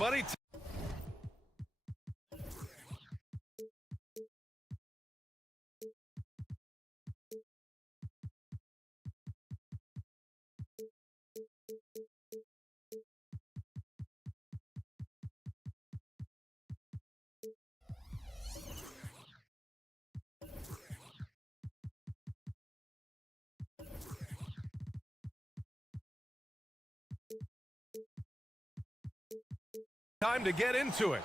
everybody. Time to get into it.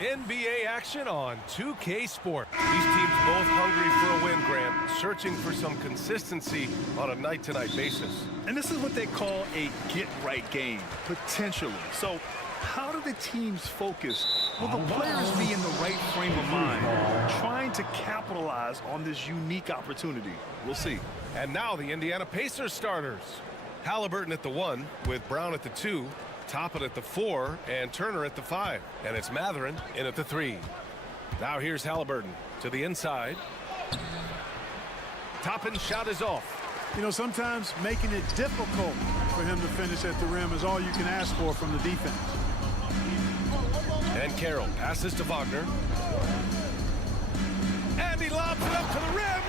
NBA action on 2K Sport. These teams both hungry for a win, Grant, searching for some consistency on a night-to-night basis. And this is what they call a get-right game, potentially. So how do the teams focus? Will the players be in the right frame of mind, trying to capitalize on this unique opportunity? We'll see. And now the Indiana Pacers starters. Halliburton at the 1, with Brown at the 2, Toppin at the 4, and Turner at the 5. And it's Matherin in at the 3. Now here's Halliburton to the inside. Toppin's shot is off. You know, sometimes making it difficult for him to finish at the rim is all you can ask for from the defense. And Carroll passes to Wagner. And he lobs it up to the rim.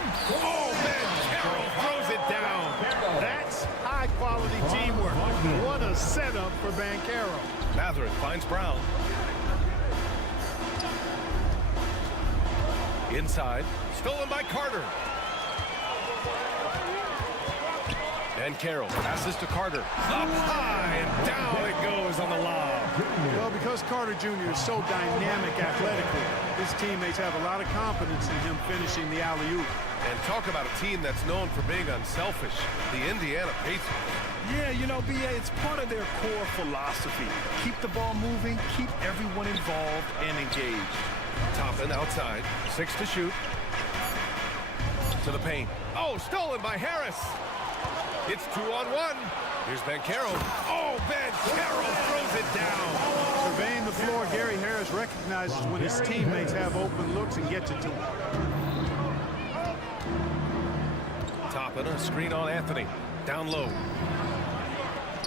Oh, man, Carroll throws it down. That's high-quality teamwork. What a setup for Banchero. Matherin finds Brown. Inside, stolen by Carter. And Carroll passes to Carter. Up high, and down it goes on the lob. Well, because Carter Jr. is so dynamic athletically, his teammates have a lot of confidence in him finishing the alley-oop. And talk about a team that's known for being unselfish, the Indiana Pacers. Yeah, you know, B.A., it's part of their core philosophy. Keep the ball moving, keep everyone involved and engaged. Toppin outside, 6 to shoot. To the paint. Oh, stolen by Harris. It's 2-on-1. Here's Banchero. Oh, Banchero throws it down. Surveying the floor, Gary Harris recognizes when his teammates have open looks and gets it to him. Toppin, a screen on Anthony. Down low.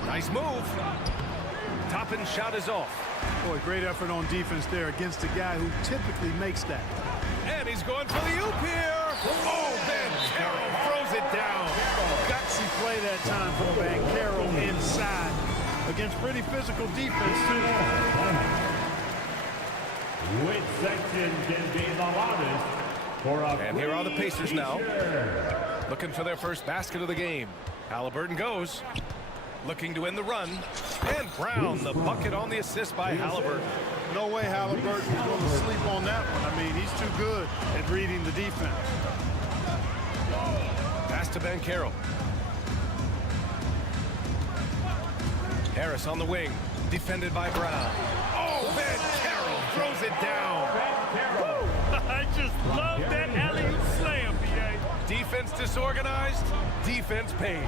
Nice move. Toppin's shot is off. Boy, great effort on defense there against a guy who typically makes that. And he's going for the oop here. Oh, Banchero throws it down. Gutsy play that time from Banchero inside against pretty physical defense, too. Which section can be the loudest for a And here are the Pacers now, looking for their first basket of the game. Halliburton goes, looking to end the run. And Brown, the bucket on the assist by Halliburton. No way Halliburton is going to sleep on that one. I mean, he's too good at reading the defense. Pass to Banchero. Harris on the wing, defended by Brown. Oh, Banchero throws it down. I just love that alley-oop slam, B.A. Defense disorganized, defense pays.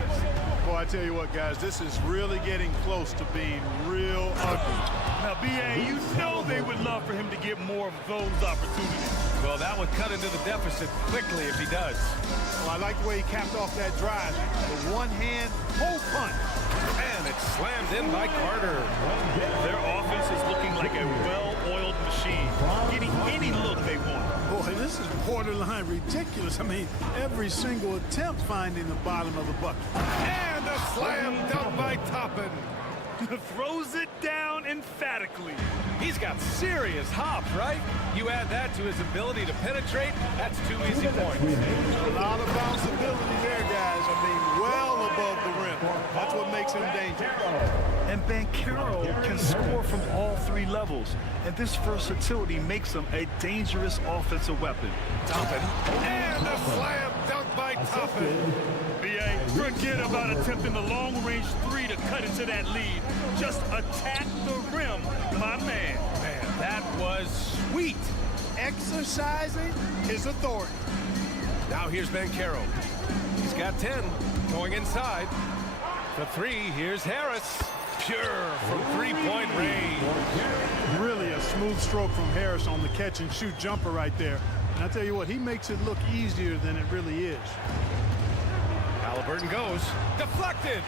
Boy, I tell you what, guys, this is really getting close to being real ugly. Now, B.A., you know they would love for him to get more of those opportunities. Well, that would cut into the deficit quickly if he does. Well, I like the way he capped off that drive. The one-hand pull punch. And it's slammed in by Carter. Their offense is looking like a well-oiled machine, getting any look they want. Boy, this is borderline ridiculous. I mean, every single attempt finding the bottom of the bucket. And a slam dunk by Toppin. Throws it down emphatically. He's got serious hops, right? You add that to his ability to penetrate, that's 2 easy points. A lot of bounceability there, guys. I mean, well above the rim. That's what makes him dangerous. And Banchero can score from all 3 levels. And this versatility makes him a dangerous offensive weapon. Toppin. And a slam dunk by Toppin. B.A., forget about attempting the long-range 3 to cut into that lead. Just attack the rim, my man. Man, that was sweet. Exercising his authority. Now here's Banchero. He's got 10. Going inside. For three, here's Harris. Pure from three-point range. Really a smooth stroke from Harris on the catch-and-shoot jumper right there. And I tell you what, he makes it look easier than it really is. Halliburton goes. Deflected.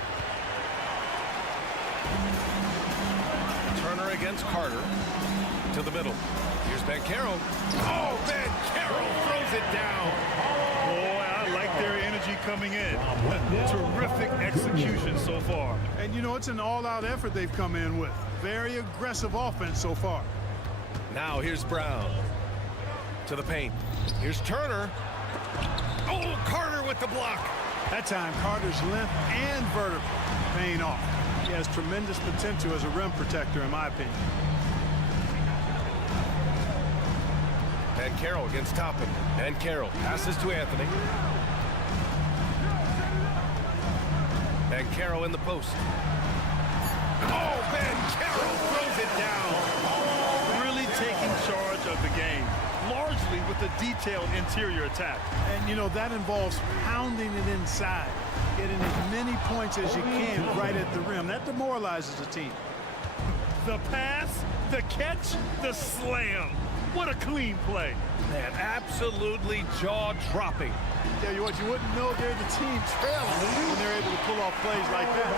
Turner against Carter. To the middle. Here's Bancaro. Oh, Bancaro throws it down. Boy, I like their energy coming in. Terrific execution so far. And, you know, it's an all-out effort they've come in with. Very aggressive offense so far. Now here's Brown. To the paint. Here's Turner. Oh, Carter with the block. That time, Carter's length and vertical paying off. He has tremendous potential as a rim protector, in my opinion. Bancaro against Toppin. Bancaro passes to Anthony. Bancaro in the post. Oh, Bancaro throws it down. Really taking charge of the game, largely with a detailed interior attack. And, you know, that involves pounding it inside, getting as many points as you can right at the rim. That demoralizes the team. The pass, the catch, the slam. What a clean play. Man, absolutely jaw-dropping. Tell you what, you wouldn't know they're the team trailing when they're able to pull off plays like that.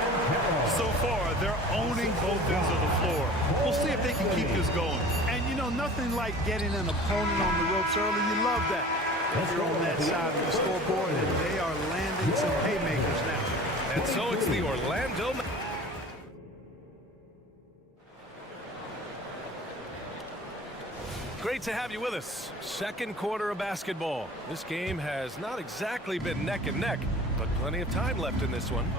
So far, they're owning both ends of the floor. We'll see if they can keep this going. And, you know, nothing like getting an opponent on the ropes early. You love that. You're on that side of the scoreboard, and they are landing some haymakers now. And so it's the Orlando. Great to have you with us. Second quarter of basketball. This game has not exactly been neck and neck, but plenty of time left in this one.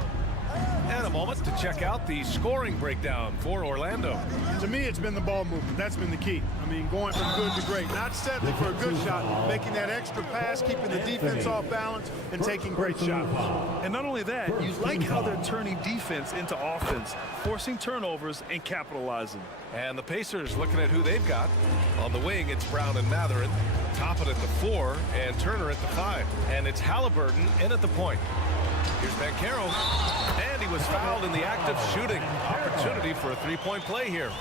And a moment to check out the scoring breakdown for Orlando. To me, it's been the ball movement. That's been the key. I mean, going from good to great. Not settling for a good shot, making that extra pass, keeping the defense off balance, and taking great shots. And not only that, you like how they're turning defense into offense, forcing turnovers and capitalizing. And the Pacers looking at who they've got. On the wing, it's Brown and Matherin. Toppin at the 4 and Turner at the 5. And it's Halliburton in at the point. Here's Bancaro. And he was fouled in the act of shooting. Opportunity for a three-point play here.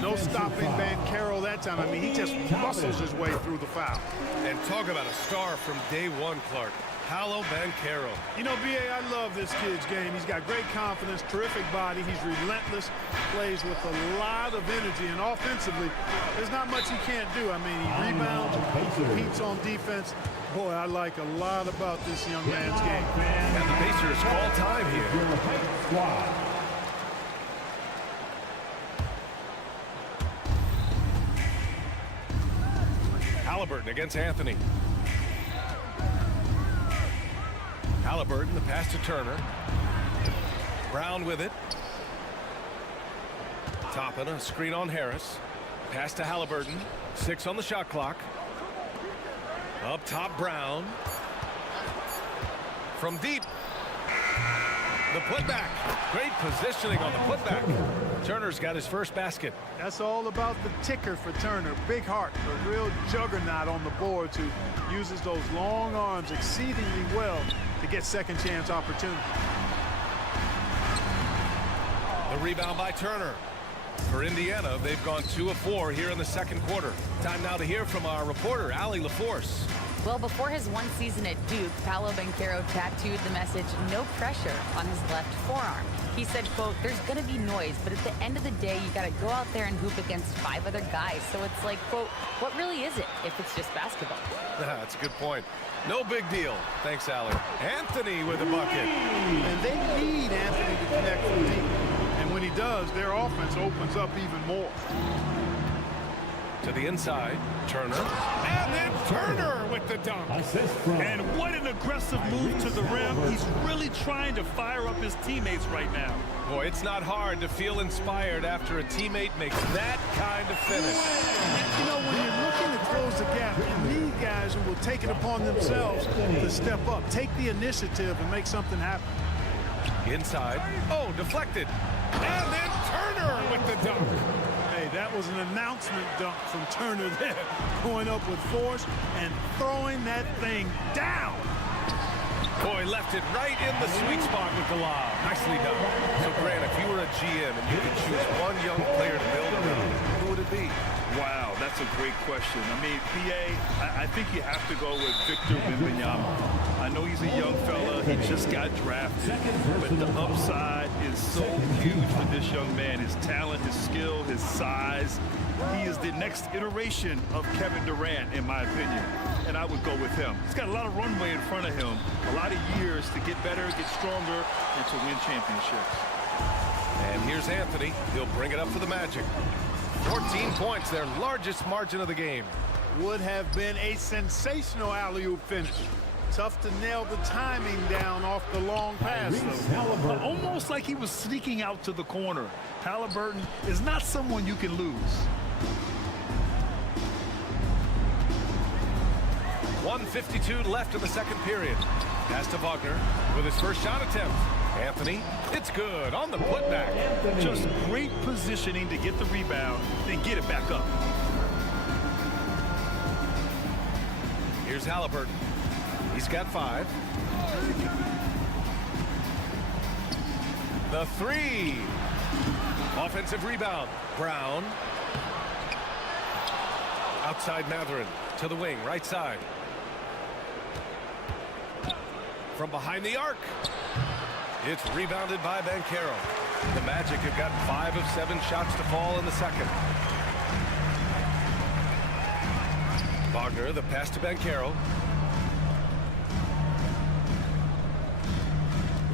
No stopping Bancaro that time. I mean, he just muscles his way through the foul. And talk about a star from day one, Clark. Paolo Bancaro. You know, B.A., I love this kid's game. He's got great confidence, terrific body. He's relentless, plays with a lot of energy, and offensively, there's not much he can't do. I mean, he rebounds, he competes on defense. Boy, I like a lot about this young man's game. And the Pacers call time here. Halliburton against Anthony. Halliburton, the pass to Turner. Brown with it. Toppin, a screen on Harris. Pass to Halliburton. 6 on the shot clock. Up top, Brown. From deep. The putback. Great positioning on the putback. Turner's got his first basket. That's all about the ticker for Turner. Big heart, a real juggernaut on the boards who uses those long arms exceedingly well to get second chance opportunity. The rebound by Turner. For Indiana, they've gone 2 of 4 here in the second quarter. Time now to hear from our reporter, Allie LaForce. Well, before his one season at Duke, Paolo Bancaro tattooed the message, "No pressure," on his left forearm. He said, quote, "There's going to be noise, but at the end of the day, you got to go out there and hoop against 5 other guys. So it's like, quote, what really is it if it's just basketball?" That's a good point. No big deal. Thanks, Allie. Anthony with a bucket. And they need Anthony to connect from deep. And when he does, their offense opens up even more. To the inside, Turner. And then Turner with the dunk. And what an aggressive move to the rim. He's really trying to fire up his teammates right now. Boy, it's not hard to feel inspired after a teammate makes that kind of finish. You know, when you're looking to close the gap, you need guys who will take it upon themselves to step up, take the initiative, and make something happen. Inside. Oh, deflected. And then Turner with the dunk. Hey, that was an announcement dunk from Turner there, going up with force and throwing that thing down. Boy, left it right in the sweet spot with the lob. Nicely done. So, Grant, if you were a GM and you could choose one young player to build around, who would it be? Wow, that's a great question. I mean, I think you have to go with Victor Wembanyama. I know he's a young fella. He just got drafted. But the upside is so huge for this young man. His talent, his skill, his size. He is the next iteration of Kevin Durant, in my opinion. And I would go with him. He's got a lot of runway in front of him. A lot of years to get better, get stronger, and to win championships. And here's Anthony. He'll bring it up for the Magic. 14 points, their largest margin of the game. Would have been a sensational alley-oop finish. Tough to nail the timing down off the long pass, though. Almost like he was sneaking out to the corner. Halliburton is not someone you can lose. 1:52 left in the second period. Pass to Wagner with his first shot attempt. Anthony, it's good on the putback. Just great positioning to get the rebound, then get it back up. Here's Halliburton. He's got 5. The 3. Offensive rebound. Brown. Outside Matherin to the wing, right side. From behind the arc. It's rebounded by Banchero. The Magic have gotten 5 of 7 shots to fall in the second. Wagner, the pass to Banchero.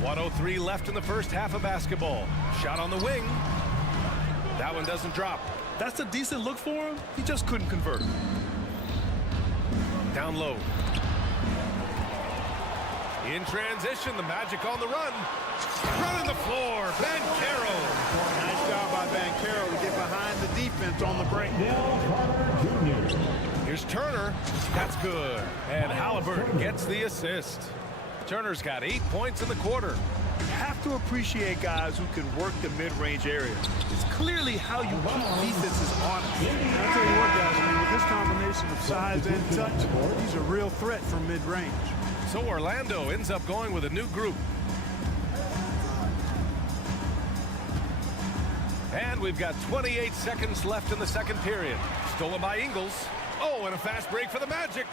1:03 left in the first half of basketball. Shot on the wing. That one doesn't drop. That's a decent look for him. He just couldn't convert. Down low. In transition, the Magic on the run. Running the floor, Banchero. Nice job by Banchero to get behind the defense on the break. Here's Turner. That's good. And Halliburton gets the assist. Turner's got 8 points in the quarter. You have to appreciate guys who can work the mid-range area. It's clearly how you keep defenses honest. I'll tell you what, guys, I mean, with this combination of size and touch, he's a real threat from mid-range. So Orlando ends up going with a new group. And we've got 28 seconds left in the second period. Stolen by Ingles. Oh, and a fast break for the Magic.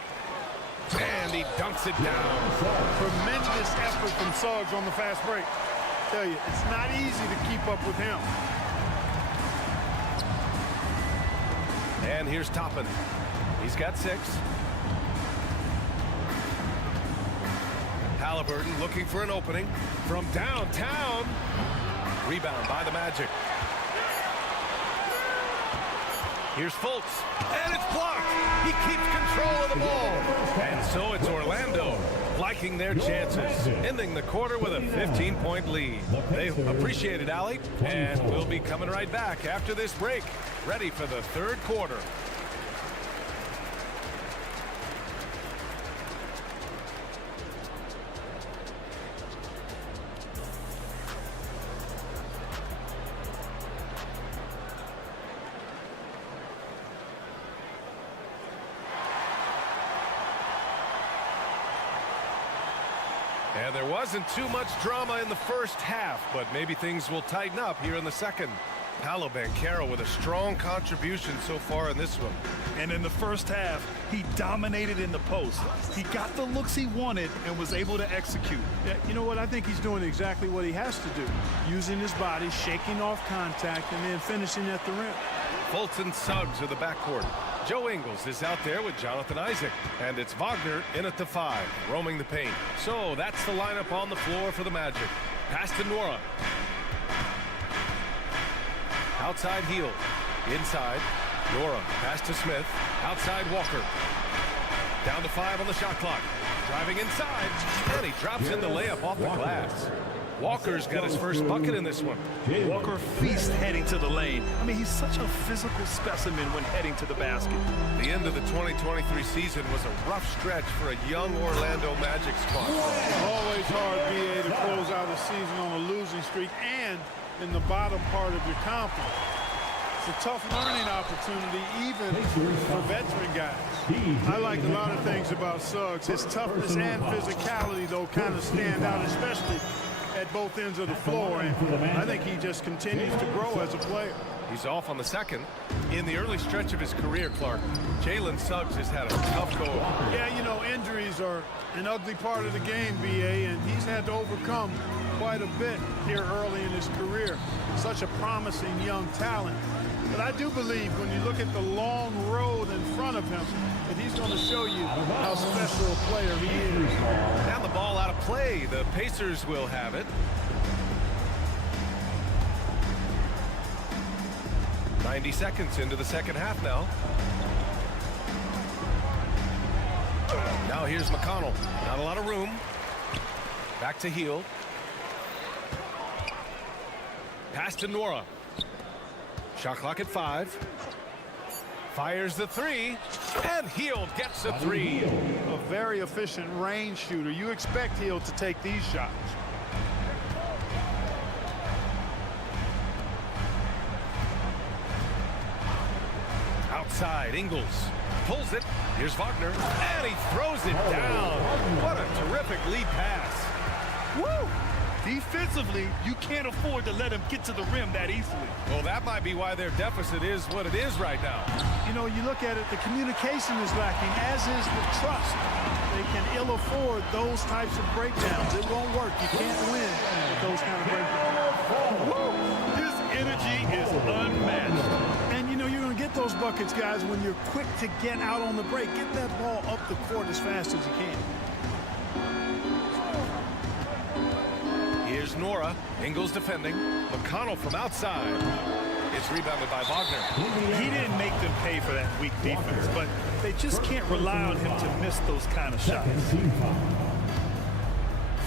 And he dunks it down. Tremendous effort from Suggs on the fast break. I tell you, it's not easy to keep up with him. And here's Toppin. He's got 6. Halliburton looking for an opening from downtown. Rebound by the Magic. Here's Fultz, and it's blocked. He keeps control of the ball. And so it's Orlando liking their chances, ending the quarter with a 15-point lead. They appreciate it, Allie, and we'll be coming right back after this break, ready for the third quarter. And there wasn't too much drama in the first half, but maybe things will tighten up here in the second. Paolo Banchero with a strong contribution so far in this one. And in the first half, he dominated in the post. He got the looks he wanted and was able to execute. Yeah, you know what? I think he's doing exactly what he has to do. Using his body, shaking off contact, and then finishing at the rim. Fultz and Suggs are the backcourt. Joe Ingles is out there with Jonathan Isaac. And it's Wagner in at the 5, roaming the paint. So that's the lineup on the floor for the Magic. Pass to Nora. Outside Heel. Inside. Nora. Pass to Smith. Outside Walker. Down to 5 on the shot clock. Driving inside. And he drops in the layup off the glass. Walker's got his first bucket in this one. Walker feasts heading to the lane. I mean, he's such a physical specimen when heading to the basket. The end of the 2023 season was a rough stretch for a young Orlando Magic squad. Always hard, B.A., to close out a season on a losing streak and in the bottom part of your conference. It's a tough learning opportunity, even for veteran guys. I like a lot of things about Suggs. His toughness and physicality, though, kind of stand out, especially at both ends of the floor. And I think he just continues to grow as a player. He's off on the second. In the early stretch of his career, Clark, Jalen Suggs has had a tough go. Yeah, you know, injuries are an ugly part of the game, B.A., and he's had to overcome quite a bit here early in his career. Such a promising young talent. But I do believe when you look at the long road in front of him, that he's going to show you how special a player he is. And the ball out of play. The Pacers will have it. 90 seconds into the second half now. Now here's McConnell. Not a lot of room. Back to Hield. Pass to Nora. Shot clock at 5. Fires the 3. And Hield gets the 3. A very efficient range shooter. You expect Hield to take these shots. Outside, Ingles pulls it. Here's Wagner, and he throws it down. What a terrific lead pass. Woo! Defensively, you can't afford to let him get to the rim that easily. Well, that might be why their deficit is what it is right now. You know, you look at it, the communication is lacking, as is the trust. They can ill afford those types of breakdowns. It won't work. You can't win with those kind of breakdowns. Woo! His energy is unmatched. And, you know, you're going to get those buckets, guys, when you're quick to get out on the break. Get that ball up the court as fast as you can. Here's Nora. Ingles defending. McConnell from outside. It's rebounded by Wagner. He didn't make them pay for that weak defense, but they just can't rely on him to miss those kind of shots.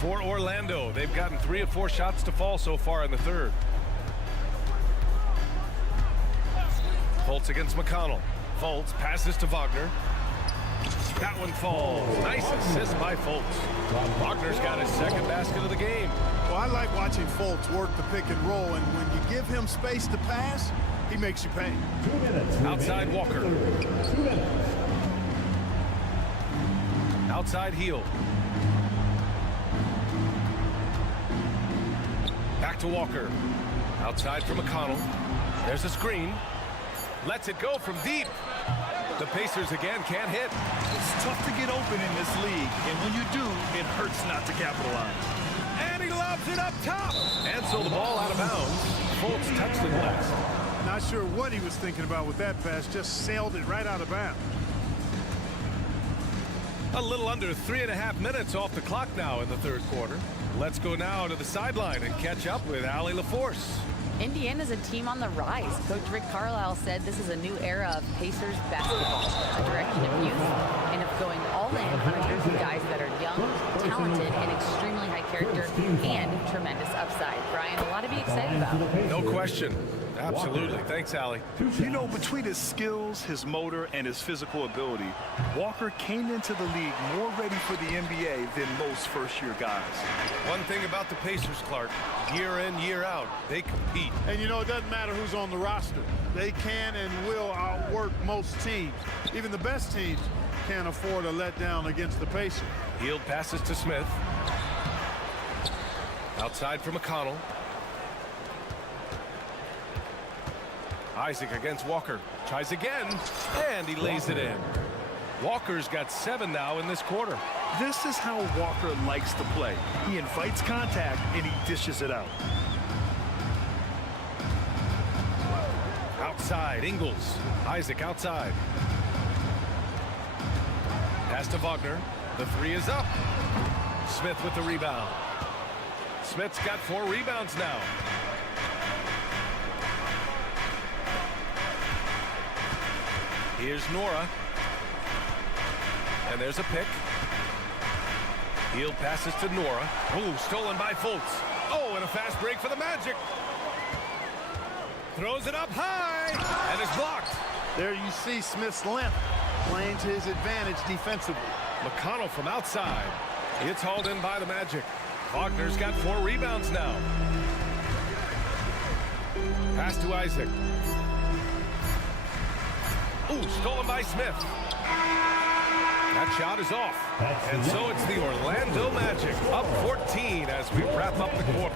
For Orlando, they've gotten 3 of 4 shots to fall so far in the third. Fultz against McConnell. Fultz passes to Wagner. That one falls. Nice assist by Fultz. Wagner's got his second basket of the game. Well, I like watching Fultz work the pick and roll, and when you give him space to pass, he makes you pay. 2 minutes. Outside Walker. 2 minutes. Outside Hield. Back to Walker. Outside for McConnell. There's a screen. Lets it go from deep. The Pacers again can't hit. It's tough to get open in this league, and when you do, it hurts not to capitalize. And he lobs it up top. And so the ball out of bounds. Fultz touched the glass. Not sure what he was thinking about with that pass. Just sailed it right out of bounds. A little under 3.5 minutes off the clock now in the third quarter. Let's go now to the sideline and catch up with Allie LaForce. Indiana's a team on the rise. Coach Rick Carlisle said this is a new era of Pacers basketball, a direction of youth and of going all in on a group of guys that are young, talented, and extremely high character and tremendous upside. Brian, a lot to be excited about. No question. Absolutely. Thanks, Allie. You know, between his skills, his motor, and his physical ability, Walker came into the league more ready for the NBA than most first-year guys. One thing about the Pacers, Clark, year in, year out, they compete. And, you know, it doesn't matter who's on the roster. They can and will outwork most teams. Even the best teams can't afford a letdown against the Pacers. Hield passes to Smith. Outside for McConnell. Isaac against Walker. Tries again, and he lays it in. Walker's got 7 now in this quarter. This is how Walker likes to play. He invites contact, and he dishes it out. Outside, Ingles. Isaac outside. Pass to Wagner. The 3 is up. Smith with the rebound. Smith's got 4 rebounds now. Here's Nora. And there's a pick. Hield passes to Nora. Ooh, stolen by Fultz. Oh, and a fast break for the Magic. Throws it up high, and it's blocked. There you see Smith's length playing to his advantage defensively. McConnell from outside. It's hauled in by the Magic. Wagner's got 4 rebounds now. Pass to Isaac. Ooh, stolen by Smith. That shot is off. And so it's the Orlando Magic up 14 as we wrap up the quarter.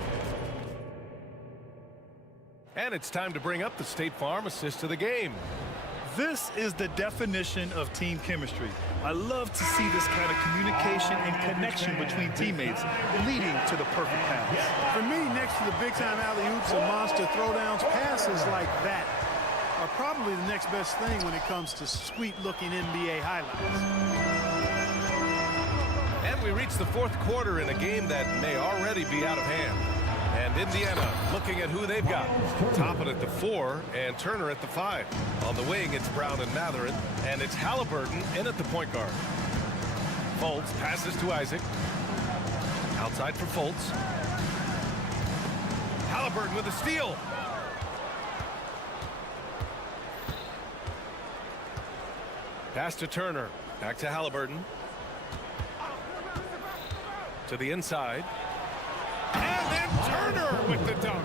And it's time to bring up the State Farm assist of the game. This is the definition of team chemistry. I love to see this kind of communication and connection between teammates leading to the perfect pass. For me, next to the big-time alley-oops and monster throwdowns, passes like that are probably the next best thing when it comes to sweet-looking NBA highlights. And we reach the fourth quarter in a game that may already be out of hand. And Indiana looking at who they've got. Toppin at the 4 and Turner at the 5. On the wing, it's Brown and Matherin, and it's Halliburton in at the point guard. Fultz passes to Isaac. Outside for Fultz. Halliburton with a steal. Pass to Turner. Back to Halliburton. To the inside. And then Turner with the dunk.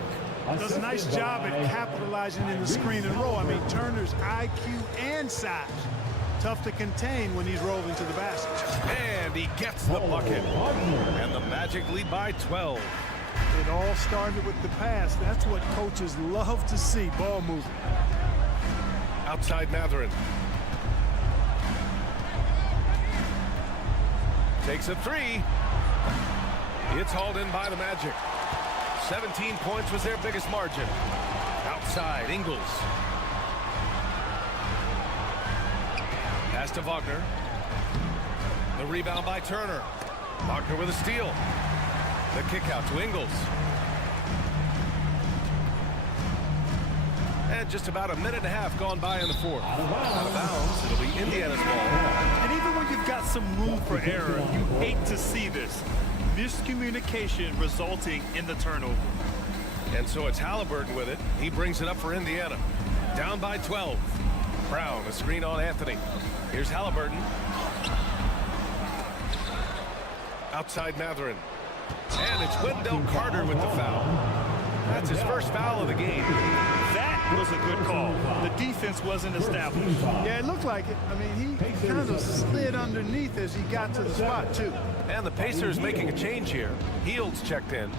Does a nice job at capitalizing in the screen and roll. I mean, Turner's IQ and size. Tough to contain when he's rolling to the basket. And he gets the bucket. And the Magic lead by 12. It all started with the pass. That's what coaches love to see, ball movement. Outside Matherin. Takes a 3. It's hauled in by the Magic. 17 points was their biggest margin. Outside, Ingles. Pass to Wagner. The rebound by Turner. Wagner with a steal. The kick out to Ingles. And just about a minute and a half gone by in the fourth. Out of bounds, it'll be Indiana's ball. And even when you've got some room for error, you hate to see this. Miscommunication resulting in the turnover. And so it's Halliburton with it. He brings it up for Indiana. Down by 12. Brown, a screen on Anthony. Here's Halliburton. Outside Matherin. And it's Wendell Carter with the foul. That's his first foul of the game. That was a good call. The defense wasn't established. Yeah, it looked like it. I mean, he kind of slid underneath as he got to the spot, too. And the Pacers making a change here. Heald's checked in.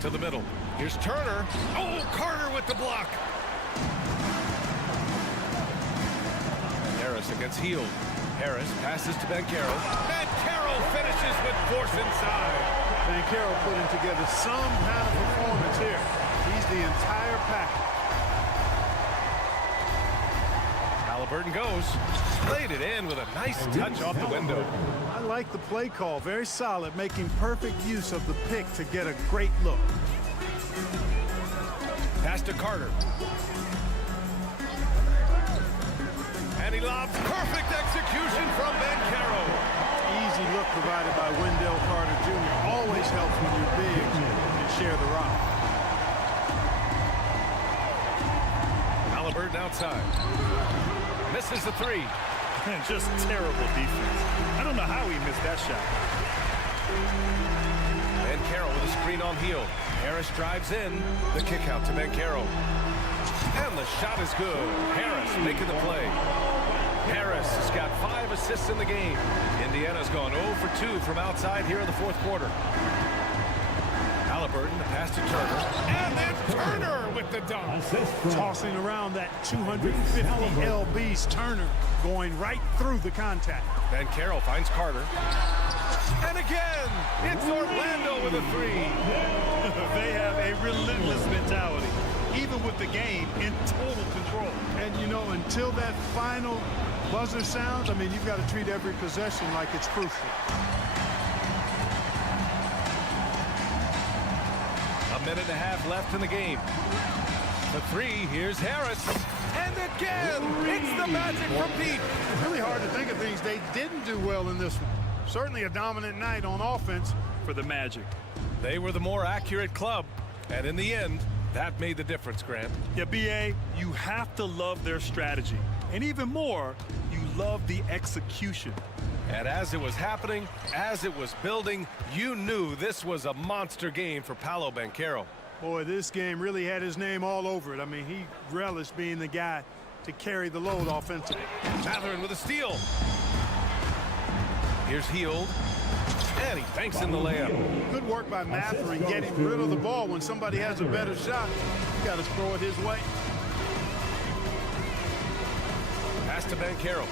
To the middle. Here's Turner. Oh, Carter with the block. Harris against Hield. Harris passes to Banchero. Banchero finishes with force inside. Banchero putting together some kind of performance here. He's the entire package. Halliburton goes. Played it in with a nice touch off the window. I like the play call. Very solid, making perfect use of the pick to get a great look. Pass to Carter. And he lobs. Perfect execution from Banchero. Easy look provided by Wendell Carter Jr. Always helps when you're big and share the rock. Halliburton outside. Misses the 3. And just terrible defense. I don't know how he missed that shot. Banchero with a screen on Hield. Harris drives in. The kick out to Banchero. And the shot is good. Harris making the play. Harris has got 5 assists in the game. Indiana's gone 0 for 2 from outside here in the fourth quarter. Halliburton, the pass to Turner. And then Turner with the dunk. Tossing around that 250 lbs. Turner going right through the contact. Banchero finds Carter. And again, it's Orlando with a 3. They have a relentless mentality, even with the game in total control. And, you know, until that final buzzer sounds, I mean, you've got to treat every possession like it's crucial. A minute and a half left in the game. The 3, here's Harris. And again, it's the Magic from deep. Really hard to think of things they didn't do well in this one. Certainly a dominant night on offense for the Magic. They were the more accurate club, and in the end, that made the difference, Grant. Yeah, B.A., you have to love their strategy. And even more, you love the execution. And as it was happening, as it was building, you knew this was a monster game for Paolo Banchero. Boy, this game really had his name all over it. I mean, he relished being the guy to carry the load offensively. Matherin with a steal. Here's Heald. And he banks in the layup. Good work by Matherin getting rid of the ball. When somebody has a better shot, you got to throw it his way. Pass to Banchero.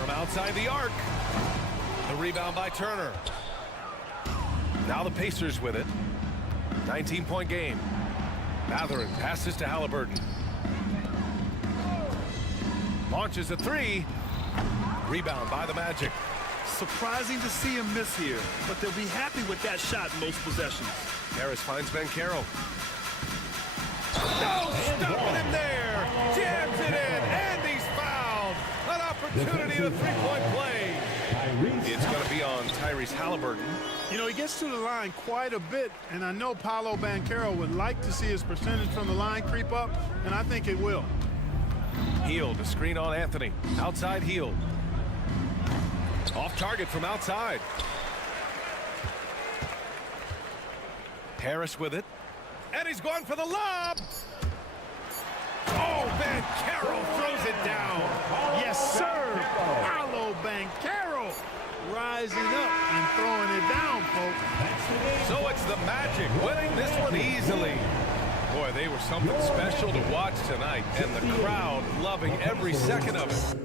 From outside the arc. The rebound by Turner. Now the Pacers with it. 19-point game. Matherin passes to Halliburton. Launches a three. Rebound by the Magic. Surprising to see him miss here, but they'll be happy with that shot in most possessions. Harris finds Banchero. No, stopping him there. Jams it in, and he's fouled. An opportunity to three-point play. It's going to be on Tyrese Halliburton. You know, he gets to the line quite a bit, and I know Paolo Banchero would like to see his percentage from the line creep up, and I think it will. Heald, a screen on Anthony. Outside Heald. Off target from outside. Harris with it. And he's going for the lob. Oh, Banchero throws it down. Yes, sir. Paolo Banchero rising up and throwing it down, folks. So it's the Magic winning this one easily. Boy, they were something special to watch tonight, and the crowd loving every second of it.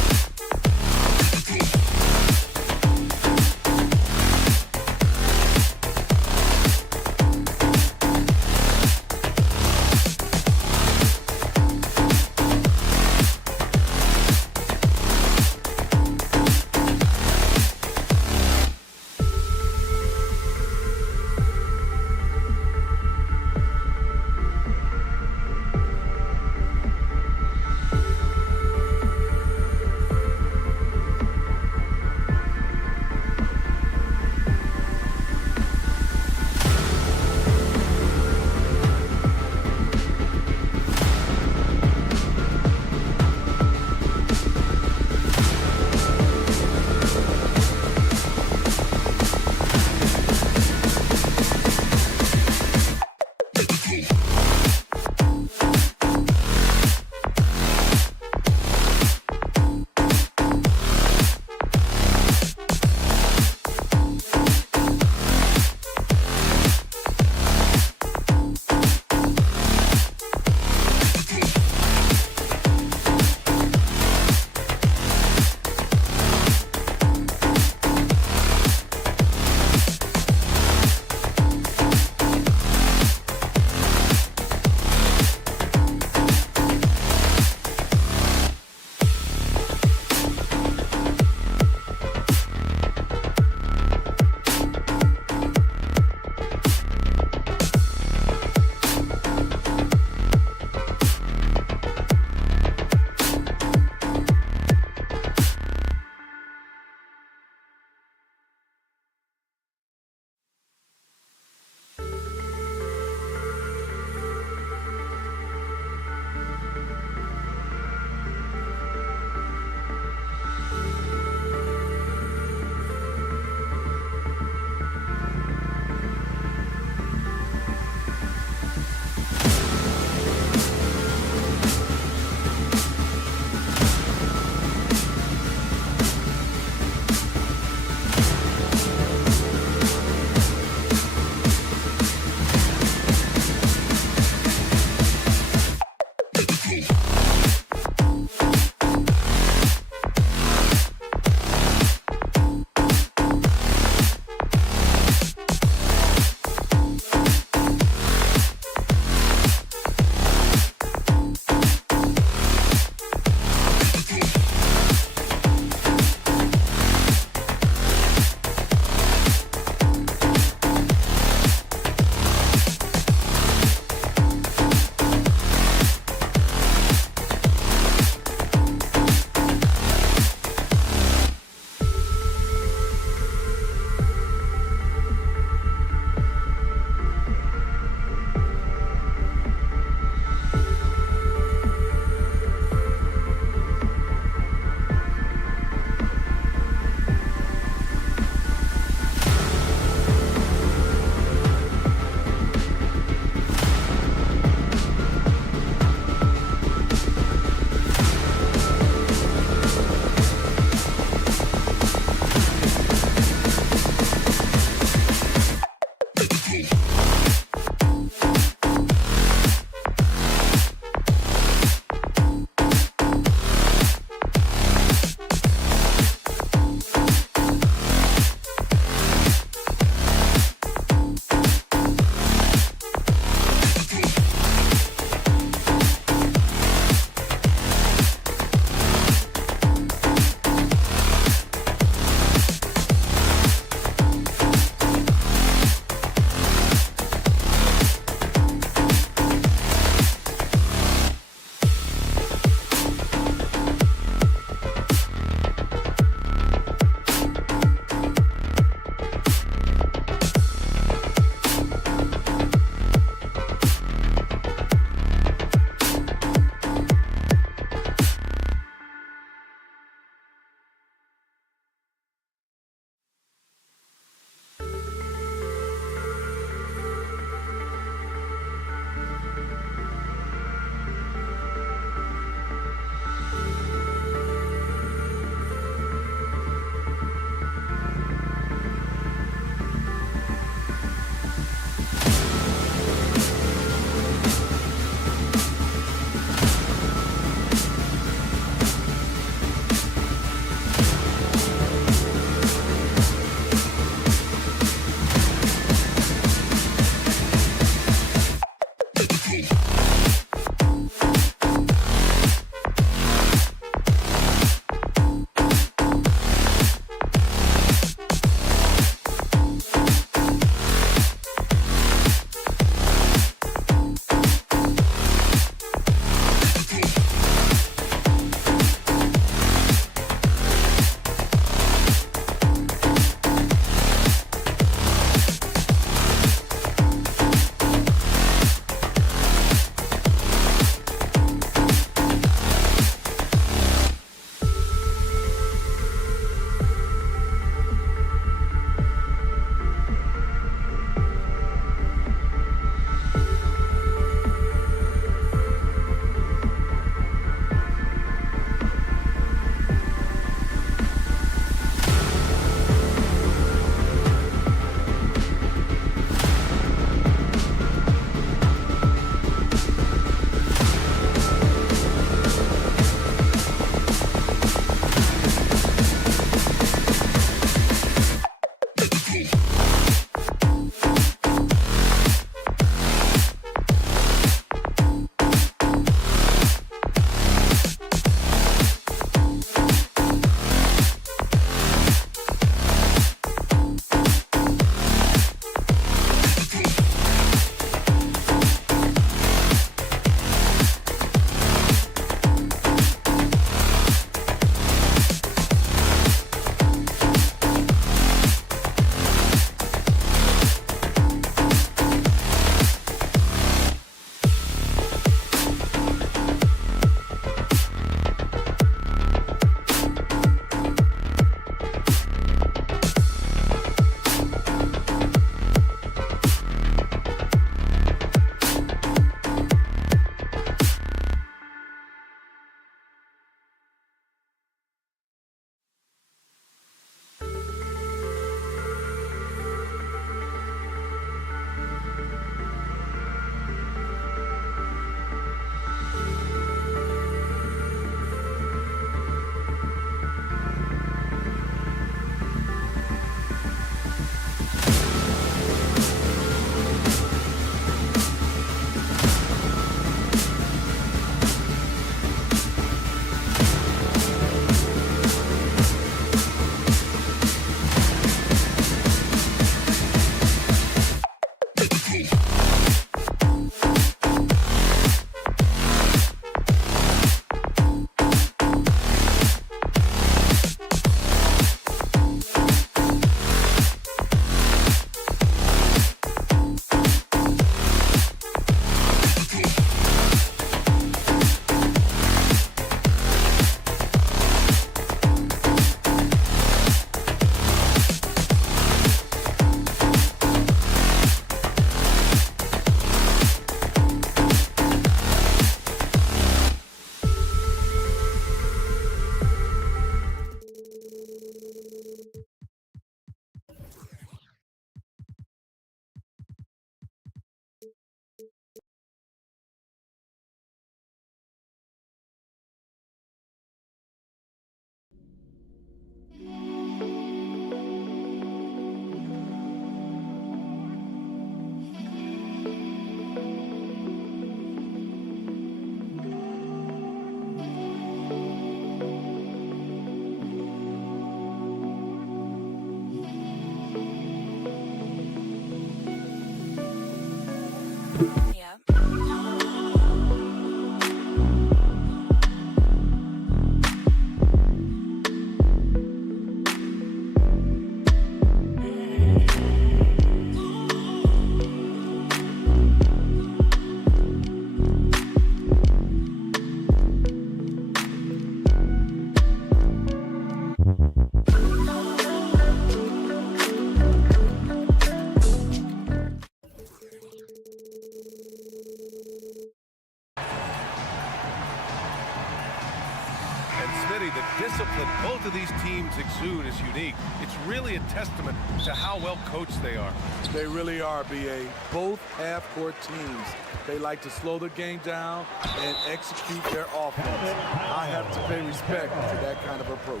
The discipline both of these teams exude is unique. It's really a testament to how well coached they are. They really are, B.A. Both half-court teams, they like to slow the game down and execute their offense. I have to pay respect to that kind of approach.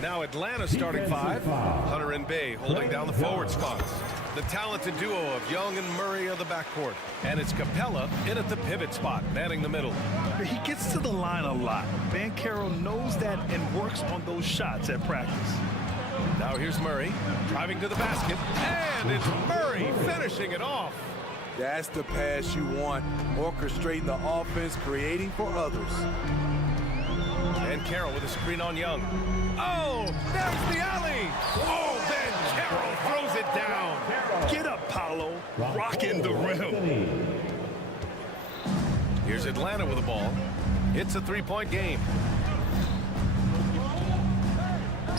Now Atlanta starting five. Hunter and Bay holding down the forward spots. The talented duo of Young and Murray of the backcourt. And it's Capella in at the pivot spot, manning the middle. He gets to the line a lot. Banchero knows that and works on those shots at practice. Now here's Murray, driving to the basket. And it's Murray finishing it off. That's the pass you want. Orchestrating the offense, creating for others. And Carroll with a screen on Young. Oh, there's the alley. Oh, then Carroll throws it down. Get up, Paolo. Rocking the rim. Here's Atlanta with the ball. It's a three-point game.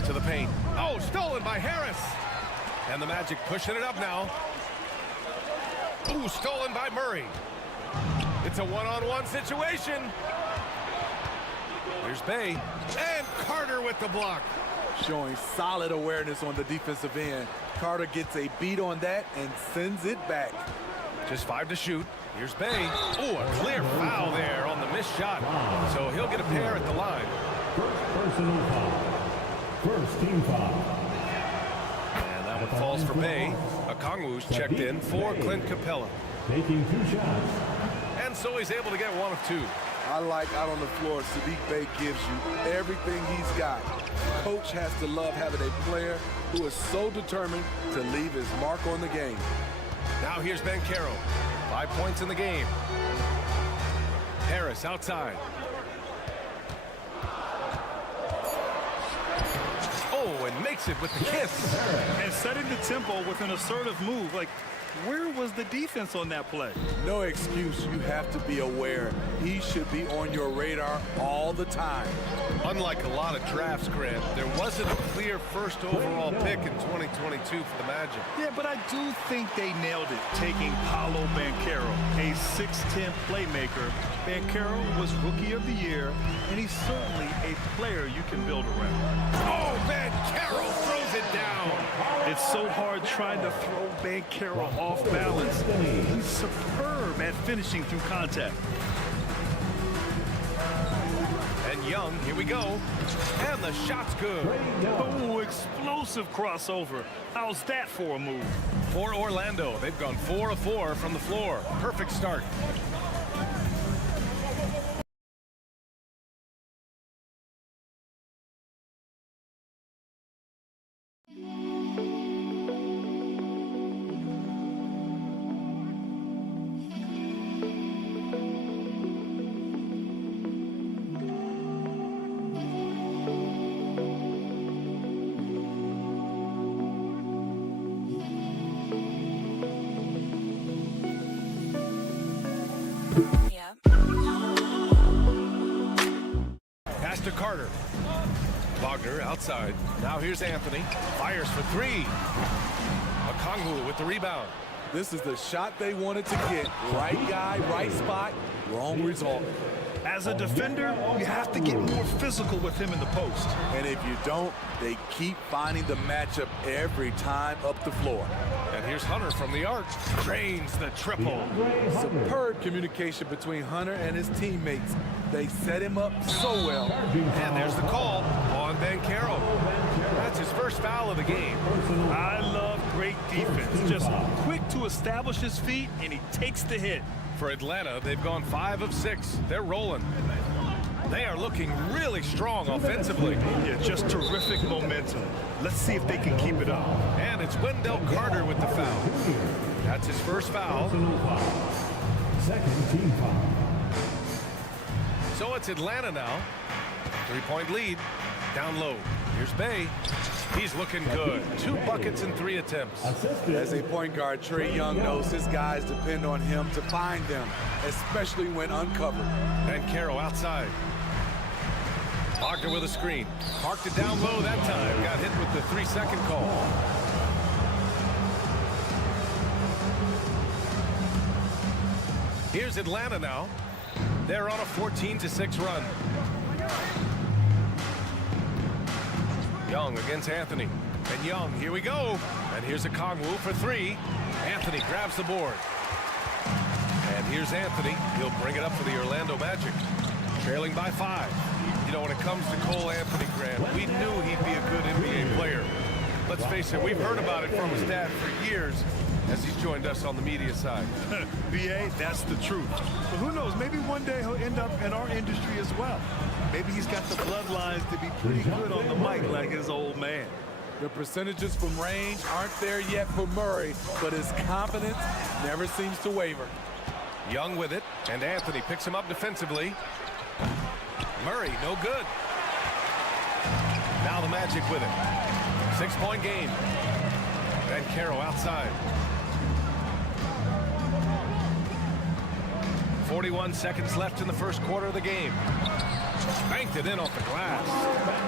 To the paint. Oh, stolen by Harris. And the Magic pushing it up now. Ooh, stolen by Murray. It's a one-on-one situation. Here's Bay. And Carter with the block. Showing solid awareness on the defensive end. Carter gets a beat on that and sends it back. Just 5 to shoot. Here's Bay. Ooh, a clear foul there on the missed shot. So he'll get a pair at the line. First personal foul. First team foul. And that one falls for Bay. Okongwu's checked in for Clint Capella. Taking 2 shots. And so he's able to get 1 of 2. I like out on the floor, Saddiq Bey gives you everything he's got. Coach has to love having a player who is so determined to leave his mark on the game. Now here's Banchero. 5 points in the game. Harris outside. Oh, and makes it with the kiss. And setting the tempo with an assertive move. Like, where was the defense on that play? No excuse. You have to be aware. He should be on your radar all the time. Unlike a lot of drafts, Grant, there wasn't a clear first overall pick in 2022 for the Magic. Yeah, but I do think they nailed it, taking Paolo Banchero, a 6'10 playmaker. Banchero was Rookie of the Year, and he's certainly a player you can build around. Oh, Banchero throws it down. It's so hard trying to throw Banchero off balance. He's superb at finishing through contact. And Young, here we go. And the shot's good. Oh, explosive crossover. How's that for a move? For Orlando, they've gone 4 of 4 from the floor. Perfect start. Pass to Carter. Wagner outside. Now here's Anthony. Fires for 3. Okongwu with the rebound. This is the shot they wanted to get. Right guy, right spot, wrong result. As a defender, you have to get more physical with him in the post. And if you don't, they keep finding the matchup every time up the floor. And here's Hunter from the arc. Drains the triple. Superb communication between Hunter and his teammates. They set him up so well. And there's the call on Banchero. That's his first foul of the game. I love great defense. Just quick to establish his feet, and he takes the hit. For Atlanta, they've gone 5 of 6. They're rolling. They are looking really strong offensively. Yeah, just terrific momentum. Let's see if they can keep it up. And it's Wendell Carter with the foul. That's his first foul. Second team foul. So it's Atlanta now. 3-point lead. Down low. Here's Bay. He's looking good. 2 buckets in 3 attempts. As a point guard, Trae Young knows his guys depend on him to find them, especially when uncovered. And Caro outside. Wagner with a screen. Parked it down low that time. Got hit with the 3-second call. Here's Atlanta now. They're on a 14-6 run. Young against Anthony. And Young, here we go. And here's a Kongwu for 3. Anthony grabs the board. And here's Anthony. He'll bring it up for the Orlando Magic. Trailing by 5. You know, when it comes to Cole Anthony, Grant, we knew he'd be a good NBA player. Let's face it, we've heard about it from his dad for years as he's joined us on the media side. B.A., that's the truth. But who knows, maybe one day he'll end up in our industry as well. Maybe he's got the bloodlines to be pretty good on the mic like his old man. The percentages from range aren't there yet for Murray, but his confidence never seems to waver. Young with it, and Anthony picks him up defensively. Murray, no good. Now the Magic with it. 6-point game. And Caro outside. 41 seconds left in the first quarter of the game. Banked it in off the glass.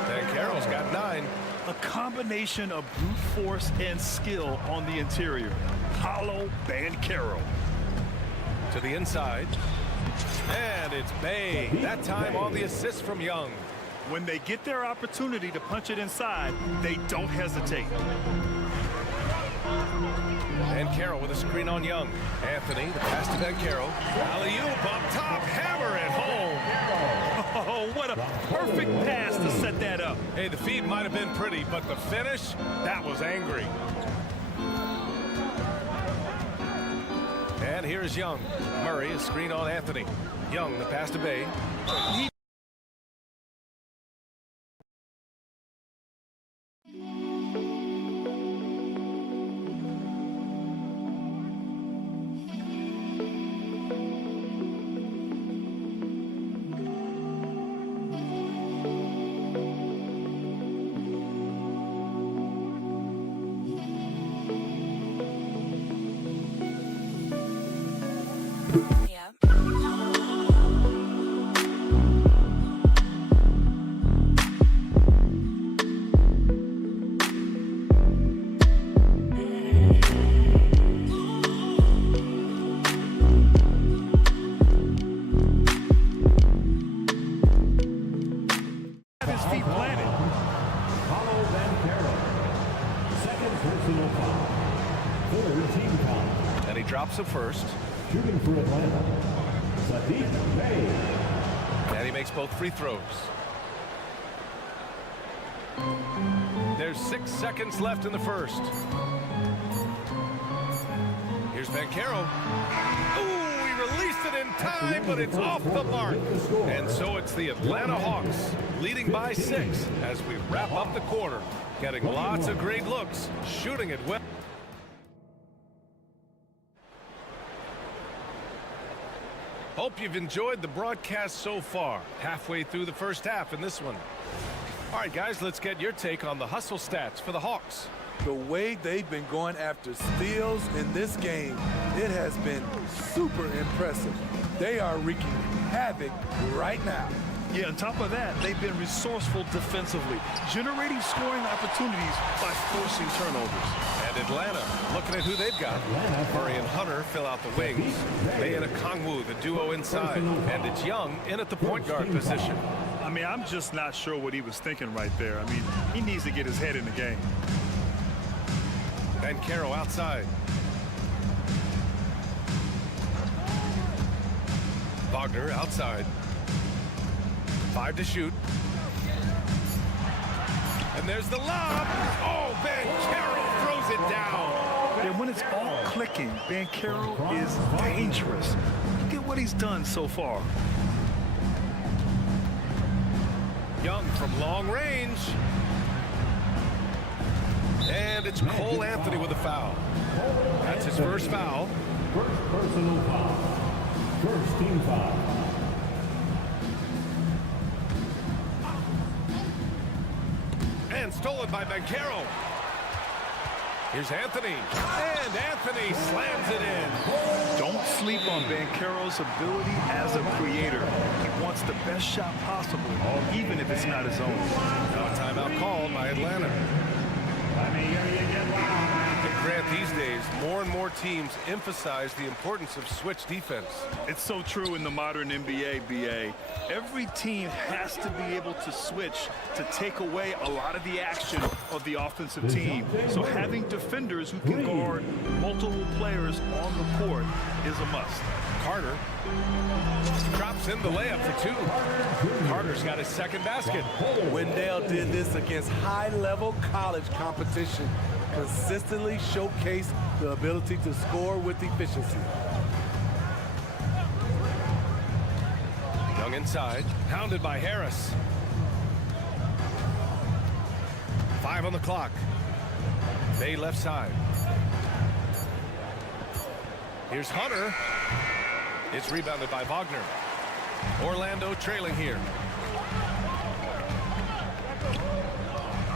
And Caro's got 9. A combination of brute force and skill on the interior. Paulo Banchero. To the inside. And it's Bay. That time on the assist from Young. When they get their opportunity to punch it inside, they don't hesitate. And Caro with a screen on Young. Anthony, the pass to Banchero. Alley-oop up top, hammer it home. Oh, what a perfect pass to set that up. Hey, the feed might have been pretty, but the finish, that was angry. And here's Young. Murray, a screen on Anthony. Young, the pass to Bay. And he drops it first. Shooting for Atlanta, Saddiq Bey. And he makes both free throws. There's 6 seconds left in the first. Here's Banchero. Ooh, he released it in time, but it's off the mark. And so it's the Atlanta Hawks leading by 6 as we wrap up the quarter. Getting lots of great looks, shooting it well. Hope you've enjoyed the broadcast so far. Halfway through the first half in this one. All right, guys, let's get your take on the hustle stats for the Hawks. The way they've been going after steals in this game, it has been super impressive. They are wreaking havoc right now. Yeah, on top of that, they've been resourceful defensively, generating scoring opportunities by forcing turnovers. And Atlanta, looking at who they've got. Murray and Hunter fill out the wings. They and a Kongwu, the duo inside. And it's Young in at the point guard position. I mean, I'm just not sure what he was thinking right there. I mean, he needs to get his head in the game. And Caro outside. Wagner outside. 5 to shoot. And there's the lob. Oh, Banchero throws it down. And when it's all clicking, Banchero is dangerous. Look at what he's done so far. Young from long range. And it's Cole Anthony with a foul. That's his first foul. First personal foul. First team foul. And stolen by Bancaro. Here's Anthony. And Anthony slams it in. Don't sleep on Banchero's ability as a creator. He wants the best shot possible, even if it's not his own. Now a timeout called by Atlanta. And Grant, these days, more and more teams emphasize the importance of switch defense. It's so true in the modern NBA, B.A. Every team has to be able to switch to take away a lot of the action of the offensive team. So having defenders who can guard multiple players on the court is a must. Carter drops in the layup for two. Carter's got his second basket. Wendell did this against high-level college competition. Consistently showcased the ability to score with efficiency. Young inside, hounded by Harris. 5 on the clock. Bay left side. Here's Hunter. It's rebounded by Wagner. Orlando trailing here.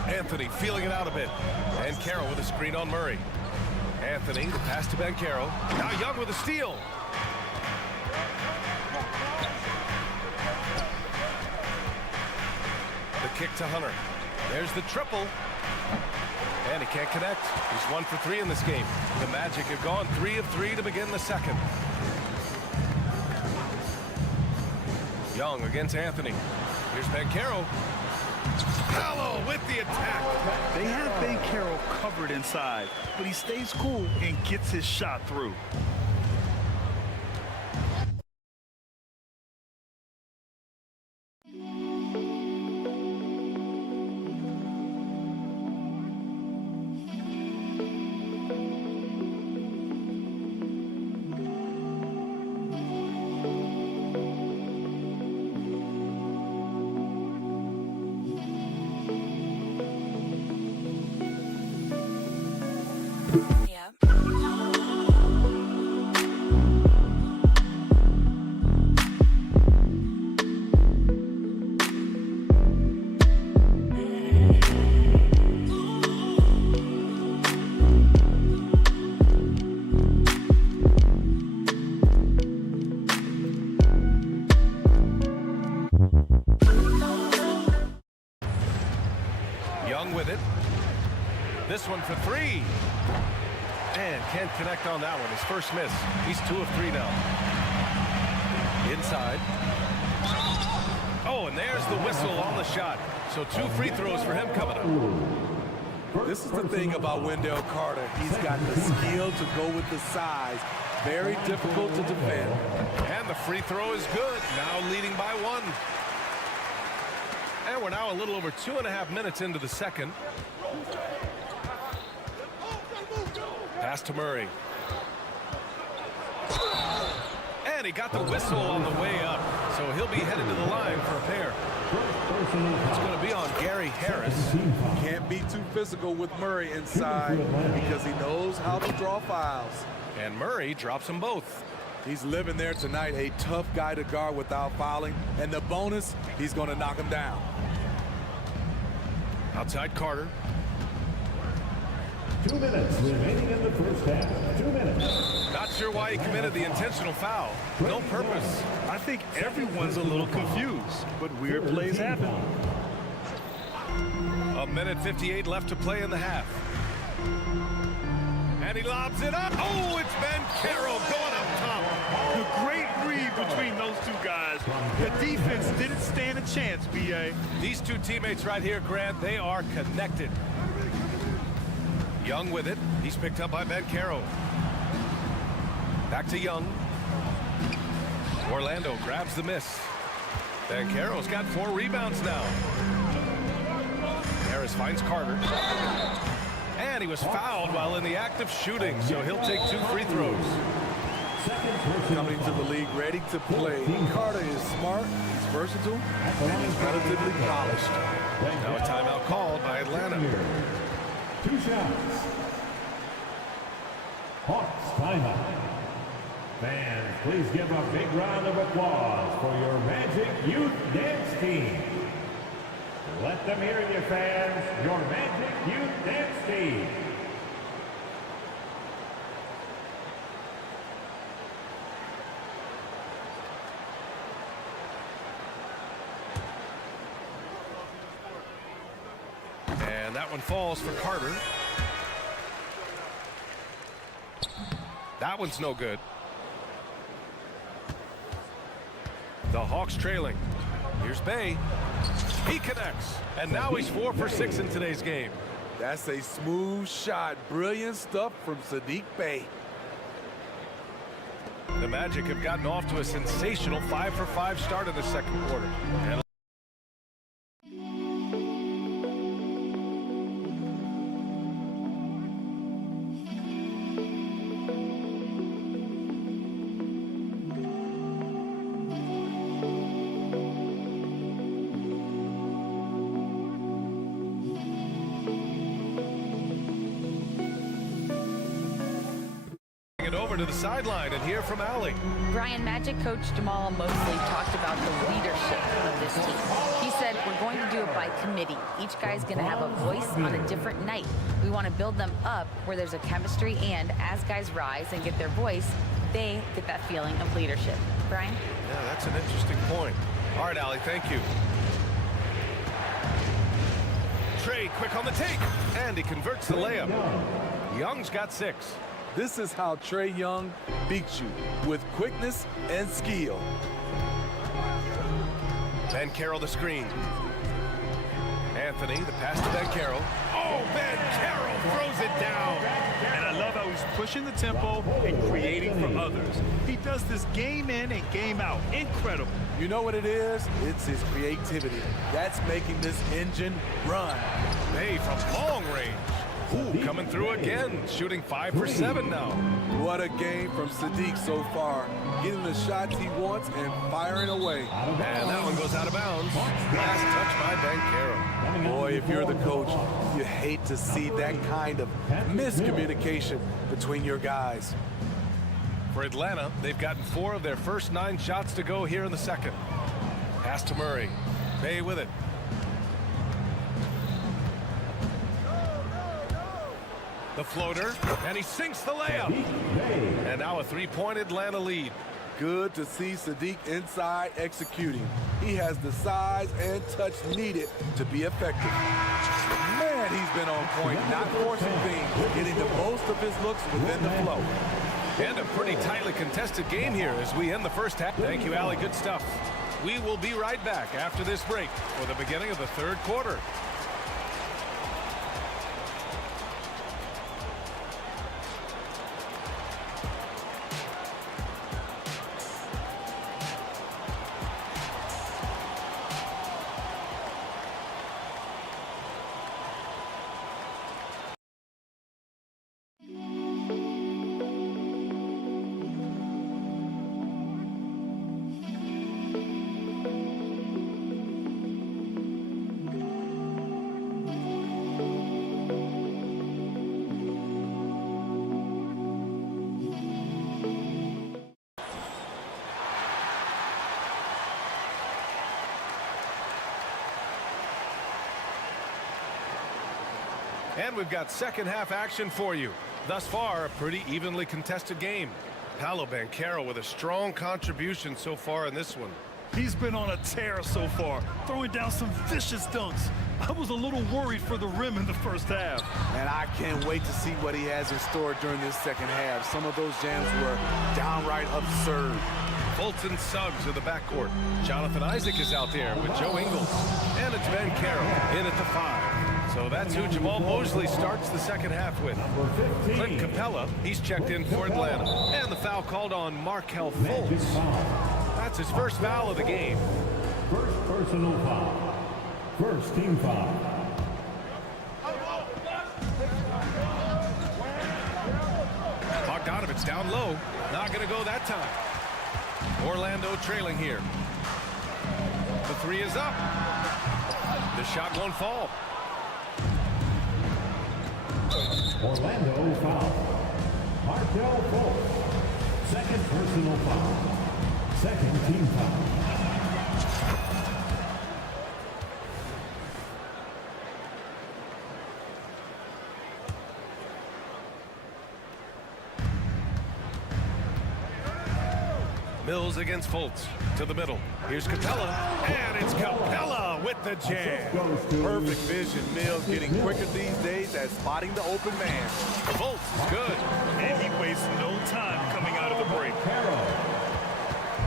Anthony feeling it out a bit. And Carroll with a screen on Murray. Anthony, the pass to Bancaro. Now Young with a steal. The kick to Hunter. There's the triple. And he can't connect. He's 1 for 3 in this game. The Magic have gone 3 of 3 to begin the second. Young against Anthony. Here's Bancaro. Hello with the attack. They have Bancaro covered inside, but he stays cool and gets his shot through. Young with it. This one for 3. And can't connect on that one. His first miss. He's 2 of 3 now. Inside. Oh, and there's the whistle on the shot. So 2 free throws for him coming up. This is the thing about Wendell Carter. He's got the skill to go with the size. Very difficult to defend. And the free throw is good. Now leading by 1. And we're now a little over 2.5 minutes into the second. Pass to Murray. And he got the whistle on the way up. So he'll be headed to the line for a pair. It's going to be on Gary Harris. Can't be too physical with Murray inside because he knows how to draw fouls. And Murray drops them both. He's living there tonight, a tough guy to guard without fouling. And the bonus, he's going to knock him down. Outside Carter. 2 minutes remaining in the first half. 2 minutes. Not sure why he committed the intentional foul. No purpose. I think everyone's a little confused, but weird plays happen. 1:58 left to play in the half. And he lobs it up. Oh, it's Bancaro going up top. The great read between those two guys. The defense didn't stand a chance, B.A. These two teammates right here, Grant, they are connected. Young with it. He's picked up by Bancaro. Back to Young. Orlando grabs the miss. Bancaro's got 4 rebounds now. Harris finds Carter. And he was fouled while in the act of shooting, so he'll take 2 free throws. Coming to the league ready to play. Carter is smart, he's versatile, and he's relatively polished. Now a timeout called by Atlanta. 2 shots. Hawks timeout. Fans, please give a big round of applause for your Magic Youth Dance Team. Let them hear you, fans. Your Magic Youth Dance Team. And that one falls for Carter. That one's no good. The Hawks trailing. Here's Bay. He connects. And now he's 4 for 6 in today's game. That's a smooth shot. Brilliant stuff from Sadiq Bey. The Magic have gotten off to a sensational 5 for 5 start in the second quarter. And over to the sideline and hear from Allie. Brian, Magic coach Jamal Mosley talked about the leadership of this team. He said, we're going to do it by committee. Each guy's going to have a voice on a different night. We want to build them up where there's a chemistry, and as guys rise and get their voice, they get that feeling of leadership. Brian? Yeah, that's an interesting point. All right, Allie, thank you. Trey quick on the take, and he converts the layup. Young's got 6. This is how Trae Young beats you, with quickness and skill. Ben Carroll the screen. Anthony, the pass to Ben Carroll. Oh, Ben Carroll throws it down. And I love how he's pushing the tempo and creating for others. He does this game in and game out. Incredible. You know what it is? It's his creativity. That's making this engine run. Hey, from long range. Ooh, coming through again, shooting 5 for 7 now. What a game from Sadiq so far. Getting the shots he wants and firing away. And that one goes out of bounds. Last touch by Ben Carroll. Boy, if you're the coach, you hate to see that kind of miscommunication between your guys. For Atlanta, they've gotten 4 of their first 9 shots to go here in the second. Pass to Murray. Bay with it. The floater, and he sinks the layup. And now a 3-point Atlanta lead. Good to see Sadiq inside executing. He has the size and touch needed to be effective. Man, he's been on point, not forcing things, getting the most of his looks within the flow. And a pretty tightly contested game here as we end the first half. Thank you, Allie. Good stuff. We will be right back after this break for the beginning of the third quarter. And we've got second half action for you. Thus far, a pretty evenly contested game. Paolo Banchero with a strong contribution so far in this one. He's been on a tear so far, throwing down some vicious dunks. I was a little worried for the rim in the first half. And I can't wait to see what he has in store during this second half. Some of those jams were downright absurd. Fulton Suggs in the backcourt. Jonathan Isaac is out there with Joe Ingles. And it's Ben Carroll in at the 5. So that's who Jamal Mosley starts the second half with. Clint Capella, he's checked in for Atlanta. And the foul called on Markelle Fultz. That's his first foul of the game. First personal foul. First team foul. Bogdanovich down low. Not going to go that time. Orlando trailing here. The 3 is up. The shot won't fall. Orlando foul. Markelle Fultz. Second personal foul. Second team foul. Mills against Fultz to the middle. Here's Capella, and it's Capella with the jam. Perfect vision. Mills getting quicker these days at spotting the open man. Fultz is good. And he wastes no time coming out of the break.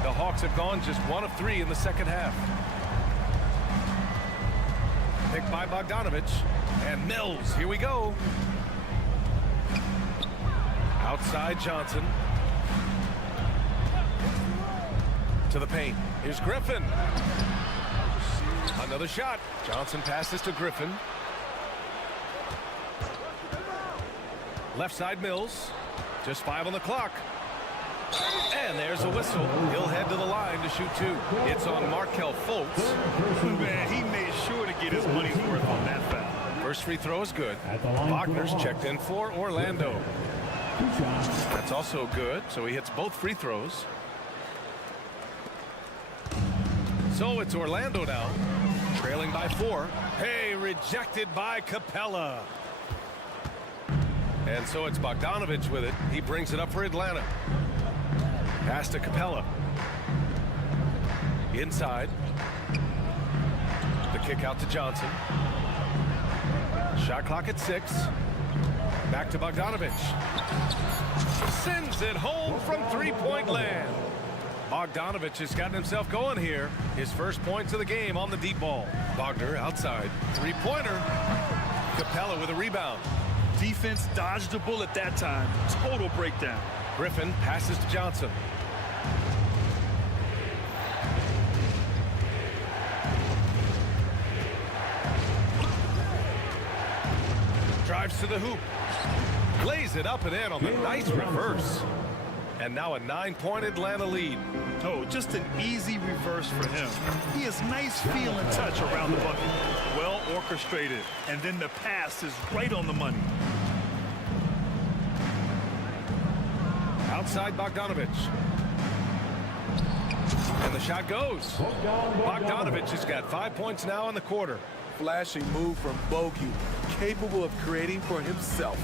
The Hawks have gone just 1 of 3 in the second half. Picked by Bogdanovich. And Mills, here we go. Outside Johnson. To the paint. Here's Griffin. Another shot. Johnson passes to Griffin. Left side Mills. Just 5 on the clock. And there's a whistle. He'll head to the line to shoot 2. It's on Markelle Fultz. Man, he made sure to get his money's worth on that foul. First free throw is good. Wagner's checked in for Orlando. That's also good, so he hits both free throws. So it's Orlando now, trailing by 4. Hey, rejected by Capella. And so it's Bogdanovich with it. He brings it up for Atlanta. Pass to Capella. Inside. The kick out to Johnson. Shot clock at 6. Back to Bogdanovich. Sends it home from three-point land. Bogdanovich has gotten himself going here. His first points of the game on the deep ball. Wagner outside. Three-pointer. Capella with a rebound. Defense dodged a bullet that time. Total breakdown. Griffin passes to Johnson. Drives to the hoop. Lays it up and in on the nice reverse. And now a 9-point Atlanta lead. Oh, just an easy reverse for him. He has nice feel and touch around the bucket. Well orchestrated. And then the pass is right on the money. Outside Bogdanovich. And the shot goes. Bogdanovich has got 5 points now in the quarter. Flashing move from Bogey, capable of creating for himself.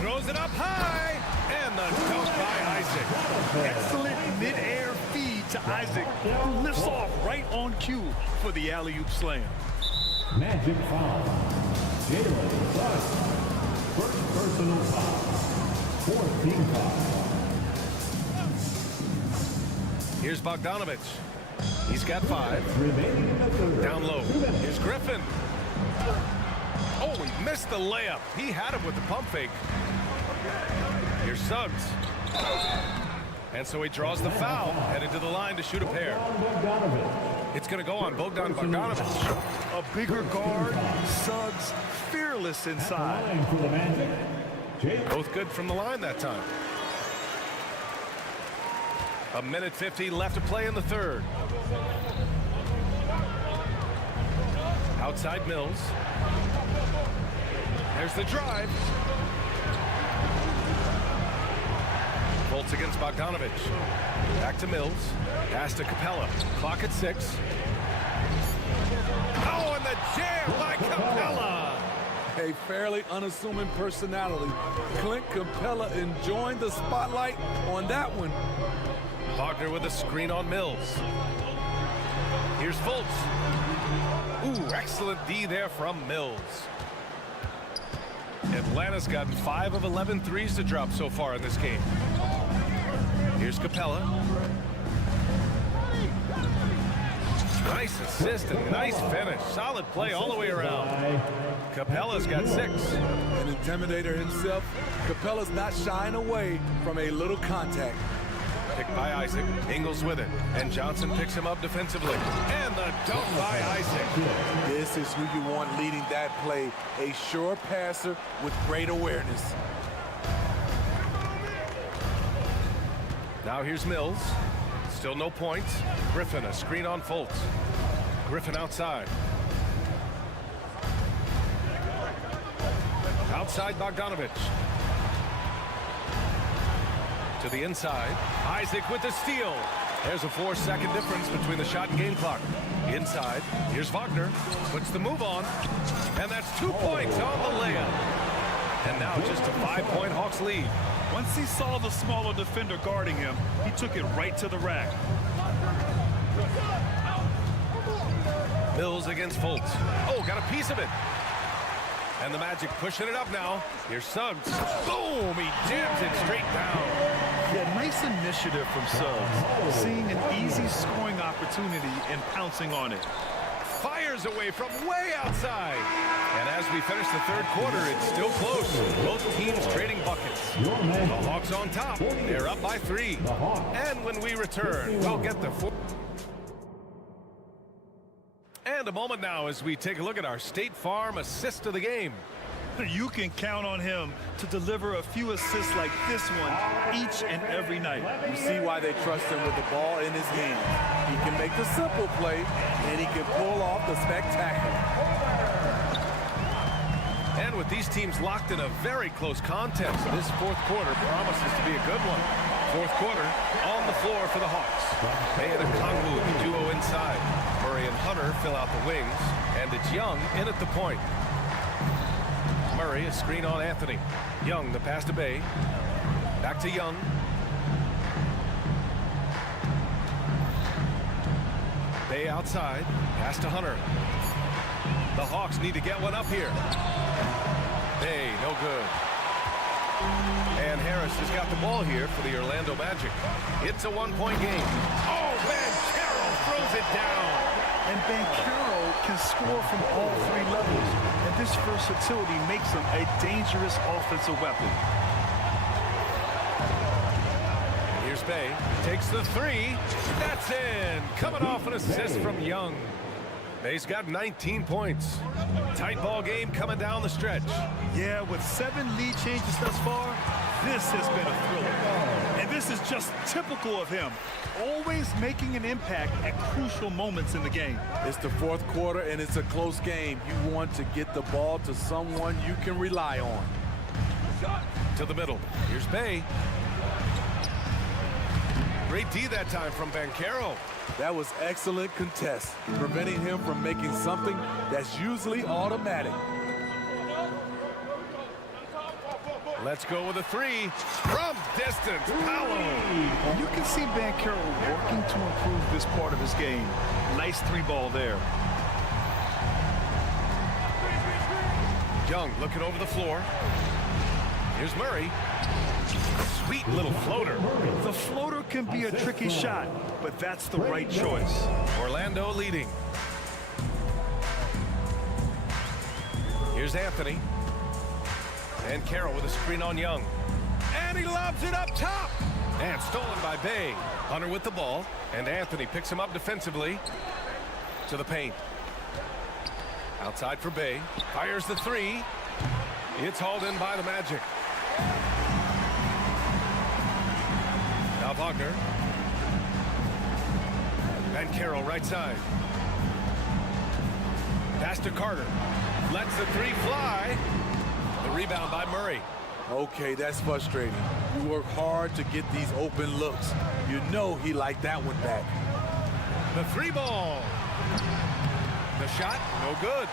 Throws it up high, and the dunk by Isaac. Excellent mid-air feed to Isaac, who lifts off right on cue for the alley-oop slam. Magic foul. Jalen Suggs. First personal foul. Fourth team foul. Here's Bogdanovich. He's got 5. Remaining in the third. Down low. Here's Griffin. Oh, he missed the layup. He had him with the pump fake. Here's Suggs. And so he draws the foul, headed to the line to shoot a pair. It's going to go on Bogdan Bogdanovich. A bigger guard, Suggs fearless inside. Both good from the line that time. A minute 50 left to play in the third. Outside Mills. There's the drive. Fultz against Bogdanovich. Back to Mills. Pass to Capella. Clock at 6. Oh, and the jam by Capella. A fairly unassuming personality. Clint Capella enjoying the spotlight on that one. Wagner with a screen on Mills. Here's Fultz. Ooh, excellent D there from Mills. Atlanta's gotten 5 of 11 threes to drop so far in this game. Here's Capella. Nice assist and nice finish. Solid play all the way around. Capella's got 6. An intimidator himself, Capella's not shying away from a little contact. Picked by Isaac. Ingles with it. And Johnson picks him up defensively. And the dunk by Isaac. This is who you want leading that play. A sure passer with great awareness. Now here's Mills. Still no points. Griffin, a screen on Fultz. Griffin outside. Outside Bogdanovich. To the inside. Isaac with the steal. There's a 4-second difference between the shot and game clock. Inside. Here's Wagner. Puts the move on. And that's 2 points on the layup. And now just a 5-point Hawks lead. Once he saw the smaller defender guarding him, he took it right to the rack. Mills against Fultz. Oh, got a piece of it. And the Magic pushing it up now. Here's Suggs. Boom! He jams it straight down. Yeah, nice initiative from Suggs. Seeing an easy scoring opportunity and pouncing on it. Fires away from way outside. And as we finish the third quarter, it's still close. Both teams trading buckets. The Hawks on top. They're up by 3. And when we return, we'll get the 4. And a moment now as we take a look at our State Farm assist of the game. You can count on him to deliver a few assists like this one each and every night. You see why they trust him with the ball in his hands. He can make the simple play, and he can pull off the spectacular. And with these teams locked in a very close contest, this fourth quarter promises to be a good one. Fourth quarter on the floor for the Hawks. Bay and Okongwu, the duo inside. Murray and Hunter fill out the wings, and it's Young in at the point. Murray, a screen on Anthony. Young, the pass to Bay. Back to Young. Bay outside. Pass to Hunter. The Hawks need to get one up here. Bay, no good. And Harris has got the ball here for the Orlando Magic. It's a 1-point game. Oh, Banchero throws it down. And Banchero can score from all 3 levels. And this versatility makes him a dangerous offensive weapon. Here's Bay. Takes the 3. That's in. Coming off an assist from Young. Bay's got 19 points. Tight ball game coming down the stretch. Yeah, with 7 lead changes thus far, this has been a thriller. And this is just typical of him. Always making an impact at crucial moments in the game. It's the fourth quarter, and it's a close game. You want to get the ball to someone you can rely on. To the middle. Here's Bay. Great D that time from Banchero. That was excellent contest, preventing him from making something that's usually automatic. Let's go with a 3 from distance. Paolo. You can see Banchero working to improve this part of his game. Nice 3-ball there. Young looking over the floor. Here's Murray. Sweet little floater. The floater can be a tricky shot, but that's the right choice. Orlando leading. Here's Anthony. And Carroll with a screen on Young. And he lobs it up top. And stolen by Bay. Hunter with the ball. And Anthony picks him up defensively. To the paint. Outside for Bay. Fires the 3. It's hauled in by the Magic. Now Wagner. And Carroll right side. Pass to Carter. Lets the 3 fly. The rebound by Murray. Okay, that's frustrating. You work hard to get these open looks. You know he liked that one back. The 3 ball. The shot, no good.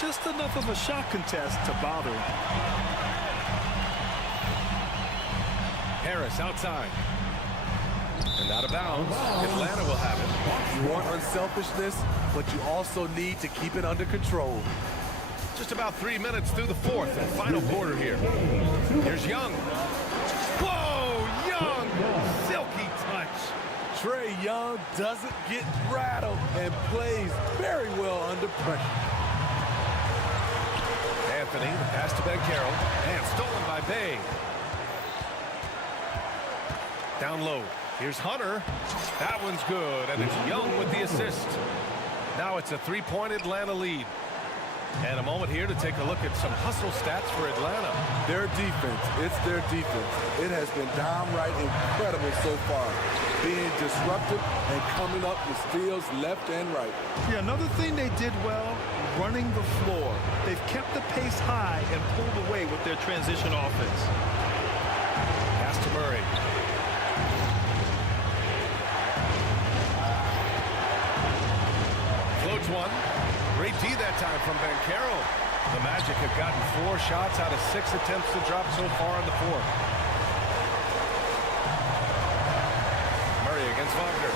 Just enough of a shot contest to bother him. Harris outside. And out of bounds. Atlanta will have it. You want unselfishness, but you also need to keep it under control. Just about 3 minutes through the fourth and final quarter here. Here's Young. Whoa, Young! Silky touch. Trae Young doesn't get rattled and plays very well under pressure. Anthony, the pass to Banchero, and stolen by Bay. Down low. Here's Hunter. That one's good, and it's Young with the assist. Now it's a 3-point Atlanta lead. And a moment here to take a look at some hustle stats for Atlanta. Their defense, it's their defense. It has been downright incredible so far, being disruptive and coming up with steals left and right. Yeah, another thing they did well, running the floor. They've kept the pace high and pulled away with their transition offense. Pass to Murray. one. Great D that time from Banchero. The Magic have gotten 4 shots out of 6 attempts to drop so far in the fourth. Murray against Wagner.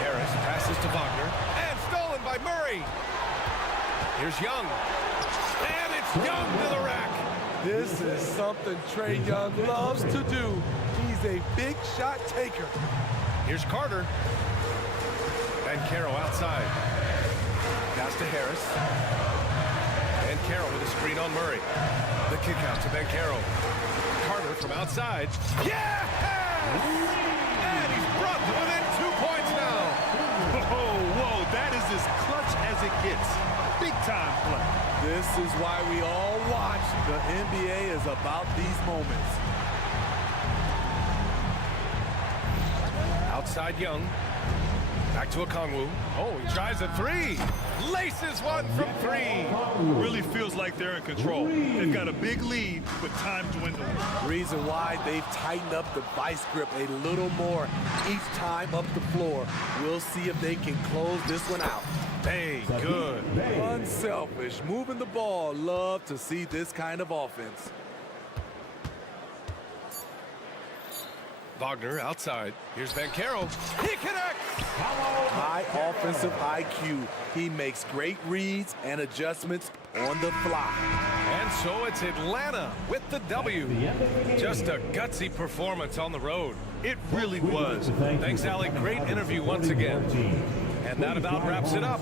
Harris passes to Wagner. And stolen by Murray. Here's Young. And it's Young to the rack. This is something Trae Young loves to do. He's a big shot taker. Here's Carter. Banchero outside. Pass to Harris. Banchero with a screen on Murray. The kick out to Banchero. Carter from outside. Yeah! And he's brought to within 2 points now. Whoa, that is as clutch as it gets. Big time play. This is why we all watch. The NBA is about these moments. Outside Young. Back to Okongwu. Oh, he tries a 3. Laces one from 3. Really feels like they're in control. They've got a big lead, but time dwindling. Reason why they've tightened up the vice grip a little more each time up the floor. We'll see if they can close this one out. Hey, good. Unselfish, moving the ball. Love to see this kind of offense. Wagner outside. Here's Banchero. He connects! High offensive IQ. He makes great reads and adjustments on the fly. And so it's Atlanta with the W. Just a gutsy performance on the road. It really was. Thanks, Allie. Great interview once again. And that about wraps it up.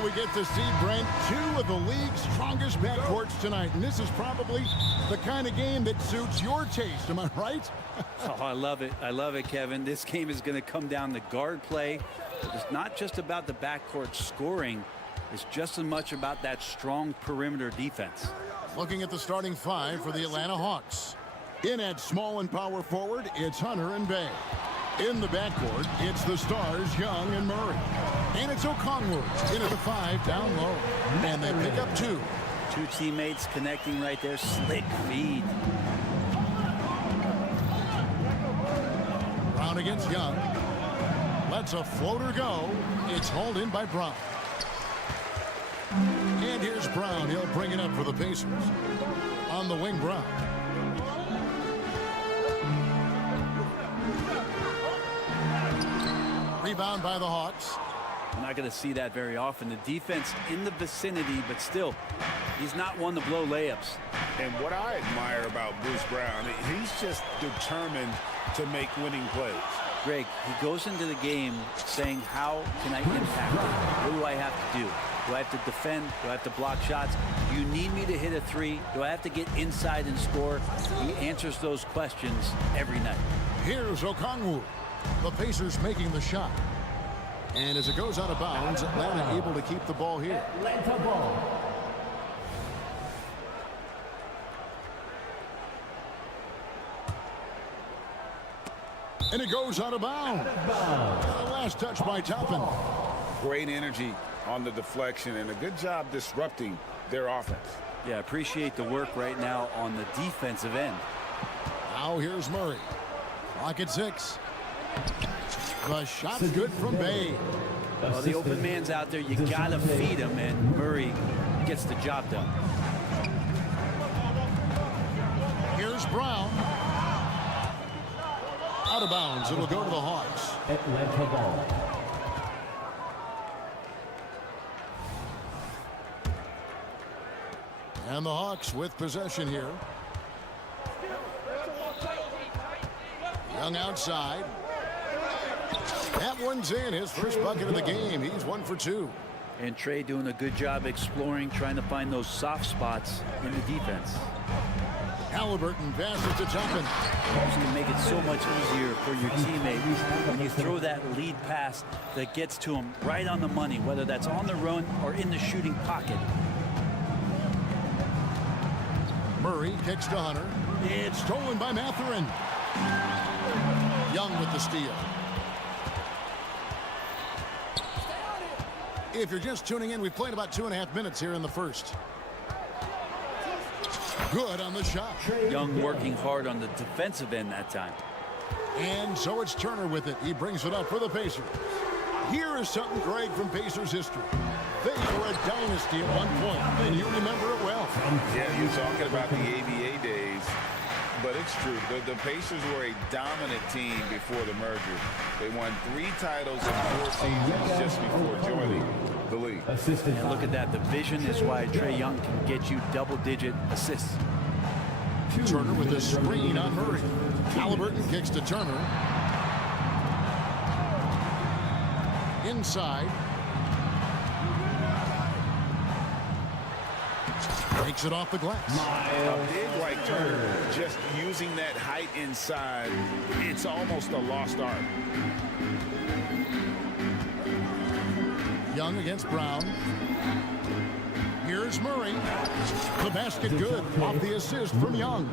So we get to see, Brent, two of the league's strongest backcourts tonight. And this is probably the kind of game that suits your taste. Am I right? Oh, I love it. I love it, Kevin. This game is going to come down to guard play. It's not just about the backcourt scoring. It's just as much about that strong perimeter defense. Looking at the starting five for the Atlanta Hawks. In at small and power forward, it's Hunter and Bay. In the backcourt, it's the stars, Young and Murray. And it's Okongwu in at the 5 down low. And they pick up 2. Two teammates connecting right there. Slick feed. Brown against Young. Lets a floater go. It's hauled in by Brown. And here's Brown. He'll bring it up for the Pacers. On the wing, Brown. Rebound by the Hawks. I'm not going to see that very often. The defense in the vicinity, but still, he's not one to blow layups. And what I admire about Bruce Brown, he's just determined to make winning plays. Greg, he goes into the game saying, how can I impact it? What do I have to do? Do I have to defend? Do I have to block shots? Do you need me to hit a three? Do I have to get inside and score? He answers those questions every night. Here's Okongwu. The Pacers making the shot. And as it goes out of bounds, Atlanta able to keep the ball here. Atlanta ball. And it goes out of bounds. The last touch by Toppin. Great energy on the deflection and a good job disrupting their offense. Yeah, appreciate the work right now on the defensive end. Now here's Murray. Clock at 6. The shot's good from Bay. Well, the open man's out there. You got to feed him, and Murray gets the job done. Here's Brown. Out of bounds. It'll go to the Hawks. Atlanta ball. And the Hawks with possession here. Young outside. That one's in. His first bucket of the game. He's 1 for 2. And Trey doing a good job exploring, trying to find those soft spots in the defense. Halliburton passes to Toppin. It's going to make it so much easier for your teammate when you throw that lead pass that gets to him right on the money, whether that's on the run or in the shooting pocket. Murray kicks to Hunter. It's stolen by Mathurin. Young with the steal. If you're just tuning in, we've played about 2.5 minutes here in the first. Good on the shot. Young working hard on the defensive end that time. And so it's Turner with it. He brings it up for the Pacers. Here is something, Greg, from Pacers history. They were a dynasty at one point, and you remember it well. Yeah, you're talking about the ABA days, but it's true. The Pacers were a dominant team before the merger. They won 3 titles in 4 seasons just before joining the league. And look at that. The vision is why Trae Young can get you double-digit assists. Turner with the screen on Murray. Halliburton kicks to Turner. Inside. Breaks it off the glass. A big like Turner, just using that height inside, it's almost a lost art. Young against Brown. Here's Murray. The basket good off the assist from Young.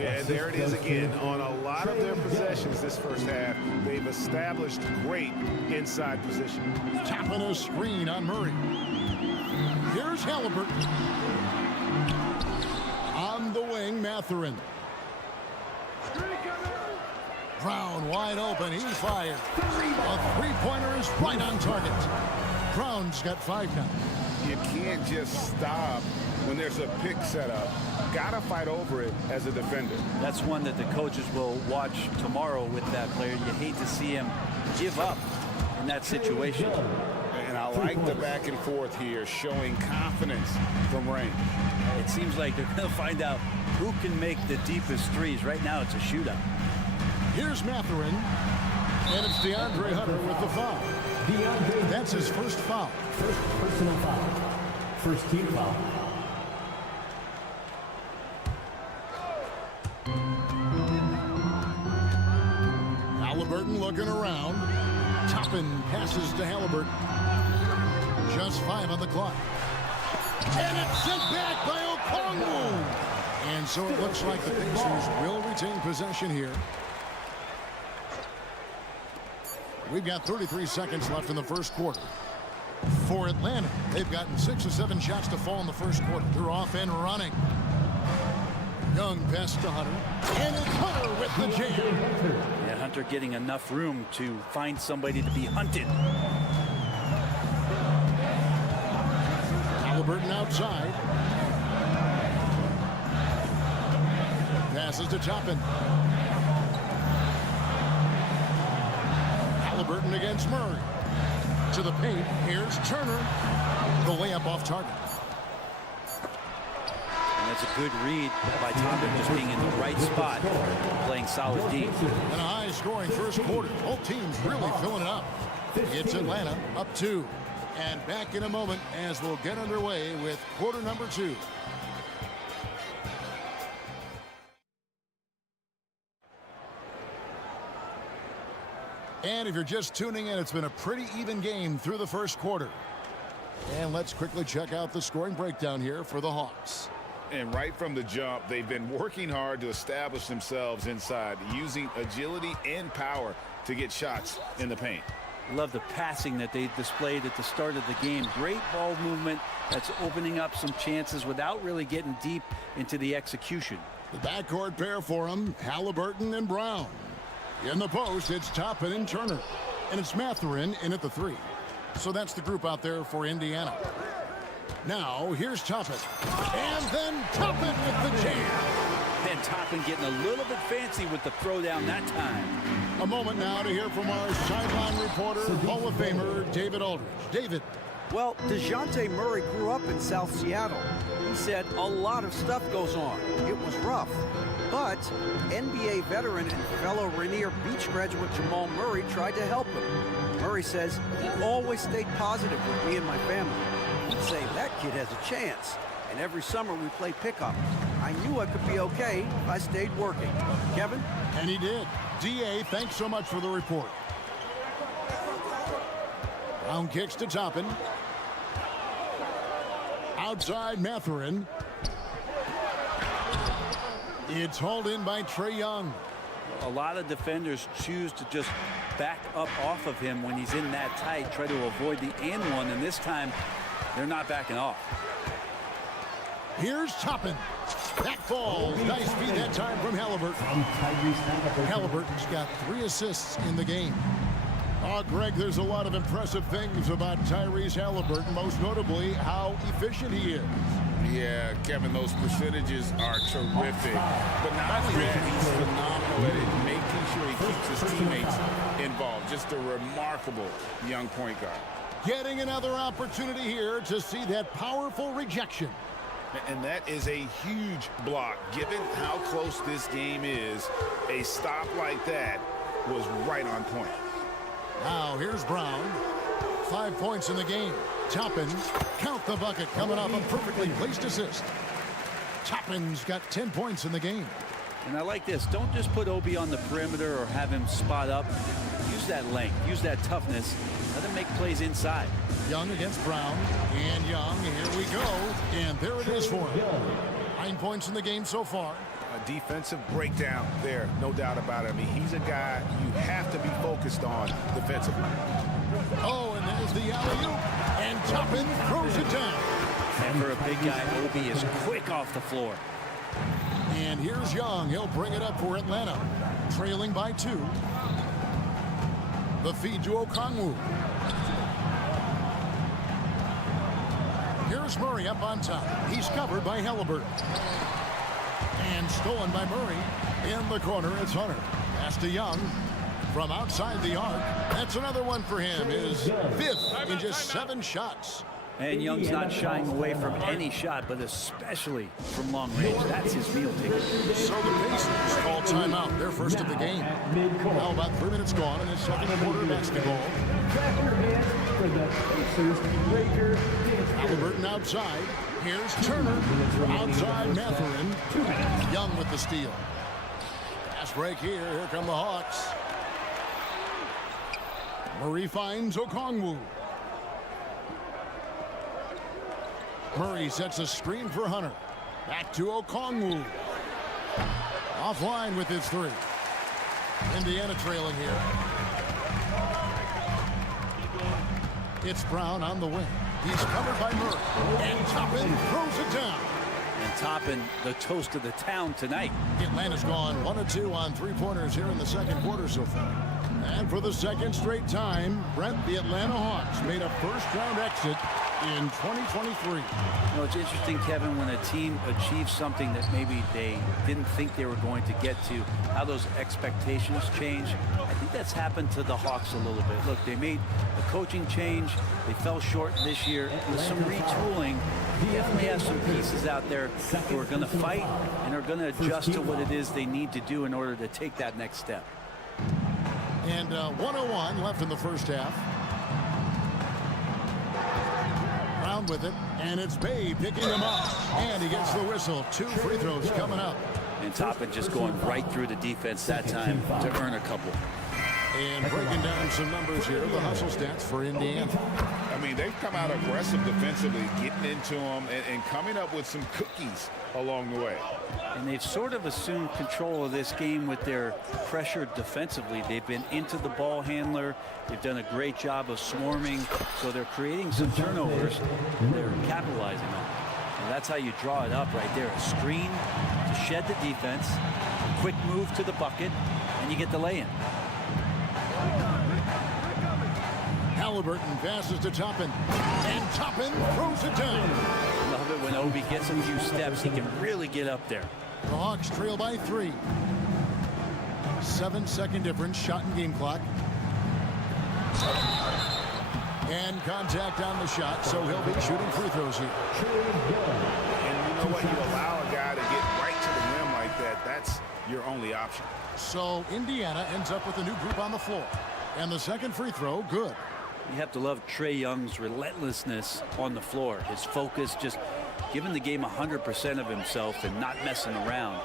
Yeah, there it is again. On a lot of their possessions this first half, they've established great inside position. Tapping a screen on Murray. Here's Halliburton. On the wing, Mathurin. Brown wide open. He fired. A three-pointer is right on target. Brown's got 5 now. You can't just stop when there's a pick set up. Gotta fight over it as a defender. That's one that the coaches will watch tomorrow with that player. You hate to see him give up in that situation. And I like the back and forth here, showing confidence from range. It seems like they're going to find out who can make the deepest threes. Right now, it's a shootout. Here's Mathurin. And it's DeAndre Hunter with the foul. That's his first foul. First personal foul. First team foul. Halliburton looking around. Toppin passes to Halliburton. Just 5 on the clock. And it's sent back by Okongwu. And so it looks like the Pacers will retain possession here. We've got 33 seconds left in the first quarter. For Atlanta, they've gotten 6 or 7 shots to fall in the first quarter. They're off and running. Young pass to Hunter. And it's Hunter with the jam. Yeah, Hunter getting enough room to find somebody to be hunted. Halliburton outside. Passes to Toppin. Halliburton against Murray. To the paint. Here's Turner. The layup off target. And that's a good read by Toppin, just being in the right spot, playing solid D. And a high-scoring first quarter. Both teams really filling it up. It's Atlanta up 2. And back in a moment as we'll get underway with quarter number 2. And if you're just tuning in, it's been a pretty even game through the first quarter. And let's quickly check out the scoring breakdown here for the Hawks. And right from the jump, they've been working hard to establish themselves inside, using agility and power to get shots in the paint. Love the passing that they displayed at the start of the game. Great ball movement that's opening up some chances without really getting deep into the execution. The backcourt pair for them, Halliburton and Brown. In the post, it's Toppin and Turner. And it's Mathurin in at the 3. So that's the group out there for Indiana. Now, here's Toppin. And then Toppin with the jam. And Toppin getting a little bit fancy with the throwdown that time. A moment now to hear from our sideline reporter, Hall of Famer, David Aldridge. David. Well, DeJounte Murray grew up in South Seattle. He said a lot of stuff goes on. It was rough. But NBA veteran and fellow Rainier Beach graduate Jamal Murray tried to help him. Murray says he always stayed positive with me and my family. He'd say, that kid has a chance. And every summer we play pickup. I knew I could be okay if I stayed working. Kevin? And he did. D.A., thanks so much for the report. Brown kicks to Toppin. Outside Mathurin. It's hauled in by Trae Young. A lot of defenders choose to just back up off of him when he's in that tight, try to avoid the and one, and this time they're not backing off. Here's Toppin. That falls. Nice feed that time from Halliburton. Halliburton's got 3 assists in the game. Oh, Greg, there's a lot of impressive things about Tyrese Halliburton, most notably how efficient he is. Yeah, Kevin, those percentages are terrific. But not only that, he's phenomenal at it, making sure he keeps his teammates involved. Just a remarkable young point guard. Getting another opportunity here to see that powerful rejection. And that is a huge block. Given how close this game is, a stop like that was right on point. Now here's Brown. 5 points in the game. Toppin, count the bucket, coming off a perfectly placed assist. Toppin's got 10 points in the game. And I like this. Don't just put Obi on the perimeter or have him spot up. Use that length. Use that toughness. Let him make plays inside. Young against Brown. And Young, here we go. And there it is for him. 9 points in the game so far. A defensive breakdown there, no doubt about it. I mean, he's a guy you have to be focused on defensively. Oh, and there's the alley-oop. And Toppin throws it down. And for a big guy, Obi is quick off the floor. And here's Young. He'll bring it up for Atlanta. Trailing by 2. The feed to Okongwu. Here's Murray up on top. He's covered by Halliburton. And stolen by Murray. In the corner, it's Hunter. Pass to Young. From outside the arc. That's another one for him. His 5th in just 7 shots. And Young's not shying away from any shot, but especially from long range. That's his meal ticket. So the Pacers call timeout, their first of the game. Now about 3 minutes gone in the second quarter basketball. Halliburton outside. Here's Turner. Outside Matherin. Young with the steal. Fast break here. Here come the Hawks. Murray finds Okongwu. Murray sets a screen for Hunter. Back to Okongwu. Offline with his three. Indiana trailing here. It's Brown on the wing. He's covered by Murray. And Toppin throws it down. And Toppin, the toast of the town tonight. Atlanta's gone 1 of 2 on three-pointers here in the second quarter so far. And for the second straight time, Brent, the Atlanta Hawks made a first-round exit in 2023. You know, it's interesting, Kevin, when a team achieves something that maybe they didn't think they were going to get to, how those expectations change. I think that's happened to the Hawks a little bit. Look, they made a coaching change. They fell short this year. With some retooling, they definitely have some pieces out there who are going to fight and are going to adjust to what it is they need to do in order to take that next step. And 1:01 left in the first half. Brown with it, and it's Bay picking him up. And he gets the whistle. 2 free throws coming up. And Toppin just going right through the defense that time to earn a couple. And breaking down some numbers here, the hustle stats for Indiana. I mean, they've come out aggressive defensively, getting into them and coming up with some cookies along the way. And they've sort of assumed control of this game with their pressure defensively. They've been into the ball handler. They've done a great job of swarming. So they're creating some turnovers. They're capitalizing on it. And that's how you draw it up right there. A screen to shed the defense, a quick move to the bucket, and you get the lay-in. Halliburton passes to Toppin. And Toppin throws it down. Love it when Obi gets a few steps. He can really get up there. The Hawks trail by 3. 7-second difference, shot and game clock. And contact on the shot, so he'll be shooting free throws here. And you know what? You allow a guy to get right to the rim like that. That's your only option. So Indiana ends up with a new group on the floor. And the second free throw, good. You have to love Trae Young's relentlessness on the floor. His focus, just giving the game 100% of himself and not messing around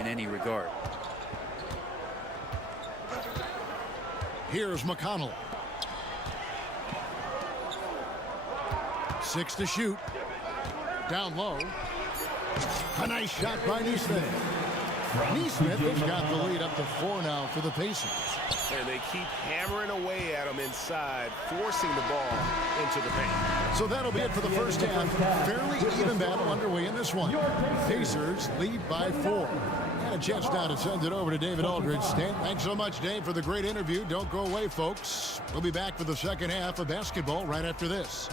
in any regard. Here's McConnell. 6 to shoot. Down low. A nice shot by Nesmith. Nesmith has got the lead up to 4 now for the Pacers. And they keep hammering away at him inside, forcing the ball into the paint. So that'll be it for the first half. Fairly even battle underway in this one. Pacers lead by 4. And a chance now to send it over to David Aldridge. Thanks so much, Dave, for the great interview. Don't go away, folks. We'll be back for the second half of basketball right after this.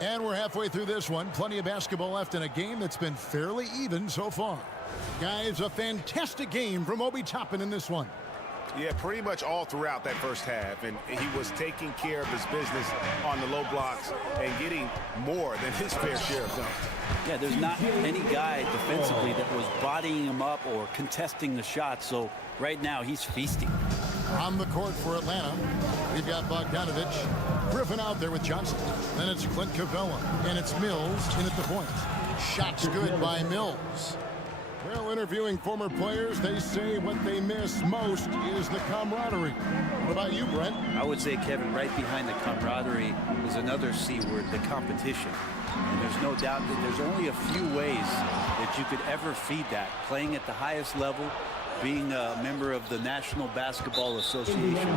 And we're halfway through this one. Plenty of basketball left in a game that's been fairly even so far. Guys, a fantastic game from Obi Toppin in this one. Yeah, pretty much all throughout that first half. And he was taking care of his business on the low blocks and getting more than his fair share of dunks. Yeah, there's not any guy defensively that was bodying him up or contesting the shot. So right now he's feasting. On the court for Atlanta, we've got Bogdanovich. Griffin out there with Johnson. Then it's Clint Capella. And it's Mills in at the point. Shots good by Mills. Well, interviewing former players, they say what they miss most is the camaraderie. What about you, Brent? I would say, Kevin, right behind the camaraderie is another C word, the competition. And there's no doubt that there's only a few ways that you could ever feed that. Playing at the highest level, being a member of the National Basketball Association,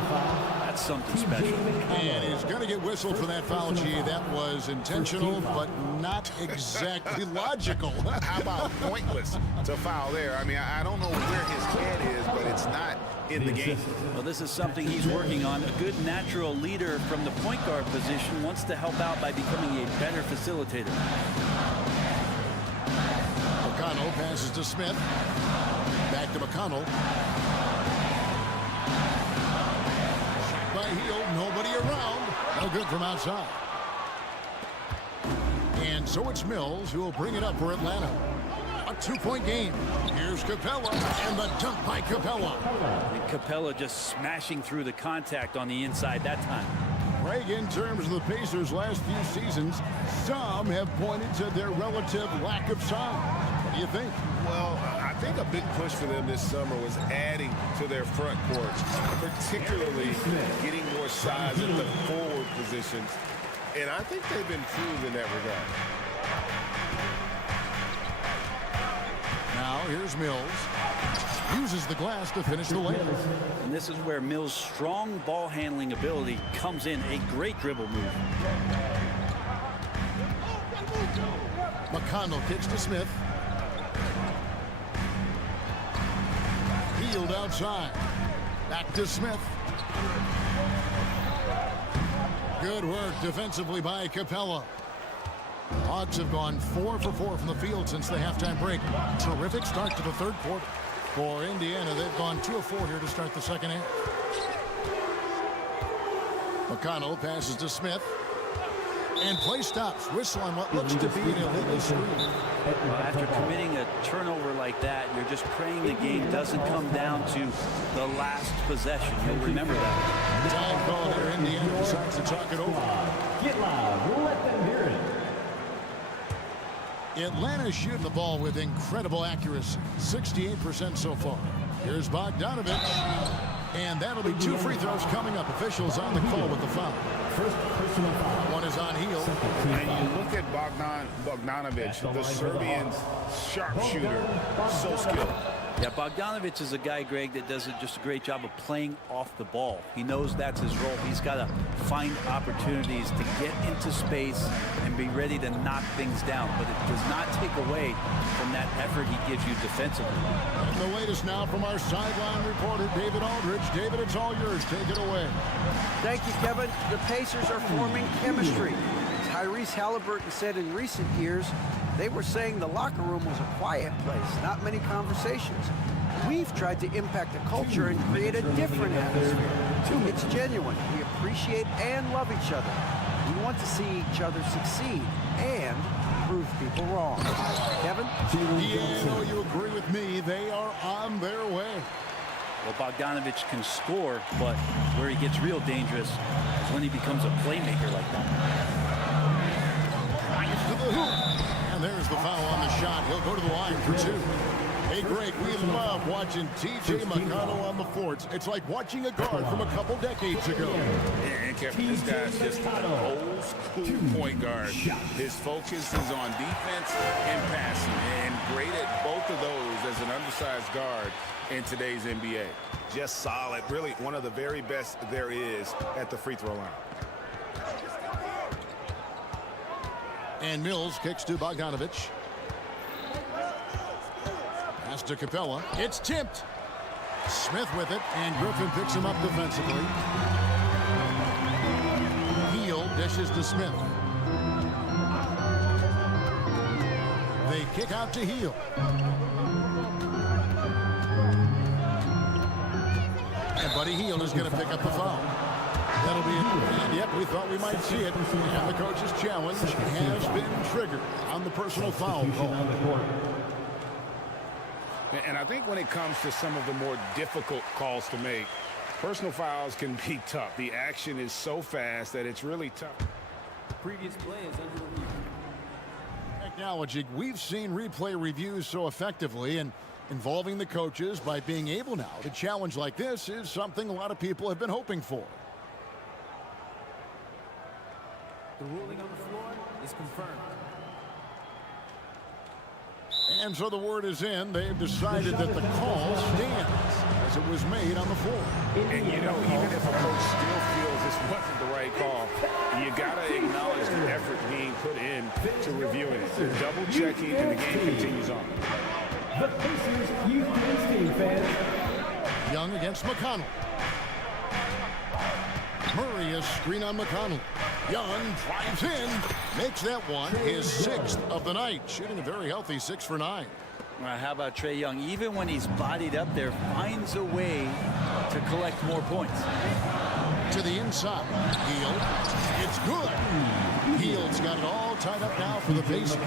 that's something special. And he's going to get whistled for that foul, G. That was intentional, but not exactly logical. How about pointless to foul there? I mean, I don't know where his head is, but it's not in the game. Well, this is something he's working on. A good natural leader from the point guard position wants to help out by becoming a better facilitator. McConnell passes to Smith. Back to McConnell. Shot by Hield. Nobody around. No good from outside. And so it's Mills who will bring it up for Atlanta. A 2-point game. Here's Capella, and the dunk by Capella. And Capella just smashing through the contact on the inside that time. Greg, in terms of the Pacers' last few seasons, some have pointed to their relative lack of size. What do you think? Well, I think a big push for them this summer was adding to their front court, particularly getting more size at the forward positions. And I think they've improved in that regard. Now here's Mills. Uses the glass to finish the layup. And this is where Mills' strong ball handling ability comes in. A great dribble move. McConnell kicks to Smith. Hield outside. Back to Smith. Good work defensively by Capella. Hawks have gone 4 for 4 from the field since the halftime break. Terrific start to the third quarter. For Indiana, they've gone 2 of 4 here to start the second half. McConnell passes to Smith. And play stops. Whistle on what looks to be an illegal screen. After committing a turnover like that, you're just praying the game doesn't come down to the last possession. You'll remember that. Time call here. Indiana decides to talk it over. Get loud. Let them hear it. Atlanta's shooting the ball with incredible accuracy. 68% so far. Here's Bogdanovich. And that'll be 2 free throws coming up. Officials on the call with the foul. First personal foul. One is on Hield. And you look at Bogdanovich, the Serbian sharpshooter, so skilled. Yeah, Bogdanovich is a guy, Greg, that does just a great job of playing off the ball. He knows that's his role. He's got to find opportunities to get into space and be ready to knock things down. But it does not take away from that effort he gives you defensively. And the latest now from our sideline reporter, David Aldridge. David, it's all yours. Take it away. Thank you, Kevin. The Pacers are forming chemistry. Tyrese Halliburton said in recent years, they were saying the locker room was a quiet place, not many conversations. We've tried to impact the culture and create a different atmosphere. It's genuine. We appreciate and love each other. We want to see each other succeed and prove people wrong. Kevin? Yeah, no, you agree with me. They are on their way. Well, Bogdanovich can score, but where he gets real dangerous is when he becomes a playmaker like that. To the hoop. And there's the foul on the shot. He'll go to the line for 2. Hey, Greg, we love watching T.J. McConnell on the floor. It's like watching a guard from a couple decades ago. And Kevin, this guy's just an old school point guard. His focus is on defense and passing, and great at both of those as an undersized guard in today's NBA. Just solid. Really one of the very best there is at the free throw line. And Mills kicks to Bogdanovich. Pass to Capella. It's tipped. Smith with it, and Griffin picks him up defensively. Hield dishes to Smith. They kick out to Hield. And Buddy Hield is going to pick up the foul. That'll be it. And yep, we thought we might see it. And the coach's challenge has been triggered on the personal foul call. And I think when it comes to some of the more difficult calls to make, personal fouls can be tough. The action is so fast that it's really tough. Previous play is under review. Technology, we've seen replay reviews so effectively, and involving the coaches by being able now to challenge like this is something a lot of people have been hoping for. The ruling on the floor is confirmed. And so the word is in. They've decided that the call stands. was made on the floor. And, you know, even if a coach still feels this wasn't the right call, you got to acknowledge the effort being put in to reviewing it. They're double-checking, and the game continues on. The Pacers Youth Games team fans. Young against McConnell. Murray a screen on McConnell. Young drives in, makes that one his 6th of the night, shooting a very healthy 6 for 9. Well, how about Trae Young? Even when he's bodied up there, finds a way to collect more points. To the inside. Hield. It's good. Hield's got it all tied up now for the Pacers.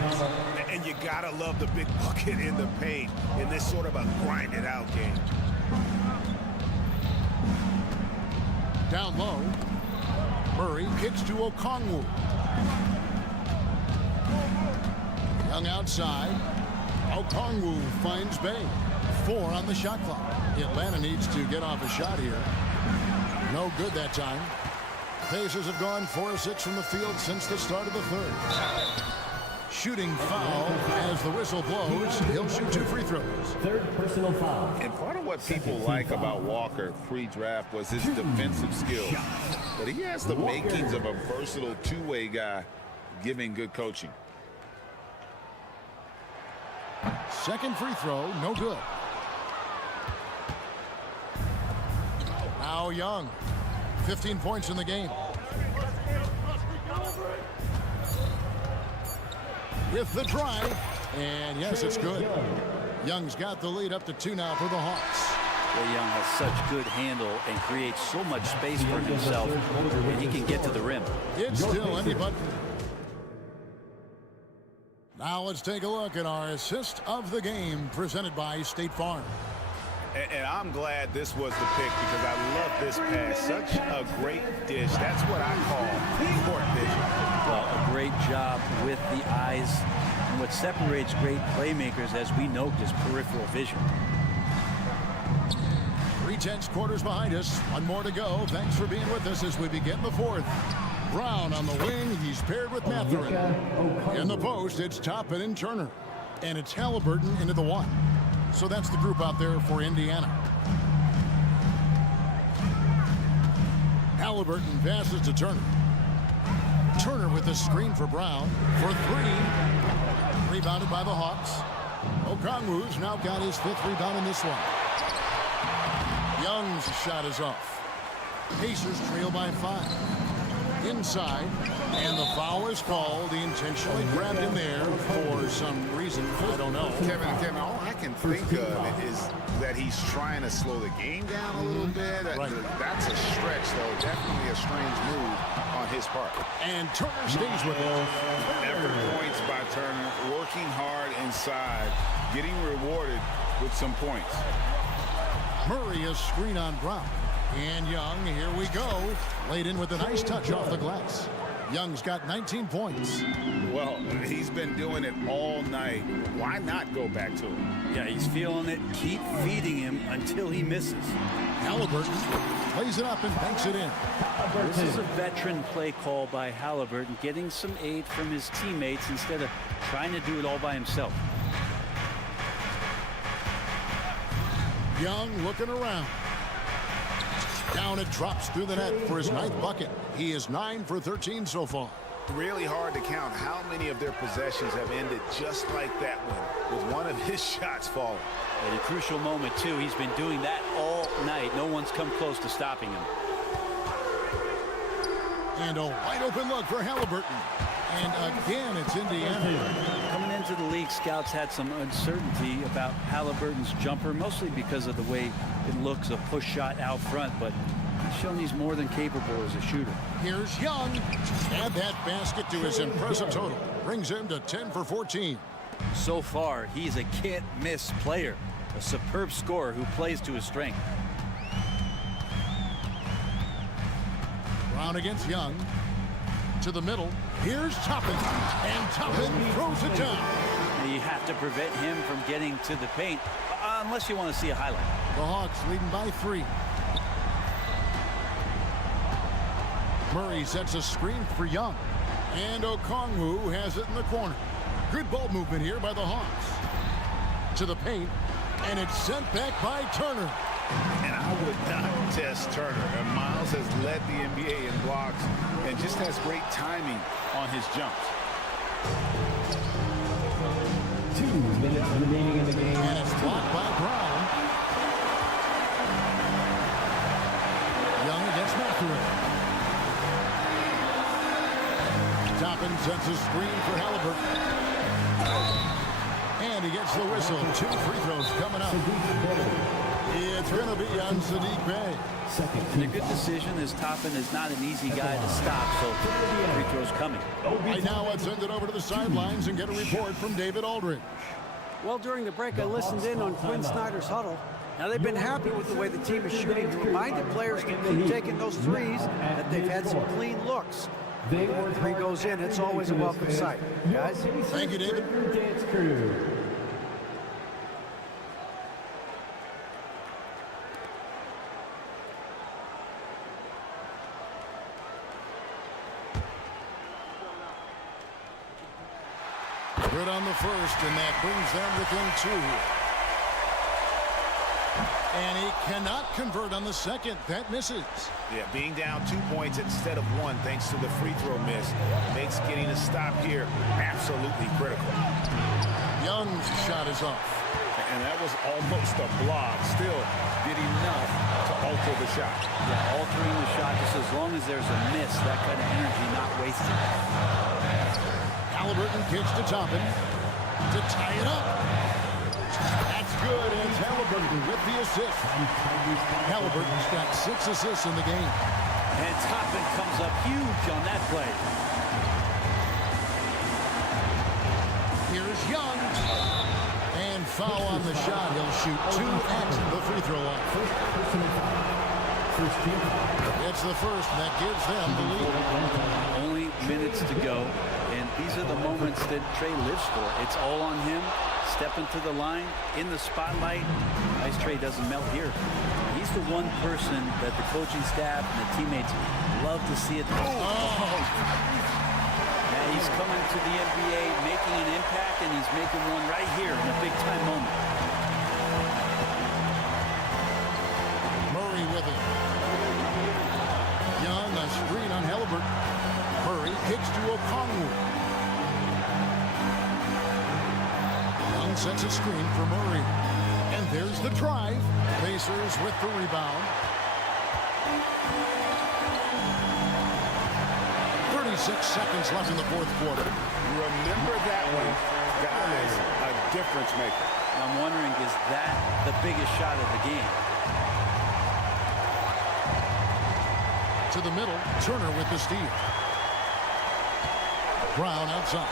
And you gotta love the big bucket in the paint in this sort of a grind-it-out game. Down low. Murray kicks to Okongwu. Young outside. Okongwu finds Bay. 4 on the shot clock. Atlanta needs to get off a shot here. No good that time. Pacers have gone 4 of 6 from the field since the start of the third. Shooting foul as the whistle blows. He'll shoot 2 free throws. Third personal foul. And part of what people like about Walker pre-draft was his defensive skills. But he has the makings of a versatile two-way guy giving good coaching. Second free throw, no good. Now Young, 15 points in the game. With the drive, and yes, it's good. Young's got the lead up to 2 now for the Hawks. Trae Young has such good handle and creates so much space for himself, and he can get to the rim. It's still anybody. Now let's take a look at our assist of the game presented by State Farm. And I'm glad this was the pick because I love this pass. Such a great dish. That's what I call court vision. Well, a great job with the eyes. And what separates great playmakers, as we know, is peripheral vision. 3/10 quarters behind us. 1 more to go. Thanks for being with us as we begin the 4th. Brown on the wing. He's paired with Mathurin. In the post, it's Toppin and Turner. And it's Halliburton into the 1. So that's the group out there for Indiana. Halliburton passes to Turner. Turner with the screen for Brown for 3. Rebounded by the Hawks. Okongwu's now got his 5th rebound in this one. Young's shot is off. Pacers trail by 5. Inside, and the foul is called. He intentionally grabbed him there for some reason. I don't know. Kevin, all I can think of is that he's trying to slow the game down a little bit. Right. That's a stretch, though. Definitely a strange move on his part. And Turner stays with it. Effort points by Turner, working hard inside, getting rewarded with some points. Murray is screen on Brown. And Young, here we go. Laid in with a nice touch off the glass. Young's got 19 points. Well, he's been doing it all night. Why not go back to him? Yeah, he's feeling it. Keep feeding him until he misses. Halliburton plays it up and banks it in. This is a veteran play call by Halliburton, getting some aid from his teammates instead of trying to do it all by himself. Young looking around. Down it drops through the net for his 9th bucket. He is 9 for 13 so far. Really hard to count how many of their possessions have ended just like that one, with one of his shots falling. At a crucial moment, too. He's been doing that all night. No one's come close to stopping him. And a wide open look for Halliburton. And again, it's Indiana. Coming into the league, scouts had some uncertainty about Halliburton's jumper, mostly because of the way it looks, a push shot out front, but he's shown he's more than capable as a shooter. Here's Young. Add that basket to his impressive total. Brings him to 10 for 14. So far, he's a can't-miss player, a superb scorer who plays to his strength. Brown against Young. To the middle. Here's Toppin. And Toppin throws it down. Now you have to prevent him from getting to the paint, unless you want to see a highlight. The Hawks leading by 3. Murray sets a screen for Young. And Okongwu has it in the corner. Good ball movement here by the Hawks. To the paint. And it's sent back by Turner. And I would not test Turner. And Miles has led the NBA in blocks and just has great timing on his jumps. 2 minutes remaining in the game. And it's blocked by Brown. Young against Matherin. Toppin sends a screen for Halliburton. And he gets the whistle. 2 free throws coming up. It's going to be on Sadiq Bey. And a good decision as Toppin is not an easy guy to stop, so free throws coming. Right now, let's send it over to the sidelines and get a report from David Aldridge. Well, during the break, I listened in on Quinn Snyder's huddle. Now, they've been happy with the way the team is shooting. He reminded players to keep taking those threes, that they've had some clean looks. When the three goes in, it's always a welcome sight. Guys? Thank you, David. Good on the first, and that brings them within 2. And he cannot convert on the second. That misses. Yeah, being down 2 points instead of 1 thanks to the free throw miss makes getting a stop here absolutely critical. Young's shot is off. And that was almost a block. Still did enough to alter the shot. Yeah, altering the shot just as long as there's a miss, that kind of energy not wasted. Halliburton kicks to Toppin to tie it up. That's good, and it's Halliburton with the assist. Halliburton's got 6 assists in the game. And Toppin comes up huge on that play. Here's Young. And foul on the shot. He'll shoot 2 at the free throw line. It's the first, and that gives them the lead. Only minutes to go, and these are the moments that Trey lives for. It's all on him. Step into the line, in the spotlight. Nice Trey doesn't melt here. He's the one person that the coaching staff and the teammates love to see it. And he's coming to the NBA, making an impact, and he's making one right here in a big-time moment. Murray with it. Young, a screen on Halliburton. Murray kicks to Okongwu. Young sets a screen for Murray. And there's the drive. Pacers with the rebound. 36 seconds left in the fourth quarter. Remember that one, guys, a difference maker. I'm wondering, is that the biggest shot of the game? To the middle, Turner with the steal. Brown outside.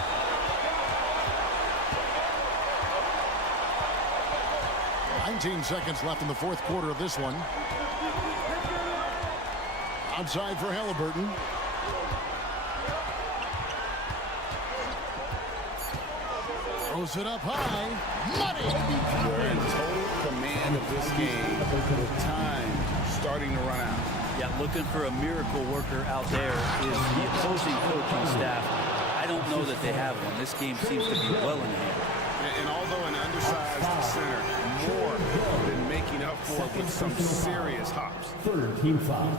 "19 seconds left in the fourth quarter of this one. Outside for Halliburton. Throws it up high. Money! We're in total command of this game with time starting to run out. Yeah, looking for a miracle worker out there is the opposing coaching staff. I don't know that they have one. This game seems to be well in hand. And although an undersized center, more than making up for it with some serious hops. Third team foul.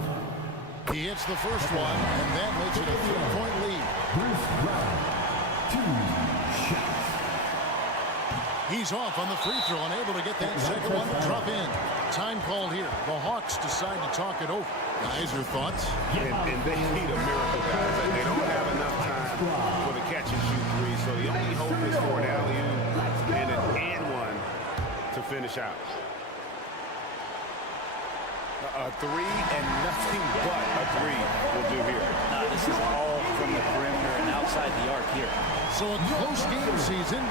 He hits the first one, and that makes it a 3-point lead. Bruce Brown, 2 shots. He's off on the free throw, unable to get that second one to drop in. Time called here. The Hawks decide to talk it over. Guys, your thoughts? And they need a miracle, guys. They don't have enough time for the catch and shoot three, so the only hope is for an alley-oop and an and-one to finish out. A three and nothing but a three will do here. This is all from the perimeter and outside the arc here. So a close game season.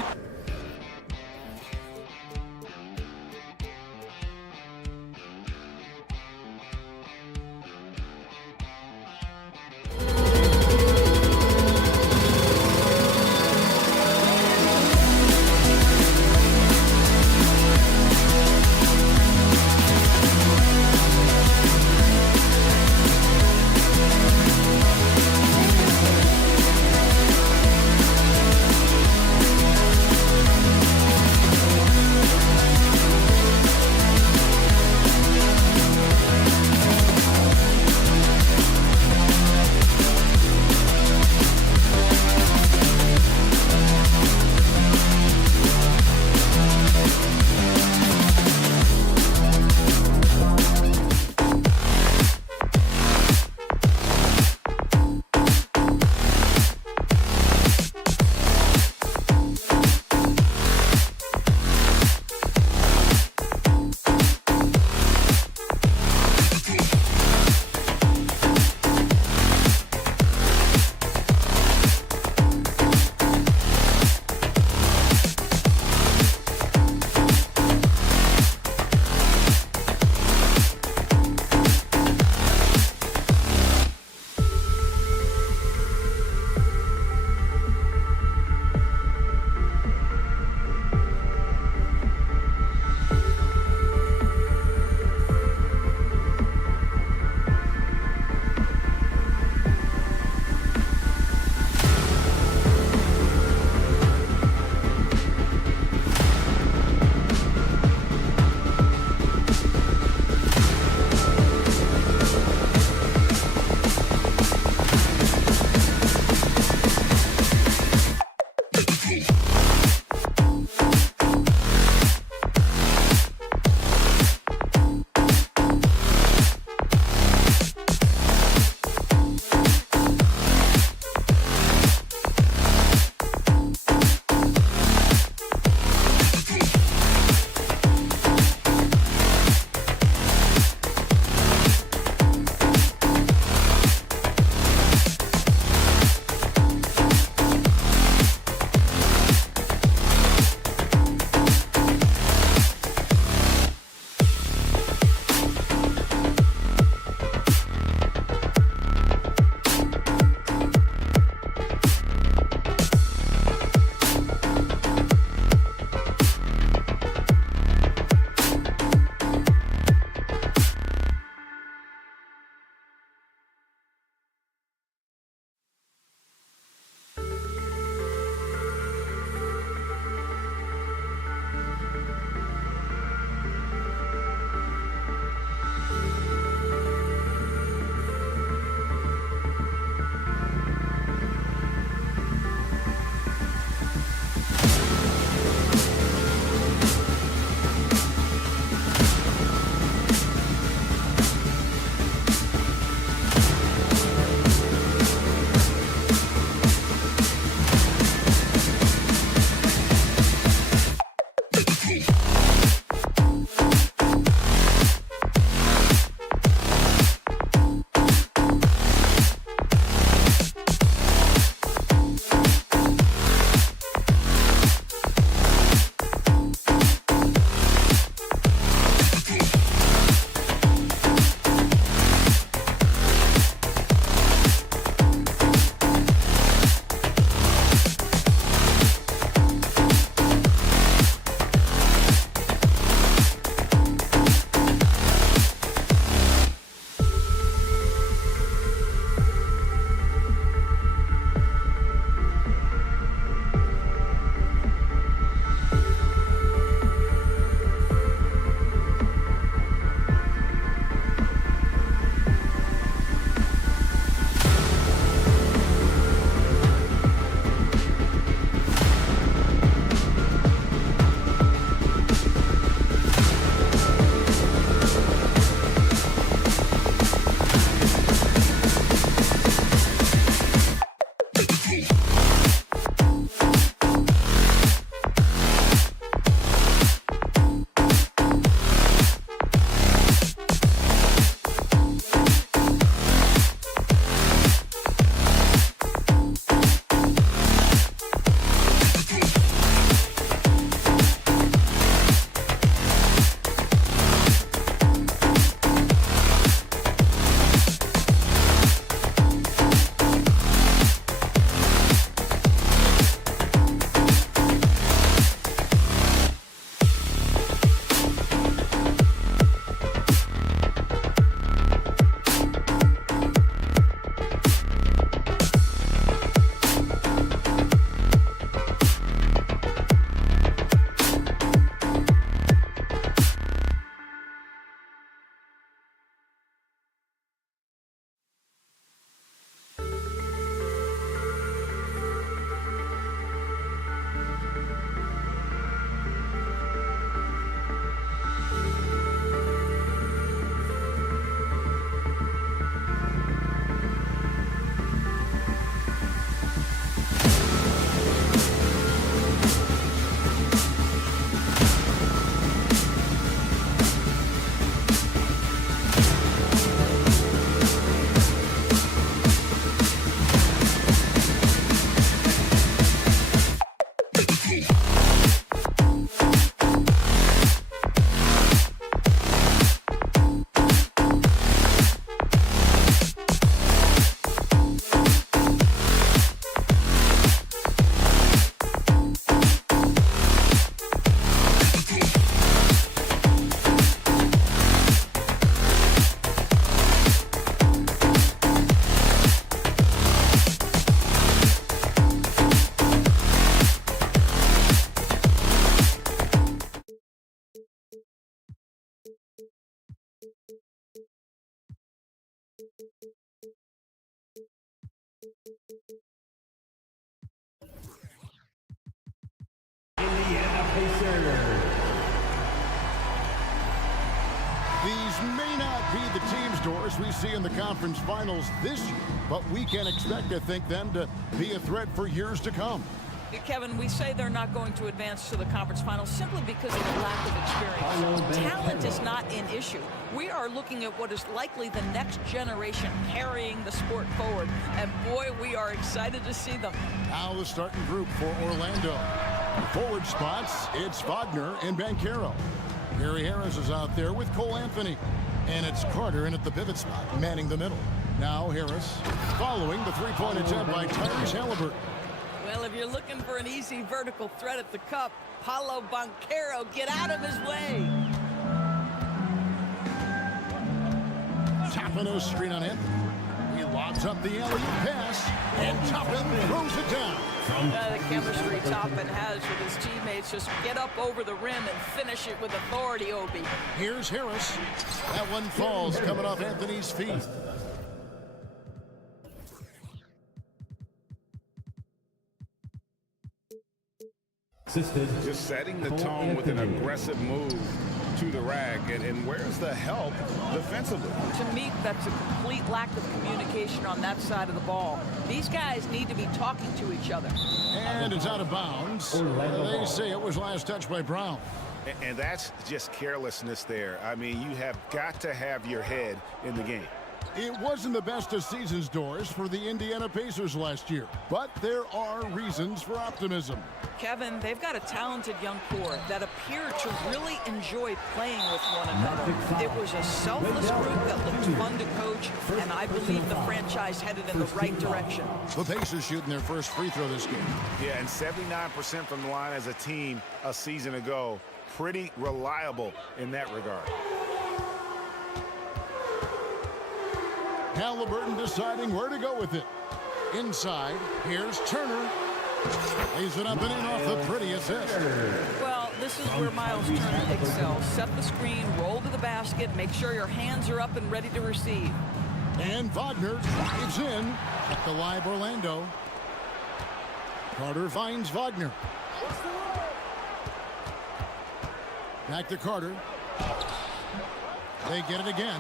may not be the teams, Doris, we see in the conference finals this year, but we can expect, I think, them to be a threat for years to come. Kevin, we say they're not going to advance to the conference finals simply because of the lack of experience. Talent is not an issue. We are looking at what is likely the next generation carrying the sport forward. And boy, we are excited to see them. Now the starting group for Orlando. Forward spots, it's Wagner and Banchero. Gary Harris is out there with Cole Anthony. And it's Carter in at the pivot spot, manning the middle. Now Harris following the three-point attempt by Tyrese Halliburton. Well, if you're looking for an easy vertical threat at the cup, Paulo Banchero, get out of his way. Toppin screen on it. He lobs up the alley pass, and Toppin throws it down. The chemistry Toppin has with his teammates. Just get up over the rim and finish it with authority, Obi. Here's Harris. That one falls coming off Anthony's feet. Just setting the tone with an aggressive move to the rack. And where's the help defensively? To me, that's a complete lack of communication on that side of the ball. These guys need to be talking to each other. And it's out of bounds. They say it was last touched by Brown. And that's just carelessness there. I mean, you have got to have your head in the game. It wasn't the best of seasons, Doris, for the Indiana Pacers last year, but there are reasons for optimism. Kevin, they've got a talented young core that appear to really enjoy playing with one another. It was a selfless group that looked fun to coach, and I believe the franchise headed in the right direction. The Pacers shooting their first free throw this game. Yeah, and 79% from the line as a team a season ago. Pretty reliable in that regard. Halliburton deciding where to go with it. Inside, here's Turner. Lays it up and in off the pretty assist. Well, this is where Miles Turner excels. Set the screen, roll to the basket, make sure your hands are up and ready to receive. And Wagner drives in at the live Orlando. Carter finds Wagner. Back to Carter. They get it again.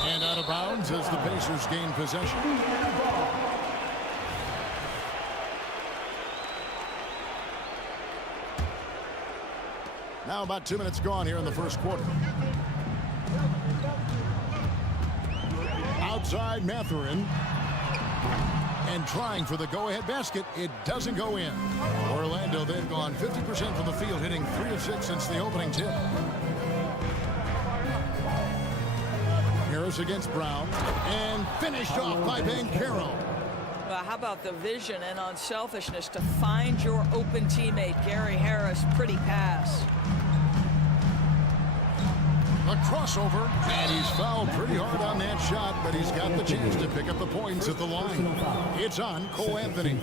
And out of bounds as the Pacers gain possession. Now about 2 minutes gone here in the first quarter. Outside Mathurin. And trying for the go-ahead basket. It doesn't go in. Orlando, they've gone 50% from the field, hitting 3 of 6 since the opening tip. Harris against Brown, and finished off by Banchero. Well, how about the vision and unselfishness to find your open teammate, Gary Harris? Pretty pass. A crossover, and he's fouled pretty hard on that shot, but he's got the chance to pick up the points at the line. It's on Cole Anthony.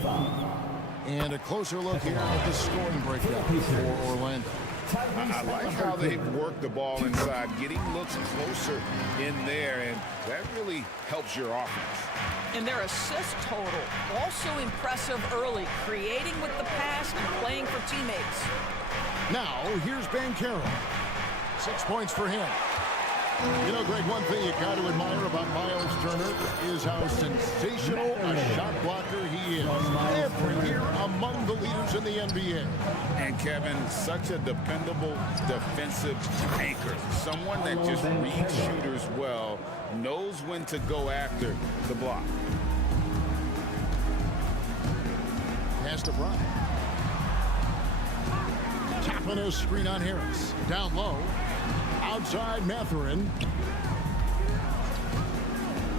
And a closer look here at the scoring breakdown for Orlando. I like how they've worked the ball inside, getting looks closer in there, and that really helps your offense. And their assist total, also impressive early, creating with the pass and playing for teammates. Now, here's Banchero. 6 points for him. You know, Greg, one thing you got to admire about Miles Turner is how sensational a shot blocker he is. Every year among the leaders in the NBA. And Kevin, such a dependable defensive anchor. Someone that just reads shooters well, knows when to go after the block. Pass to Brown. Tapping a screen on Harris. Down low. Outside Mathurin.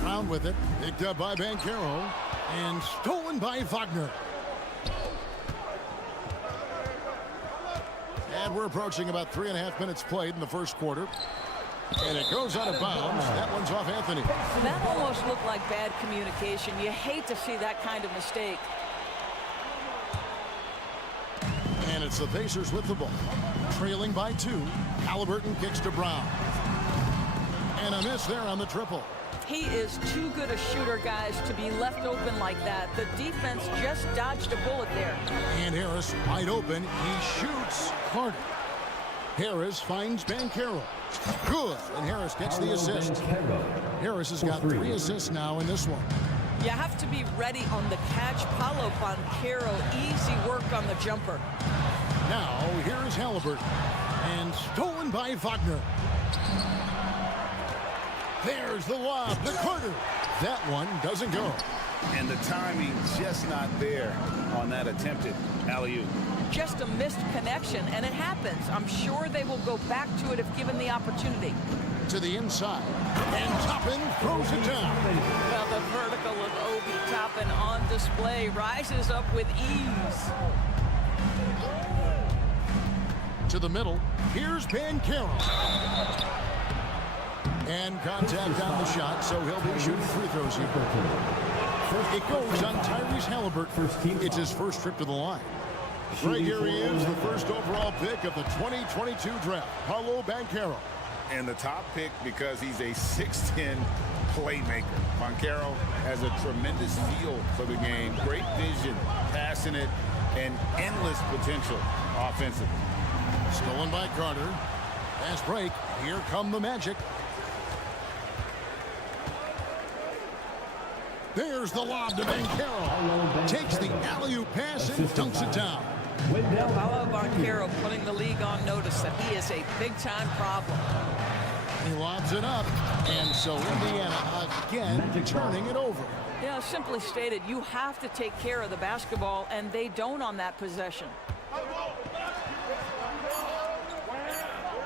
Brown with it. Picked up by Banchero. And stolen by Wagner. And we're approaching about 3.5 minutes played in the first quarter. And it goes out of bounds. That one's off Anthony. That almost looked like bad communication. You hate to see that kind of mistake. And it's the Pacers with the ball. Trailing by 2. Halliburton kicks to Brown. And a miss there on the triple. He is too good a shooter, guys, to be left open like that. The defense just dodged a bullet there. And Harris wide open. He shoots. Carter. Harris finds Banchero. Good, and Harris gets the assist. Harris has got 3 assists now in this one. You have to be ready on the catch. Paulo Banchero, easy work on the jumper. Now, here's Halliburton. And stolen by Wagner. There's the lob to Carter. That one doesn't go. And the timing just not there on that attempted alley-oop. Just a missed connection, and it happens. I'm sure they will go back to it if given the opportunity. To the inside. And Toppin throws it down. Well, the vertical of Obi Toppin on display rises up with ease. To the middle. Here's Banchero. And contact on the shot, so he'll be shooting free throws here. It goes on Tyrese Halliburton. It's his first trip to the line. Right here he is, the first overall pick of the 2022 draft, Paulo Banchero. And the top pick because he's a 6'10 playmaker. Banchero has a tremendous feel for the game, great vision, passing it, and endless potential offensively. Stolen by Carter. Fast break. Here come the Magic. There's the lob to Banchero. Takes the alley-oop pass and dunks it down. Paulo Banchero putting the league on notice that he is a big-time problem. He lobs it up, and so Indiana again turning it over. Yeah, simply stated, you have to take care of the basketball, and they don't on that possession.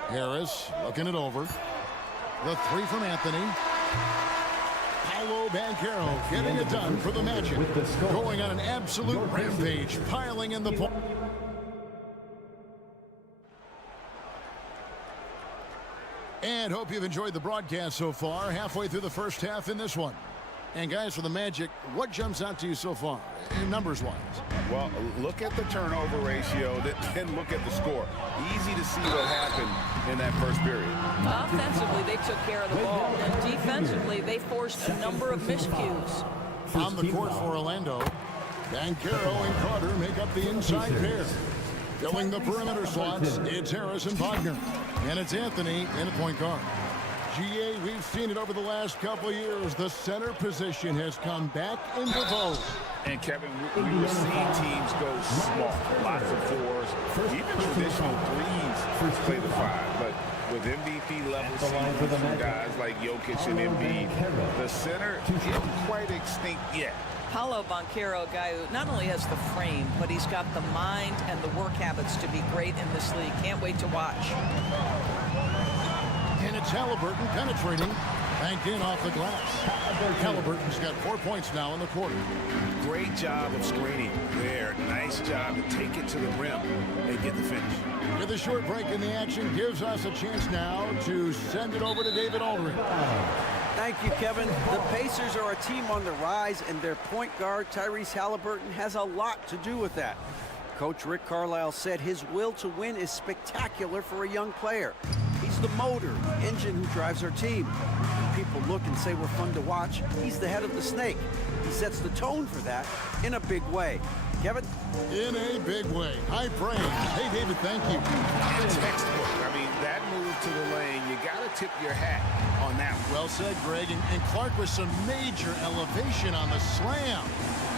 Harris looking it over. The 3 from Anthony. Paulo Banchero getting it done for the Magic. Going on an absolute rampage, piling in the points. And hope you've enjoyed the broadcast so far. Halfway through the first half in this one. And guys, for the Magic, what jumps out to you so far, numbers-wise? Well, look at the turnover ratio, then look at the score. Easy to see what happened in that first period. Offensively, they took care of the ball, and defensively, they forced a number of miscues. On the court for Orlando, Banchero and Carter make up the inside pair. Filling the perimeter slots, it's Harris and Wagner. And it's Anthony in a point guard. GA, we've seen it over the last couple of years. The center position has come back into vogue. And Kevin, we were seeing teams go small, lots of 4s, even traditional 3s play the 5. But with MVP level seasons from guys like Jokic and Embiid, the center isn't quite extinct yet. Paulo Banchero, a guy who not only has the frame, but he's got the mind and the work habits to be great in this league. Can't wait to watch. And it's Halliburton penetrating. Banked in off the glass. Halliburton's got 4 points now in the quarter. Great job of screening there. Nice job to take it to the rim and get the finish. With a short break in the action, gives us a chance now to send it over to David Aldridge. Thank you, Kevin. The Pacers are a team on the rise, and their point guard, Tyrese Halliburton, has a lot to do with that. Coach Rick Carlisle said his will to win is spectacular for a young player. He's the motor, the engine who drives our team. People look and say we're fun to watch. He's the head of the snake. He sets the tone for that in a big way. Kevin? In a big way. High praise. Hey, David, thank you. Textbook. I mean, that move to the lane, you got to tip your hat on that one. Well said, Greg. And Clark with some major elevation on the slam.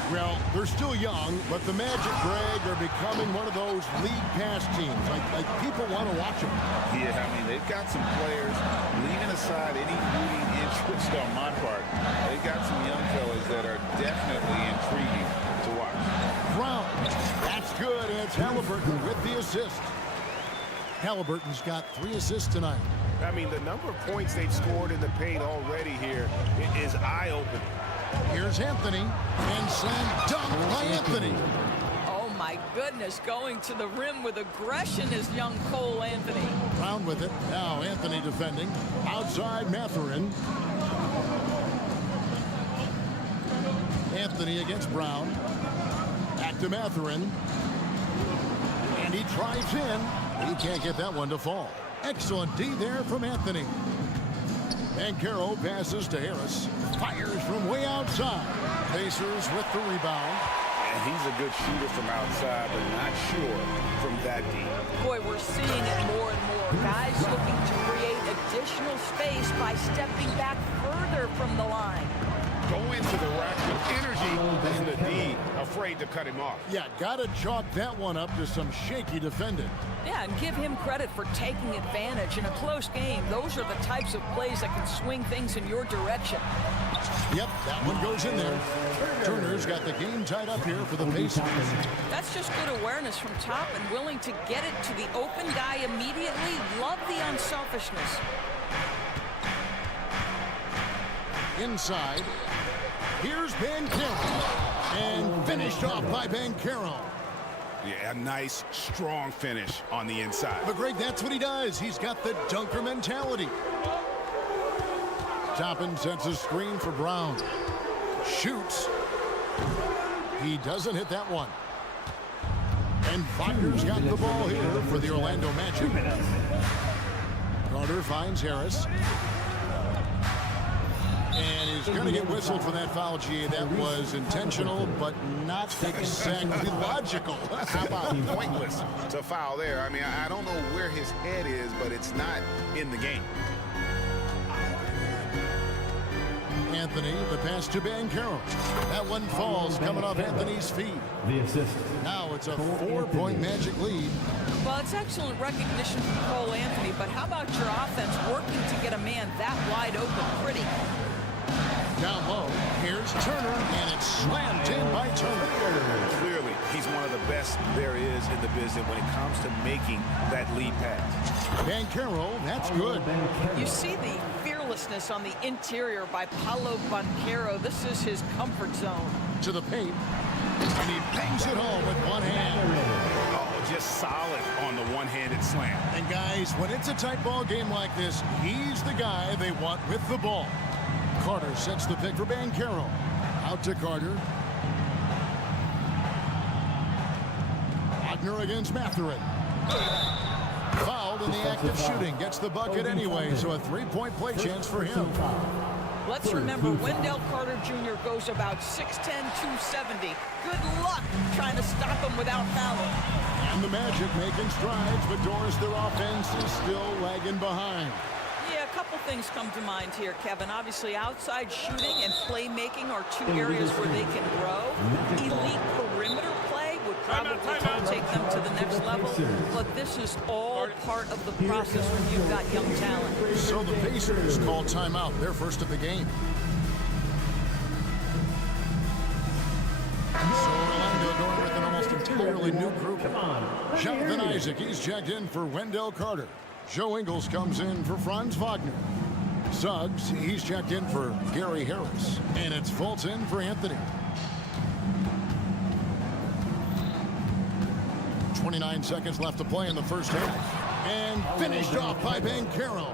Well, they're still young, but the Magic, Greg, are becoming one of those league pass teams. Like people want to watch them. Yeah, I mean, they've got some players, leaving aside any rooting interest on my part, they've got some young fellas that are definitely intriguing to watch. Brown, that's good, and it's Halliburton with the assist. Halliburton's got 3 assists tonight. I mean, the number of points they've scored in the paint already here is eye-opening. Here's Anthony, and slam dunk by Anthony. Oh, my goodness, going to the rim with aggression is young Cole Anthony. Brown with it. Now Anthony defending. Outside Mathurin. Anthony against Brown. Back to Mathurin. And he drives in. He can't get that one to fall. Excellent D there from Anthony. Banchero passes to Harris. Fires from way outside. Pacers with the rebound. And he's a good shooter from outside, but not sure from that deep. Boy, we're seeing it more and more. Guys looking to create additional space by stepping back further from the line. Go into the rack with energy, and the D afraid to cut him off. Yeah, got to chalk that one up to some shaky defending. Yeah, and give him credit for taking advantage in a close game. Those are the types of plays that can swing things in your direction. Yep, that one goes in there. Turner's got the game tied up here for the Pacers. That's just good awareness from top and willing to get it to the open guy immediately. Love the unselfishness. Inside, here's Bancaro, and finished off by Bancaro. Yeah, a nice, strong finish on the inside. But Greg, that's what he does. He's got the dunker mentality. Toppin sets a screen for Brown. Shoots. He doesn't hit that one. And Wagner's got the ball here for the Orlando Magic. Carter finds Harris. And he's going to get whistled for that foul, G. That was intentional, but not exactly logical. How about pointless to foul there? I mean, I don't know where his head is, but it's not in the game. Anthony, the pass to Bancaro. That one falls coming off Anthony's feet. The assist. Now it's a 4-point Magic lead. Well, it's excellent recognition from Cole Anthony, but how about your offense working to get a man that wide open pretty? Down low, here's Turner, and it's slammed in by Turner. Clearly, he's one of the best there is in the business when it comes to making that lead pass. Bancaro, that's good. You see the fearlessness on the interior by Paolo Bancaro. This is his comfort zone. To the paint, and he bangs it home with one hand. Oh, just solid on the one-handed slam. And guys, when it's a tight ball game like this, he's the guy they want with the ball. Carter sets the pick for Bancaro. Out to Carter. Wagner against Mathurin. Fouled in the act of shooting. Gets the bucket anyway, so a 3-point play chance for him. Let's remember, Wendell Carter Jr. goes about 6'10", 270. Good luck trying to stop him without fouling. And the Magic making strides, but Doris, their offense is still lagging behind. Yeah, a couple things come to mind here, Kevin. Obviously, outside shooting and playmaking are two areas where they can grow. Elite perimeter play would probably take them to the next level, but this is all part of the process when you've got young talent. So the Pacers call timeout, their first of the game. So Orlando going with an almost entirely new group. Jonathan Isaac, he's checked in for Wendell Carter. Joe Ingles comes in for Franz Wagner. Suggs, he's checked in for Gary Harris. And it's Fultz in for Anthony. 29 seconds left to play in the first half. And finished off by Bancaro.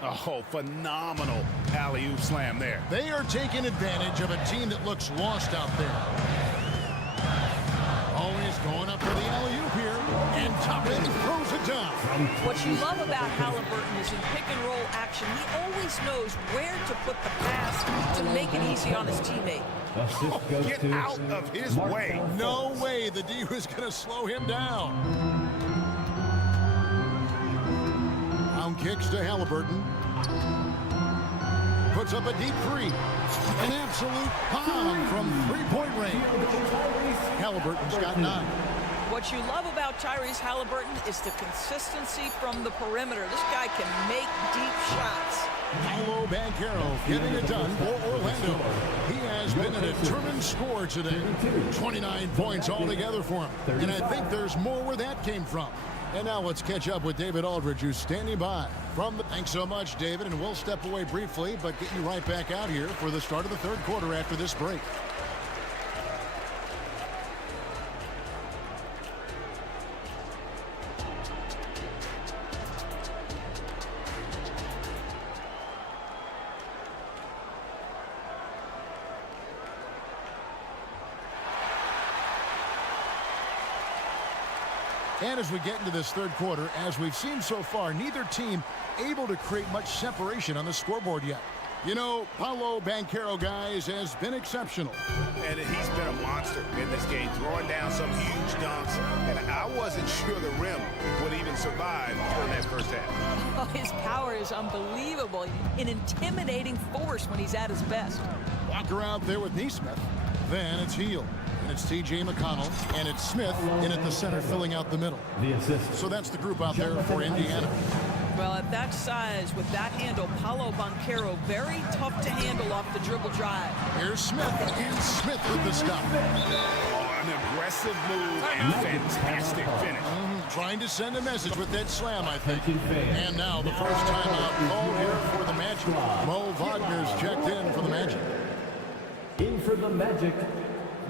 Oh, phenomenal alley-oop slam there. They are taking advantage of a team that looks lost out there. Always going up for the alley-oop here. And Toppin throws it down. What you love about Halliburton is in pick-and-roll action, he always knows where to put the pass to make it easy on his teammate. Oh, get out of his way. No way the D was going to slow him down. Round kicks to Halliburton. Puts up a deep three. An absolute bomb from three-point range. Halliburton's got 9. What you love about Tyrese Halliburton is the consistency from the perimeter. This guy can make deep shots. Paolo Bancaro getting it done for Orlando. He has been a determined scorer today. 29 points altogether for him. And I think there's more where that came from. And now let's catch up with David Aldridge, who's standing by. Thanks so much, David, and we'll step away briefly, but get you right back out here for the start of the third quarter after this break. And as we get into this third quarter, as we've seen so far, neither team able to create much separation on the scoreboard yet. You know, Paolo Banchero, guys, has been exceptional. And he's been a monster in this game, throwing down some huge dunks. And I wasn't sure the rim would even survive during that first half. Oh, his power is unbelievable. An intimidating force when he's at his best. Walker out there with Neesmith. Then it's Heel. And it's T.J. McConnell. And it's Smith in at the center, filling out the middle. So that's the group out there for Indiana. Well, at that size, with that handle, Paolo Banchero, very tough to handle off the dribble drive. Here's Smith, and Smith with the stop. Oh, an aggressive move and fantastic finish. Trying to send a message with that slam, I think. And now the first timeout called here for the Magic. Mo Wagner's checked in for the Magic. In for the Magic.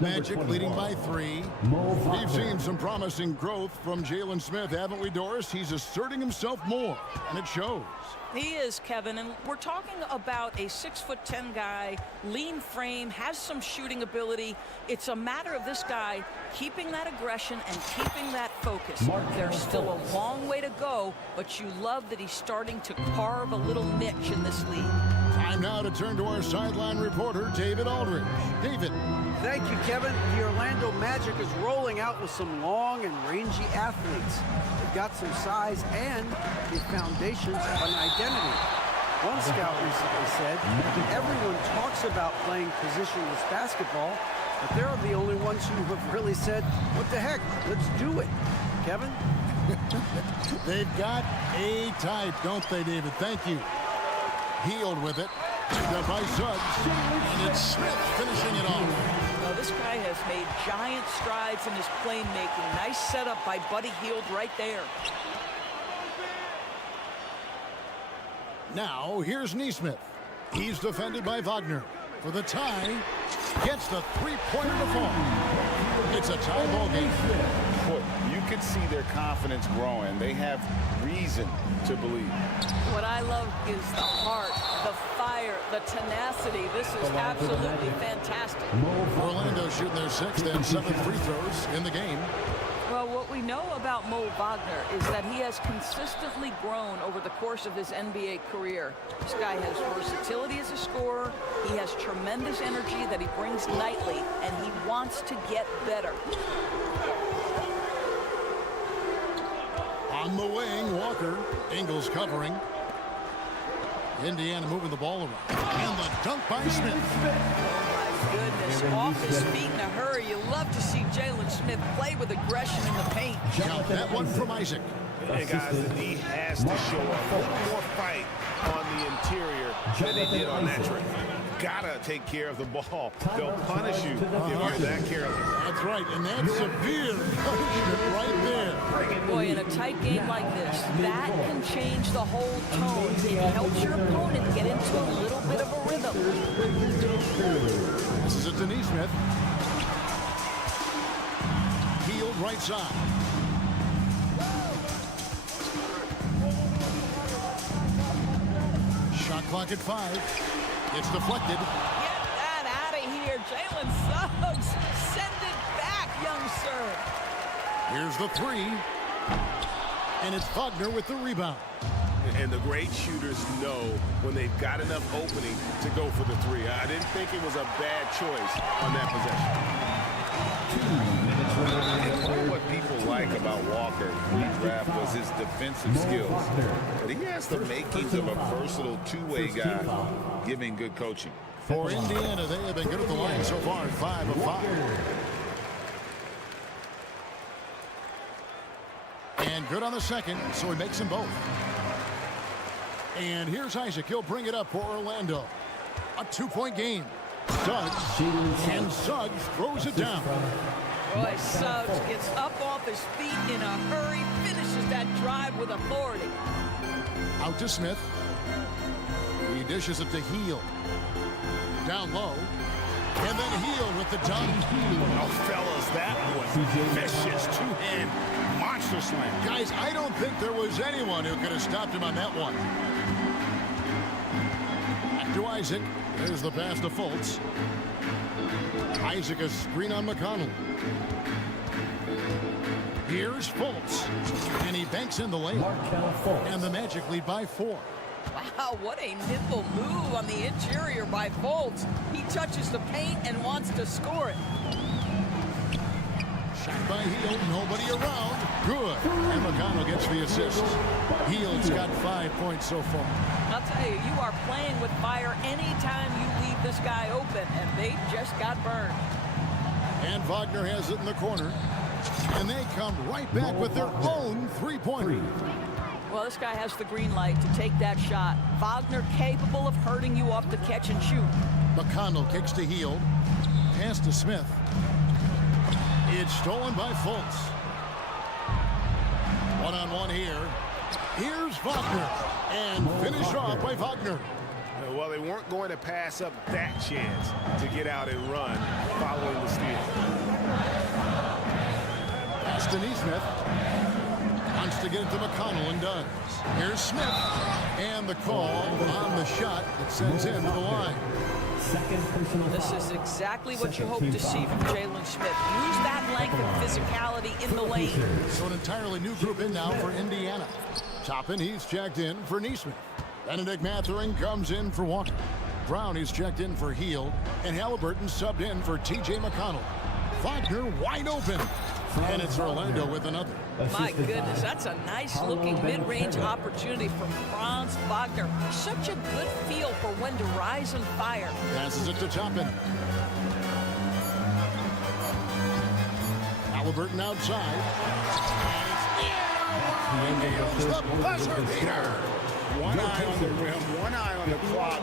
Magic leading by 3. We've seen some promising growth from Jalen Smith, haven't we, Doris? He's asserting himself more, and it shows. He is, Kevin, and we're talking about a 6'10" guy, lean frame, has some shooting ability. It's a matter of this guy keeping that aggression and keeping that focus. There's still a long way to go, but you love that he's starting to carve a little niche in this league. Time now to turn to our sideline reporter, David Aldridge. David. Thank you, Kevin. The Orlando Magic is rolling out with some long and rangy athletes. They've got some size and the foundations of an identity. One scout recently said, everyone talks about playing positionless basketball, but they're the only ones who have really said, what the heck, let's do it. Kevin? They've got a type, don't they, David? Thank you. Healed with it. Picked up by Suggs. And it's Smith finishing it off. Well, this guy has made giant strides in his playmaking. Nice setup by Buddy Hield right there. Now, here's Neesmith. He's defended by Wagner. For the tie, gets the three-pointer to fall. It's a tie ball game. Well, you can see their confidence growing. They have reason to believe. What I love is the heart, the fire, the tenacity. This is absolutely fantastic. Orlando shooting their 6th and 7th free throws in the game. Well, what we know about Mo Wagner is that he has consistently grown over the course of his NBA career. This guy has versatility as a scorer. He has tremendous energy that he brings nightly, and he wants to get better. On the wing, Walker. Ingles covering. Indiana moving the ball around. And the dunk by Smith. Oh, my goodness. Off his feet in a hurry. You love to see Jalen Smith play with aggression in the paint. Count that one from Isaac. And guys, the D has to show a little more fight on the interior than they did on that trip. Gotta take care of the ball. They'll punish you if you're that careless. That's right, and that's severe punishment right there. Boy, in a tight game like this, that can change the whole tone. It helps your opponent get into a little bit of a rhythm. This is it to Neesmith. Healed right side. Shot clock at 5. It's deflected. Get that out of here. Jalen Suggs, send it back, young sir. Here's the 3. And it's Wagner with the rebound. And the great shooters know when they've got enough opening to go for the 3. I didn't think it was a bad choice on that possession. What people like about Walker in the draft was his defensive skills. But he has the makings of a versatile two-way guy, giving good coaching. For Indiana, they have been good at the line so far, 5 of 5. And good on the second, so he makes them both. And here's Isaac. He'll bring it up for Orlando. A 2-point game. Suggs, and Suggs throws it down. Boy, Suggs gets up off his feet in a hurry, finishes that drive with authority. Out to Smith. He dishes it to Heel. Down low. And then Heel with the dunk. Oh, fellas, that was vicious. Two-hand monster slam. Guys, I don't think there was anyone who could have stopped him on that one. Back to Isaac. There's the pass to Fultz. Isaac a screen on McConnell. Here's Fultz. And he banks in the lane. And the Magic lead by 4. Wow, what a nimble move on the interior by Fultz. He touches the paint and wants to score it. Shot by Hield, nobody around. Good. And McConnell gets the assist. Hield's got 5 points so far. I'll tell you, you are playing with fire anytime you leave this guy open, and they just got burned. And Wagner has it in the corner. And they come right back with their own three-pointer. Well, this guy has the green light to take that shot. Wagner capable of hurting you off the catch and shoot. McConnell kicks to Hield. Pass to Smith. It's stolen by Fultz. One-on-one here. Here's Wagner. And finished off by Wagner. Well, they weren't going to pass up that chance to get out and run following the steal. Pass to Neesmith. Wants to get it to McConnell and does. Here's Smith. And the call on the shot that sends him to the line. This is exactly what you hope to see from Jalen Smith. Use that length and physicality in the lane. So an entirely new group in now for Indiana. Toppin, he's checked in for Neesmith. Benedict Mathurin comes in for Walker. Brown is checked in for Hield. And Halliburton subbed in for T.J. McConnell. Wagner wide open. And it's Orlando with another. My goodness, that's a nice-looking mid-range opportunity from Franz Wagner. Such a good feel for when to rise and fire. Passes it to Toppin. Halliburton outside. And it's the buzzer beater. One eye on the rim, one eye on the clock.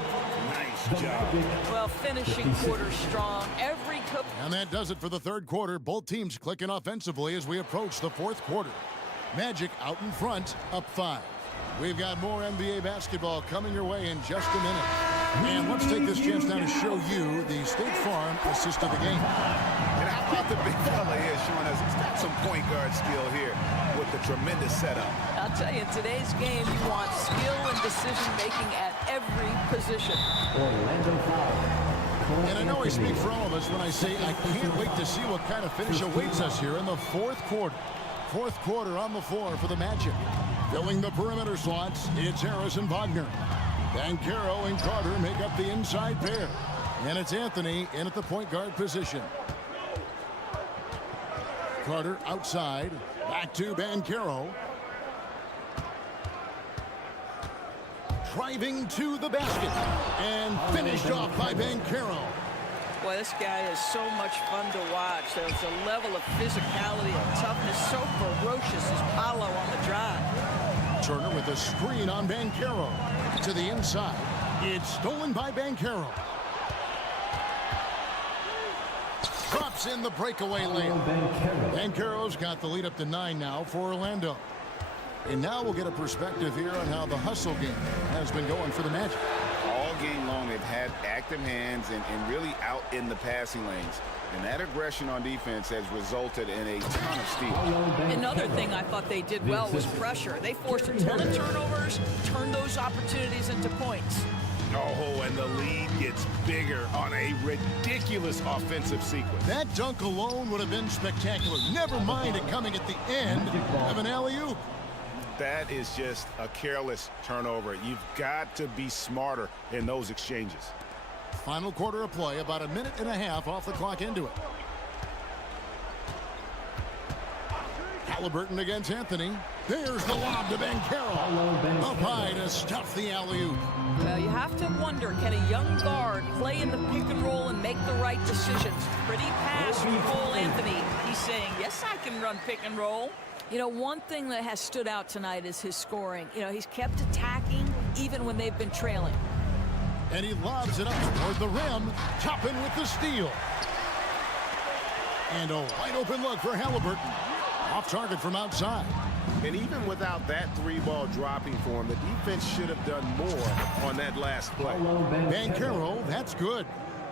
Nice job. Well, finishing quarter strong. Every cup. And that does it for the third quarter. Both teams clicking offensively as we approach the fourth quarter. Magic out in front, up 5. We've got more NBA basketball coming your way in just a minute. And let's take this chance now to show you the State Farm assist of the game. And how about the big fella here showing us he's got some point guard skill here with the tremendous setup. I'll tell you, in today's game, you want skill and decision-making at every position. And I know I speak for all of us when I say I can't wait to see what kind of finish awaits us here in the fourth quarter. Fourth quarter on the floor for the Magic. Filling the perimeter slots, it's Harris and Wagner. Banchero and Carter make up the inside pair. And it's Anthony in at the point guard position. Carter outside. Back to Banchero. Driving to the basket. And finished off by Banchero. Boy, this guy is so much fun to watch. There's a level of physicality and toughness so ferocious as Paolo on the drive. Turner with a screen on Banchero. To the inside. It's stolen by Banchero. Drops in the breakaway layup. Banchero's got the lead up to 9 now for Orlando. And now we'll get a perspective here on how the hustle game has been going for the Magic. All game long, they've had active hands and really out in the passing lanes. And that aggression on defense has resulted in a ton of steals. Another thing I thought they did well was pressure. They forced a ton of turnovers, turned those opportunities into points. Oh, and the lead gets bigger on a ridiculous offensive sequence. That dunk alone would have been spectacular. Never mind it coming at the end of an alley-oop. That is just a careless turnover. You've got to be smarter in those exchanges. Final quarter of play, about a minute and a half off the clock into it. Halliburton against Anthony. There's the lob to Banchero. Up high to stuff the alley-oop. Well, you have to wonder, can a young guard play in the pick and roll and make the right decisions? Pretty pass from Cole Anthony. He's saying, yes, I can run pick and roll. You know, one thing that has stood out tonight is his scoring. You know, he's kept attacking even when they've been trailing. And he lobs it up toward the rim. Toppin with the steal. And a wide open look for Halliburton. Off target from outside. And even without that 3-ball dropping for him, the defense should have done more on that last play. Banchero, that's good.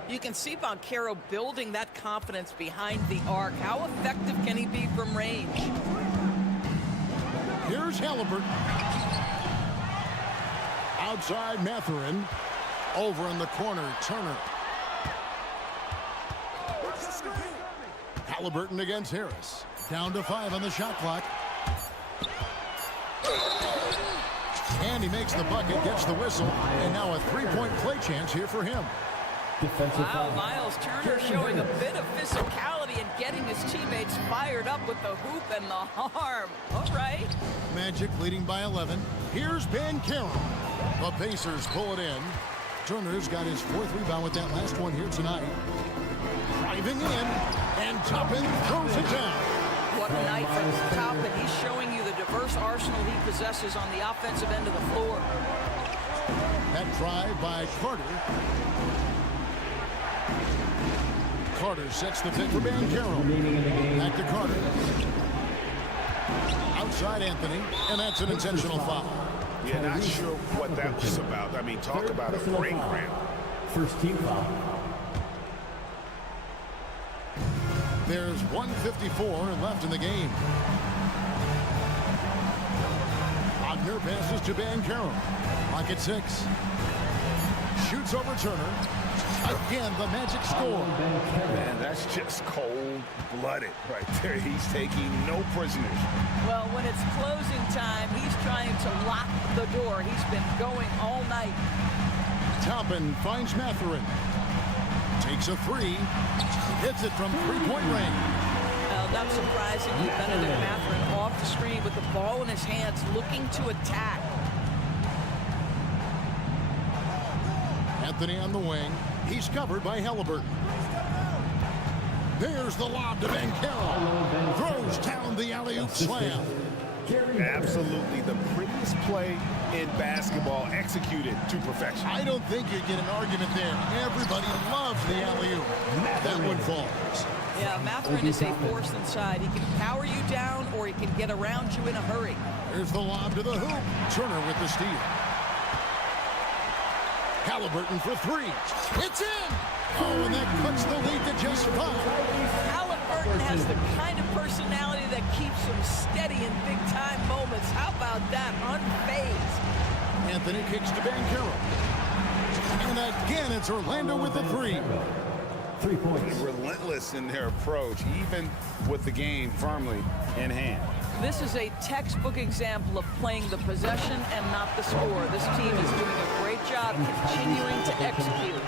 You can see Banchero building that confidence behind the arc. How effective can he be from range? Here's Halliburton. Outside Mathurin. Over in the corner, Turner. Halliburton against Harris. Down to 5 on the shot clock. And he makes the bucket, gets the whistle, and now a three-point play chance here for him. Wow, Miles Turner showing a bit of physicality and getting his teammates fired up with the hoop and the arm. All right. Magic leading by 11. Here's Banchero. The Pacers pull it in. Turner's got his fourth rebound with that last one here tonight. Driving in, and Toppin throws it down. What a night for Toppin. He's showing you the diverse arsenal he possesses on the offensive end of the floor. That drive by Carter. Carter sets the pick for Banchero. Back to Carter. Outside Anthony, and that's an intentional foul. Yeah, not sure what that was about. I mean, talk about a brain cramp. First team foul. There's 1:54 left in the game. Wagner passes to Banchero. Clock at 6. Shoots over Turner. Again, the Magic score. Man, that's just cold-blooded right there. He's taking no prisoners. Well, when it's closing time, he's trying to lock the door. He's been going all night. Toppin finds Mathurin. Takes a three. Hits it from three-point range. Not surprisingly, Benedict Mathurin off the screen with the ball in his hands, looking to attack. Anthony on the wing. He's covered by Halliburton. There's the lob to Banchero. Throws down the alley-oop slam. Absolutely the prettiest play in basketball, executed to perfection. I don't think you get an argument there. Everybody loves the alley-oop. That one falls. Yeah, Mathurin is a force inside. He can power you down or he can get around you in a hurry. There's the lob to the hoop. Turner with the steal. Halliburton for three. It's in! Oh, and that cuts the lead to just 5. Halliburton has the kind of personality that keeps him steady in big-time moments. How about that? Unfazed. Anthony kicks to Banchero. And again, it's Orlando with the 3. 3 points. Relentless in their approach, even with the game firmly in hand. This is a textbook example of playing the possession and not the score. This team is doing a great job continuing to execute.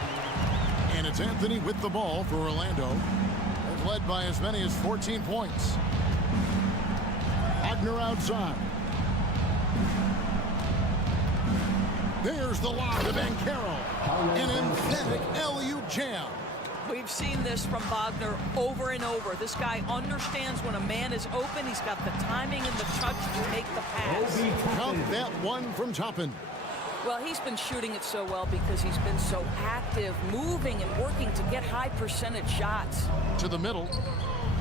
And it's Anthony with the ball for Orlando. They've led by as many as 14 points. Wagner outside. There's the lob to Banchero. An emphatic alley-oop jam. We've seen this from Wagner over and over. This guy understands when a man is open. He's got the timing and the touch to make the pass. Count that one from Toppin. Well, he's been shooting it so well because he's been so active, moving and working to get high percentage shots. To the middle.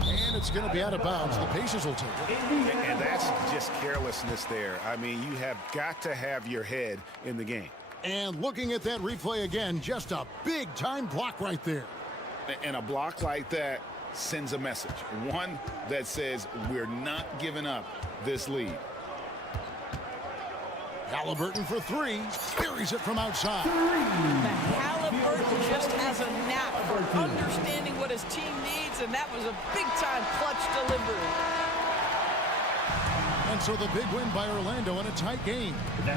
And it's going to be out of bounds. The Pacers will take it. And that's just carelessness there. I mean, you have got to have your head in the game. And looking at that replay again, just a big-time block right there. And a block like that sends a message. One that says we're not giving up this lead. Halliburton for 3. Buries it from outside. Halliburton just has a knack for understanding what his team needs, and that was a big-time clutch delivery. And so the big win by Orlando in a tight game.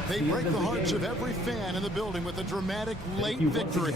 They break the hearts of every fan in the building with a dramatic late victory.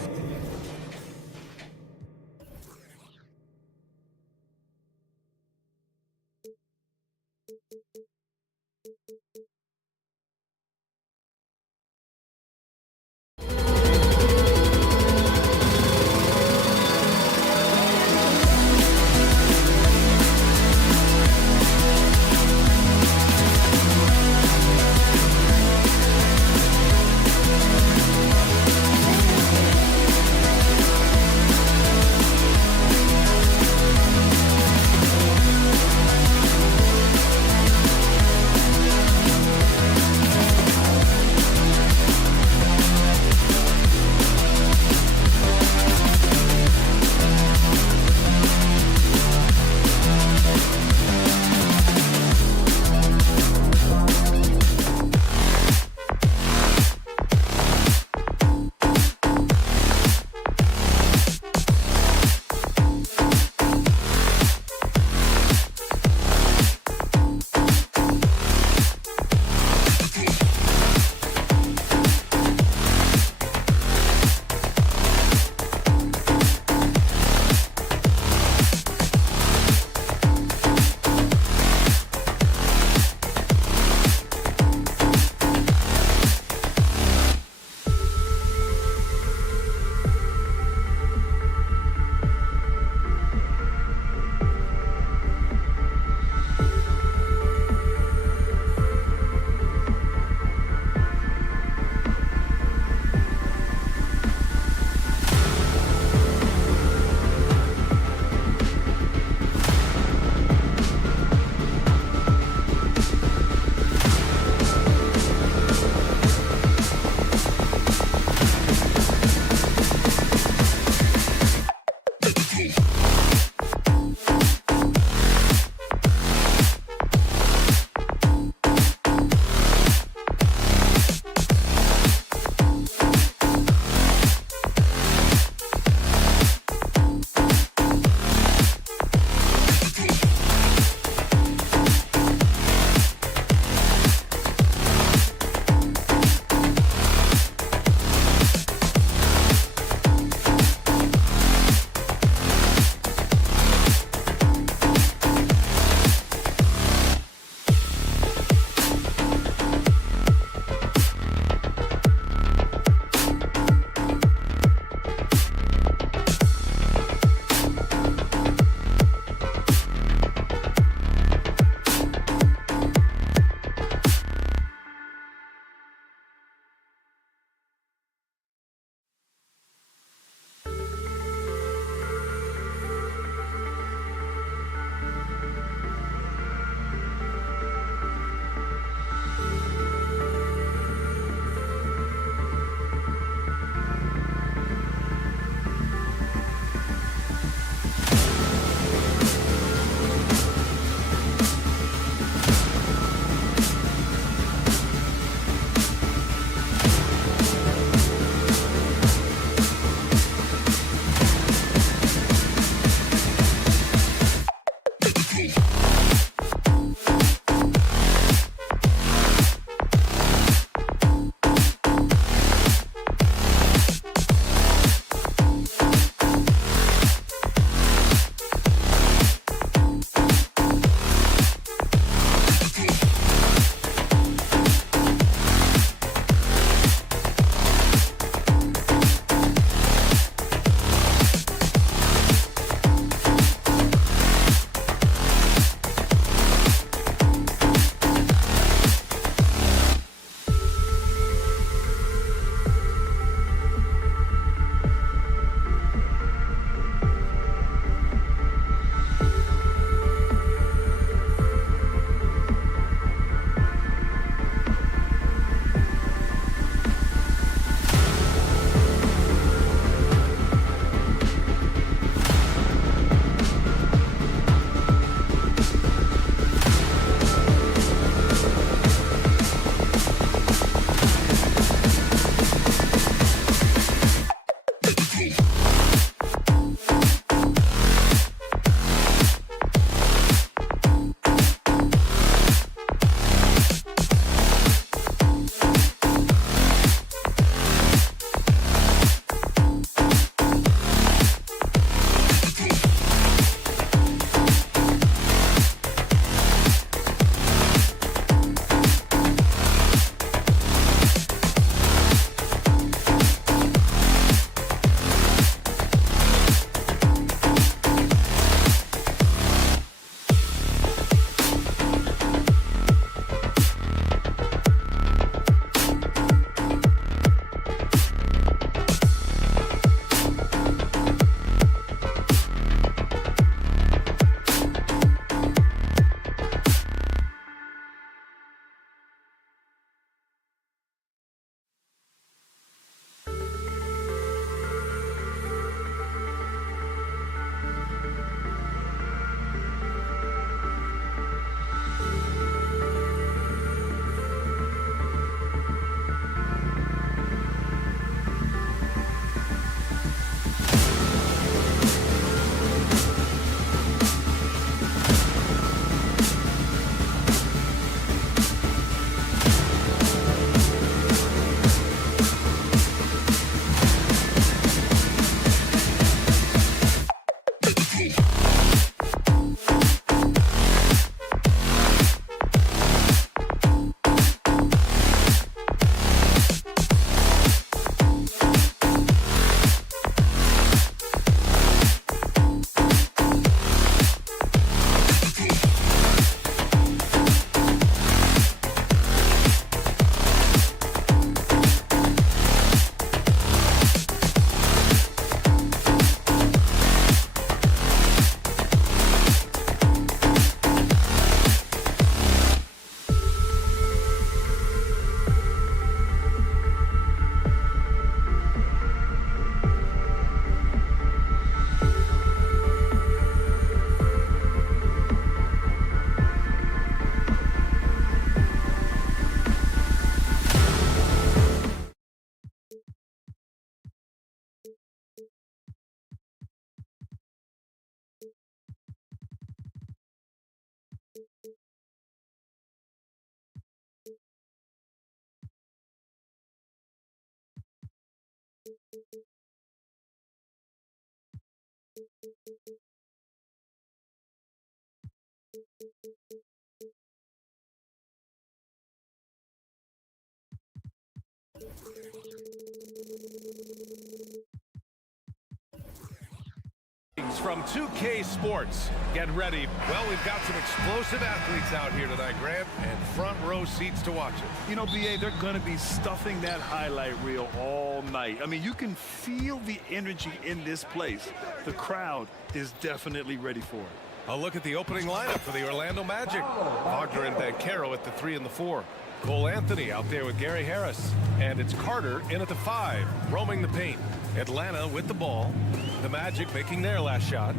From 2K Sports. Get ready. Well, we've got some explosive athletes out here tonight, Grant, and front row seats to watch it. You know, B.A., they're going to be stuffing that highlight reel all night. I mean, you can feel the energy in this place. The crowd is definitely ready for it. A look at the opening lineup for the Orlando Magic. Wagner and Banchero at the 3 and the 4. Cole Anthony out there with Gary Harris. And it's Carter in at the 5, roaming the paint. Atlanta with the ball. The Magic making their last shot.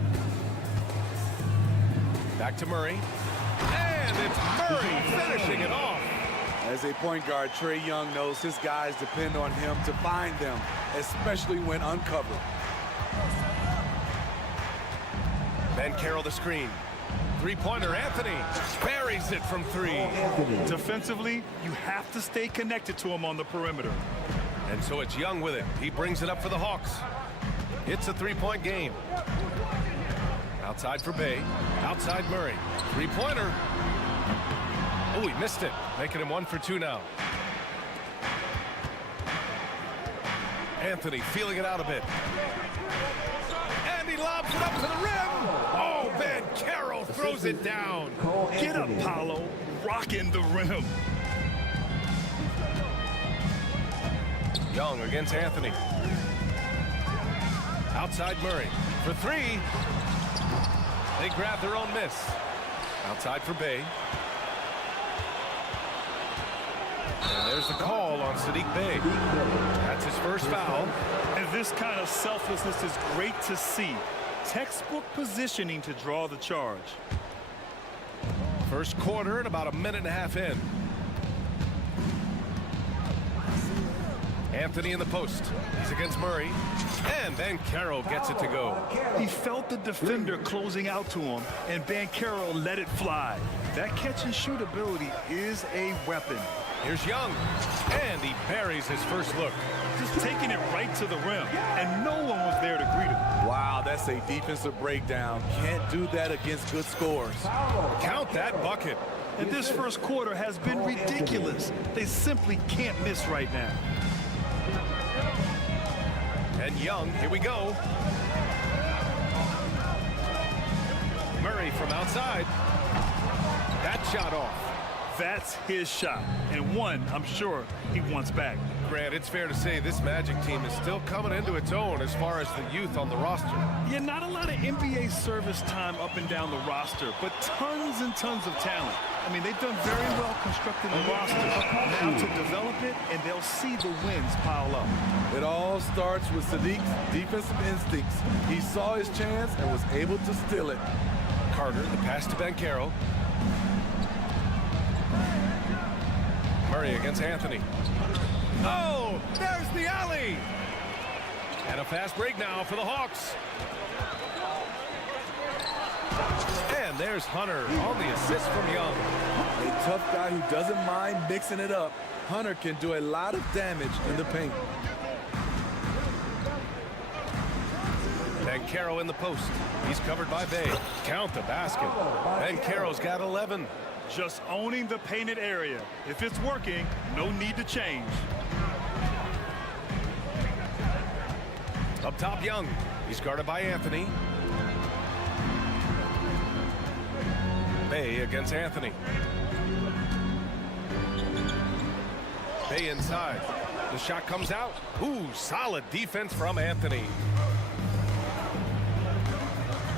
Back to Murray. And it's Murray finishing it off. As a point guard, Trae Young knows his guys depend on him to find them, especially when uncovered. Banchero the screen. Three-pointer, Anthony buries it from 3. Defensively, you have to stay connected to him on the perimeter. And so it's Young with it. He brings it up for the Hawks. It's a 3-point game. Outside for Bay. Outside Murray. Three-pointer. Oh, he missed it. Making him 1 for 2 now. Anthony feeling it out a bit. And he lobs it up to the rim. Oh, Banchero throws it down. Get up, Paolo. Rocking the rim. Young against Anthony. Outside Murray for 3. They grab their own miss. Outside for Bay. And there's the call on Sadiq Bey. That's his first foul. And this kind of selflessness is great to see. Textbook positioning to draw the charge. First quarter and about a minute and a half in. Anthony in the post. He's against Murray. And Banchero gets it to go. He felt the defender closing out to him, and Banchero let it fly. That catch-and-shoot ability is a weapon. Here's Young. And he buries his first look. Just taking it right to the rim, and no one was there to greet him. Wow, that's a defensive breakdown. Can't do that against good scores. Count that bucket. And this first quarter has been ridiculous. They simply can't miss right now. And Young, here we go. Murray from outside. That shot off. That's his shot, and one I'm sure he wants back. Grant, it's fair to say this Magic team is still coming into its own as far as the youth on the roster. Yeah, not a lot of NBA service time up and down the roster, but tons and tons of talent. I mean, they've done very well constructing the roster. Now to develop it, and they'll see the wins pile up. It all starts with Sadiq's defensive instincts. He saw his chance and was able to steal it. Carter, the pass to Banchero. Murray against Anthony. Oh, there's the alley. And a fast break now for the Hawks. And there's Hunter on the assist from Young. A tough guy who doesn't mind mixing it up. Hunter can do a lot of damage in the paint. Banchero in the post. He's covered by Bay. Count the basket. Banchero's got 11. Just owning the painted area. If it's working, no need to change. Up top, Young. He's guarded by Anthony. Bay against Anthony. Bay inside. The shot comes out. Ooh, solid defense from Anthony.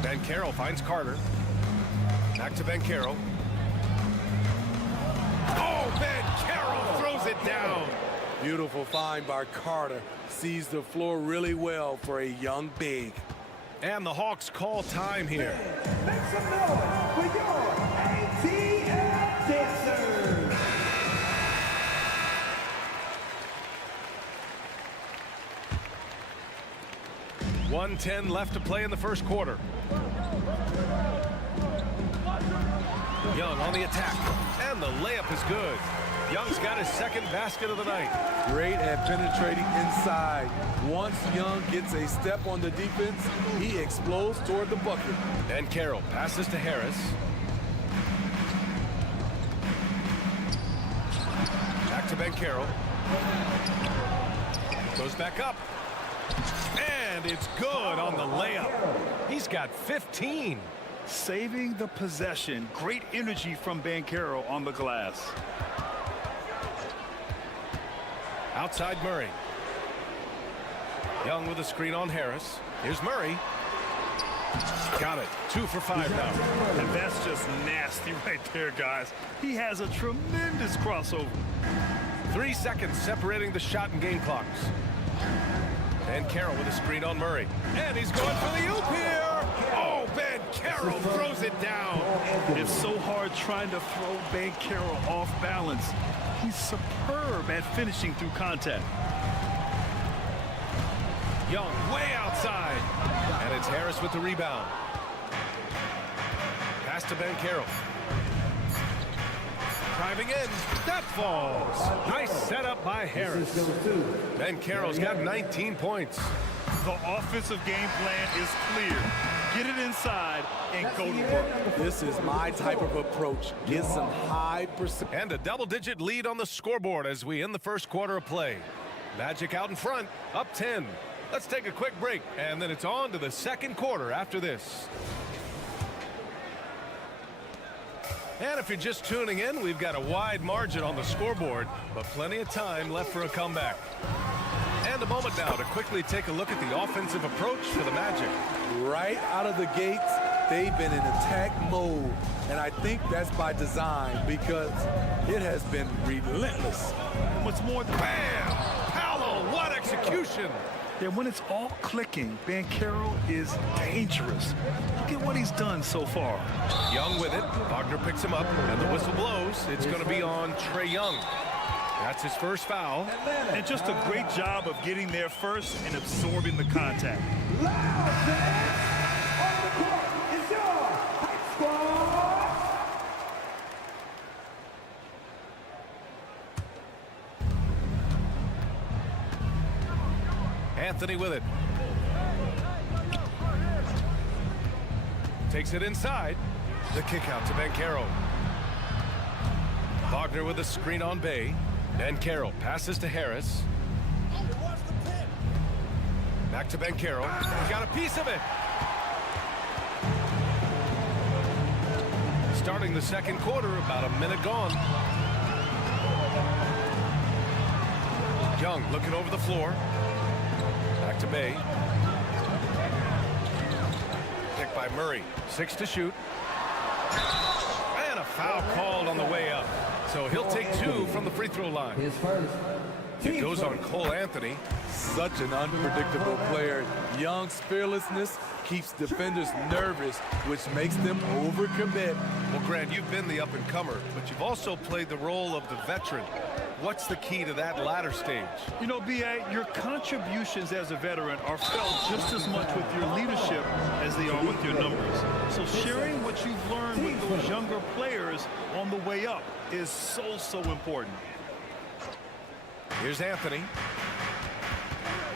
Banchero finds Carter. Back to Banchero. Oh, Banchero throws it down. Beautiful find by Carter. Sees the floor really well for a young big. And the Hawks call time here. Make some noise for your ATL dancers. .110 left to play in the first quarter. Young on the attack, and the layup is good. Young's got his second basket of the night. Great at penetrating inside. Once Young gets a step on the defense, he explodes toward the bucket. And Carroll passes to Harris. Back to Ben Carroll. Goes back up. And it's good on the layup. He's got 15. Saving the possession. Great energy from Banchero on the glass. Outside Murray. Young with a screen on Harris. Here's Murray. Got it. 2 for 5 now. And that's just nasty right there, guys. He has a tremendous crossover. 3 seconds separating the shot and game clocks. And Carroll with a screen on Murray. And he's going for the oop here. Oh, Ben Carroll throws it down. It's so hard trying to throw Banchero off balance. He's superb at finishing through contact. Young way outside. And it's Harris with the rebound. Pass to Ben Carroll. Driving in. That falls. Nice setup by Harris. Ben Carroll's got 19 points. The offensive game plan is clear. Get it inside and go to work. This is my type of approach. Get some high percent. And a double-digit lead on the scoreboard as we end the first quarter of play. Magic out in front, up 10. Let's take a quick break, and then it's on to the second quarter after this. And if you're just tuning in, we've got a wide margin on the scoreboard, but plenty of time left for a comeback. And a moment now to quickly take a look at the offensive approach for the Magic. Right out of the gates, they've been in attack mode. And I think that's by design because it has been relentless. What's more than bam! Paolo, what execution! Yeah, when it's all clicking, Banchero is dangerous. Look at what he's done so far. Young with it. Wagner picks him up, and the whistle blows. It's going to be on Trae Young. That's his first foul. And just a great job of getting there first and absorbing the contact. Anthony with it. Takes it inside. The kick out to Banchero. Wagner with a screen on Bay. Banchero passes to Harris. Back to Banchero. Got a piece of it. Starting the second quarter, about a minute gone. Young looking over the floor. Back to Bay. Picked by Murray. 6 to shoot. And a foul called on the way up. So he'll take 2 from the free throw line. It goes on Cole Anthony. Such an unpredictable player. Young's fearlessness keeps defenders nervous, which makes them overcommit. Well, Grant, you've been the up-and-comer, but you've also played the role of the veteran. What's the key to that latter stage? You know, B.I., your contributions as a veteran are felt just as much with your leadership as they are with your numbers. So sharing what you've learned with those younger players on the way up is so important. Here's Anthony.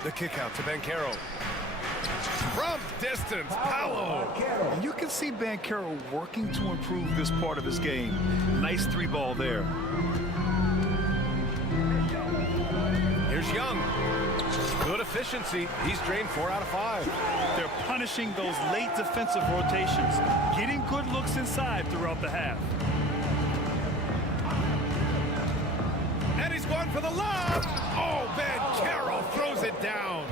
The kick out to Banchero. From distance, Paolo. And you can see Banchero working to improve this part of his game. Nice 3-ball there. Here's Young. Good efficiency. He's drained 4 out of 5. They're punishing those late defensive rotations, getting good looks inside throughout the half. And he's going for the lob. Oh, Banchero throws it down.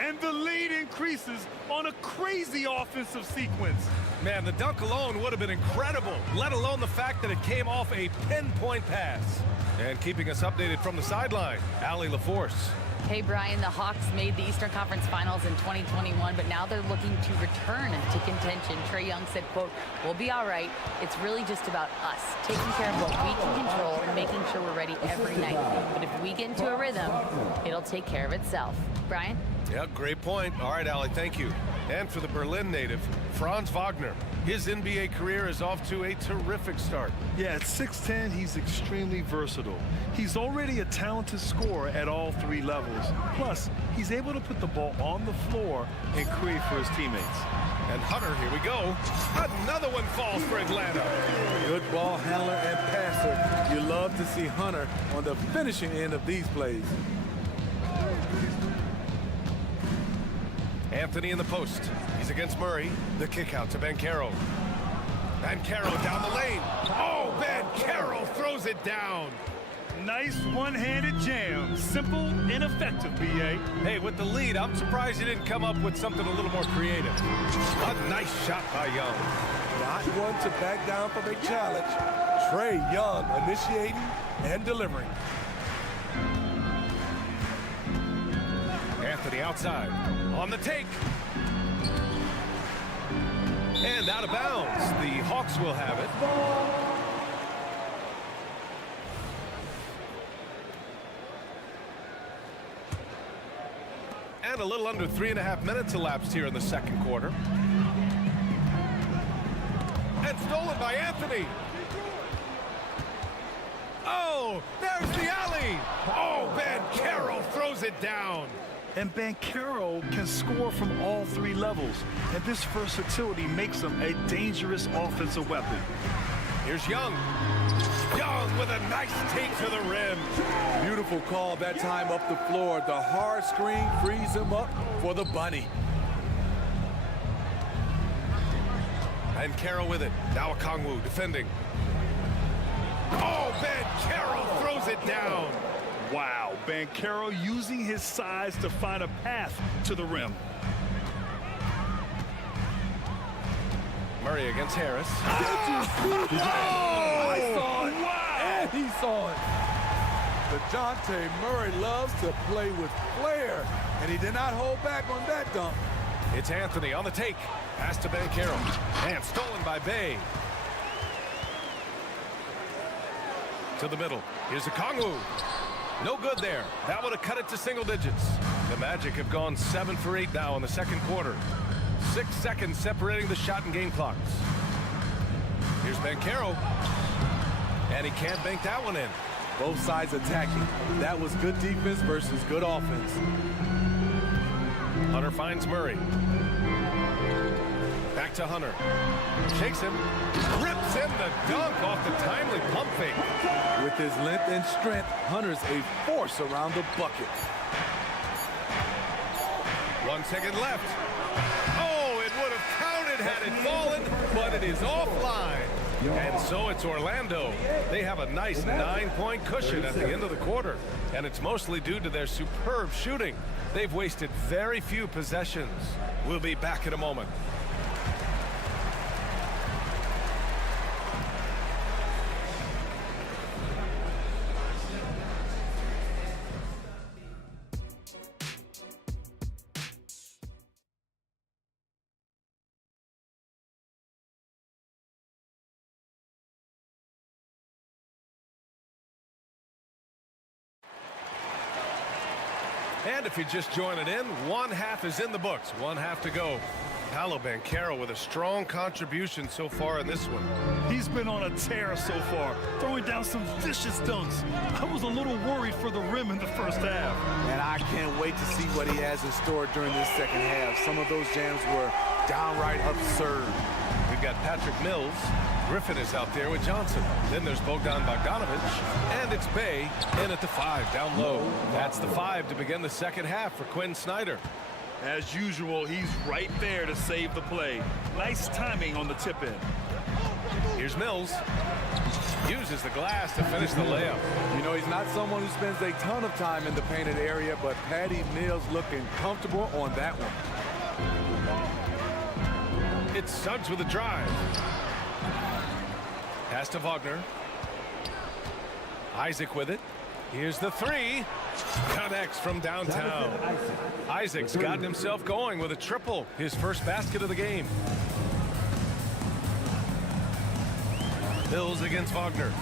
And the lead increases on a crazy offensive sequence. Man, the dunk alone would have been incredible, let alone the fact that it came off a pinpoint pass. And keeping us updated from the sideline, Allie LaForce. Hey, Brian, the Hawks made the Eastern Conference Finals in 2021, but now they're looking to return to contention. Trae Young said, quote, "We'll be all right. It's really just about us, taking care of what we can control and making sure we're ready every night. But if we get into a rhythm, it'll take care of itself." Brian? Yeah, great point. All right, Allie, thank you. And for the Berlin native, Franz Wagner. His NBA career is off to a terrific start. Yeah, at 6'10", he's extremely versatile. He's already a talented scorer at all three levels. Plus, he's able to put the ball on the floor and create for his teammates. And Hunter, here we go. Another one falls for Atlanta. Good ball handler and passer. You love to see Hunter on the finishing end of these plays. Anthony in the post. He's against Murray. The kick out to Banchero. Banchero down the lane. Oh, Banchero throws it down. Nice one-handed jam. Simple and effective, B.A. Hey, with the lead, I'm surprised he didn't come up with something a little more creative. A nice shot by Young. Not one to back down from a challenge. Trae Young initiating and delivering. Anthony outside. On the take. And out of bounds. The Hawks will have it. And a little under 3.5 minutes elapsed here in the second quarter. And stolen by Anthony. Oh, there's the alley. Oh, Banchero throws it down. And Banchero can score from all three levels. And this versatility makes him a dangerous offensive weapon. Here's Young. Young with a nice take to the rim. Beautiful call that time up the floor. The hard screen frees him up for the bunny. Banchero with it. Now Okongwu defending. Oh, Banchero throws it down. Wow, Banchero using his size to find a path to the rim. Murray against Harris. Oh, I saw it. Wow. And he saw it. DeJounte Murray loves to play with flair, and he did not hold back on that dunk. It's Anthony on the take. Pass to Banchero. And stolen by Bay. To the middle. Here's Okongwu. No good there. That would have cut it to single digits. The Magic have gone 7 for 8 now in the second quarter. 6 seconds separating the shot and game clocks. Here's Banchero. And he can't bank that one in. Both sides attacking. That was good defense versus good offense. Hunter finds Murray. Back to Hunter. Shakes him. Rips in the dunk off the timely pump fake. With his length and strength, Hunter's a force around the bucket. 1 second left. Oh, it would have counted had it fallen, but it is offline. And so it's Orlando. They have a nice 9-point cushion at the end of the quarter. And it's mostly due to their superb shooting. They've wasted very few possessions. We'll be back in a moment. And if you're just joining in, one half is in the books. One half to go. Paolo Banchero with a strong contribution so far in this one. He's been on a tear so far, throwing down some vicious dunks. I was a little worried for the rim in the first half. And I can't wait to see what he has in store during this second half. Some of those jams were downright absurd. We've got Patrick Mills. Griffin is out there with Johnson. Then there's Bogdan Bogdanovic. And it's Bay in at the 5 down low. That's the 5 to begin the second half for Quinn Snyder. As usual, he's right there to save the play. Nice timing on the tip in. Here's Mills. Uses the glass to finish the layup. You know, he's not someone who spends a ton of time in the painted area, but Patty Mills looking comfortable on that one. It's Suggs with a drive. Pass to Wagner. Isaac with it. Here's the 3. Connects from downtown. Isaac's gotten himself going with a triple. His first basket of the game. Mills against Wagner.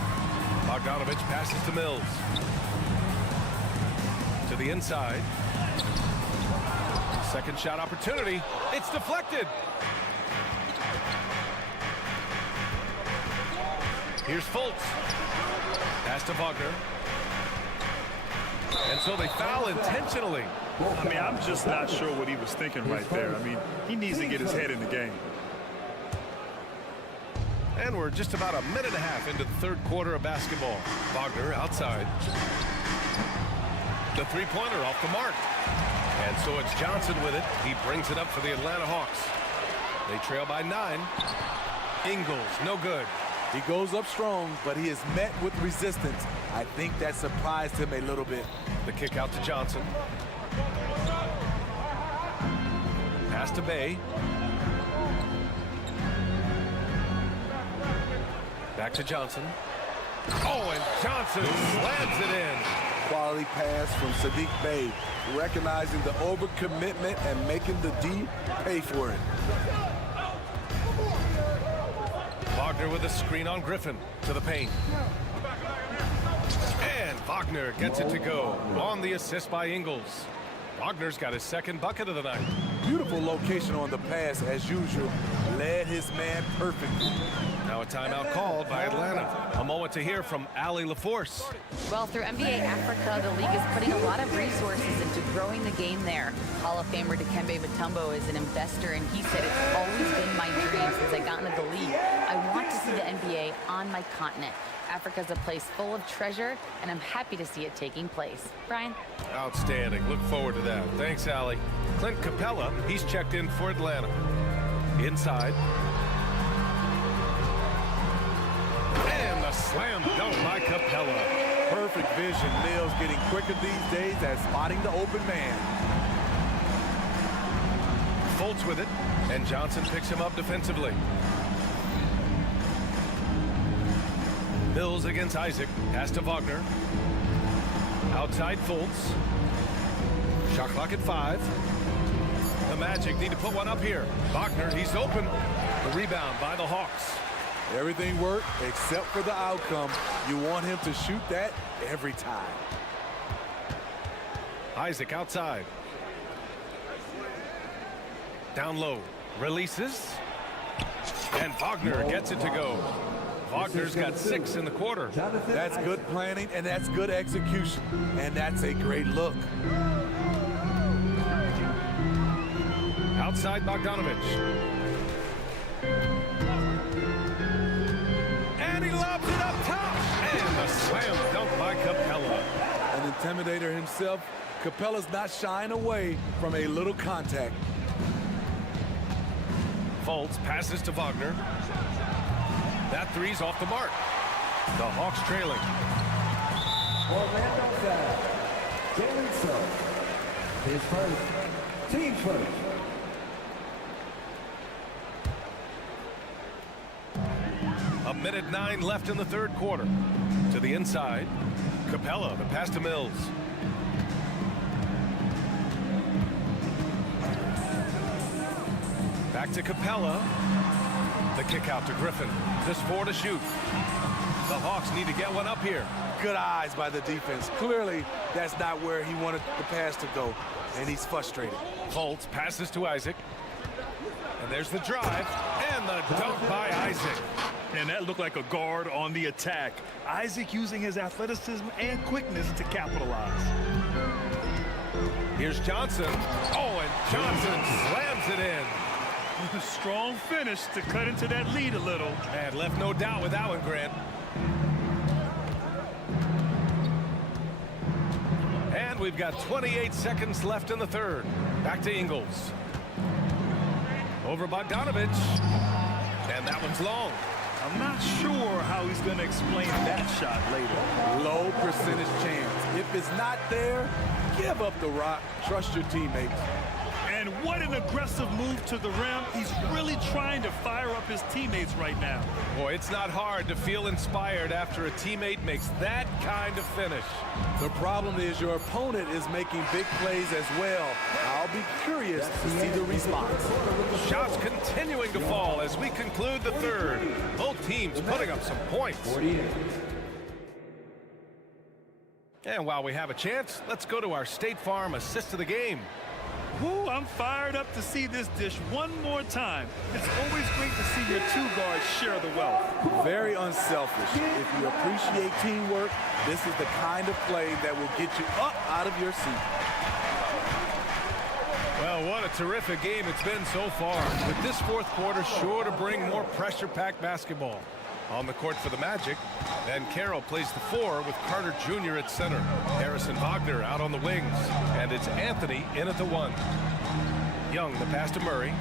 Bogdanovic passes to Mills. To the inside. Second shot opportunity. It's deflected. Here's Fultz. Pass to Wagner. And so they foul intentionally. I mean, I'm just not sure what he was thinking right there. I mean, he needs to get his head in the game. And we're just about a minute and a half into the third quarter of basketball. Wagner outside. The three-pointer off the mark. And so it's Johnson with it. He brings it up for the Atlanta Hawks. They trail by 9. Ingles, no good. He goes up strong, but he is met with resistance. I think that surprised him a little bit. The kick out to Johnson. Pass to Bay. Back to Johnson. Oh, and Johnson slams it in. Quality pass from Sadiq Bey, recognizing the overcommitment and making the D pay for it. Wagner with a screen on Griffin to the paint. And Wagner gets it to go on the assist by Ingles. Wagner's got his second bucket of the night. Beautiful location on the pass as usual. Led his man perfectly. Now a timeout called by Atlanta. A moment to hear from Allie LaForce. Well, through NBA Africa, the league is putting a lot of resources into growing the game there. Hall of Famer Dikembe Mutombo is an investor, and he said, "It's always been my dream since I got into the league. I want to see the NBA on my continent. Africa's a place full of treasure, and I'm happy to see it taking place." Brian? Outstanding. Look forward to that. Thanks, Allie. Clint Capella, he's checked in for Atlanta. Inside. And the slam dunk by Capella. Perfect vision. Neil's getting quicker these days at spotting the open man. Fultz with it, and Johnson picks him up defensively. Mills against Isaac. Pass to Wagner. Outside Fultz. Shot clock at 5. The Magic need to put one up here. Wagner, he's open. The rebound by the Hawks. Everything worked except for the outcome. You want him to shoot that every time. Isaac outside. Down low. Releases. And Wagner gets it to go. Wagner's got 6 in the quarter. That's good planning, and that's good execution. And that's a great look. Outside Bogdanovich. And he lobs it up top. And the slam dunk by Capella. An intimidator himself, Capella's not shying away from a little contact. Fultz passes to Wagner. That three's off the mark. The Hawks trailing. Orlando Fast. Jalen Suggs. His first. Team first. A minute 9 left in the third quarter. To the inside. Capella, the pass to Mills. Back to Capella. The kick out to Griffin. Just 4 to shoot. The Hawks need to get one up here. Good eyes by the defense. Clearly, that's not where he wanted the pass to go, and he's frustrated. Fultz passes to Isaac. And there's the drive, and the dunk by Isaac. And that looked like a guard on the attack. Isaac using his athleticism and quickness to capitalize. Here's Johnson. Oh, and Johnson slams it in. Strong finish to cut into that lead a little. And left no doubt with that one, Grant. And we've got 28 seconds left in the third. Back to Ingles. Over Bogdanovich. And that one's long. I'm not sure how he's going to explain that shot later. Low percentage chance. If it's not there, give up the rock. Trust your teammates. And what an aggressive move to the rim. He's really trying to fire up his teammates right now. Boy, it's not hard to feel inspired after a teammate makes that kind of finish. The problem is your opponent is making big plays as well. I'll be curious to see the response. Shots continuing to fall as we conclude the third. Both teams putting up some points. And while we have a chance, let's go to our State Farm assist of the game. Ooh, I'm fired up to see this dish one more time. It's always great to see your two guards share the wealth. Very unselfish. If you appreciate teamwork, this is the kind of play that will get you up out of your seat. Well, what a terrific game it's been so far. With this fourth quarter sure to bring more pressure-packed basketball. On the court for the Magic, Banchero plays the 4 with Carter Jr. at center. Harrison Wagner out on the wings. And it's Anthony in at the 1. Young, the pass to Murray.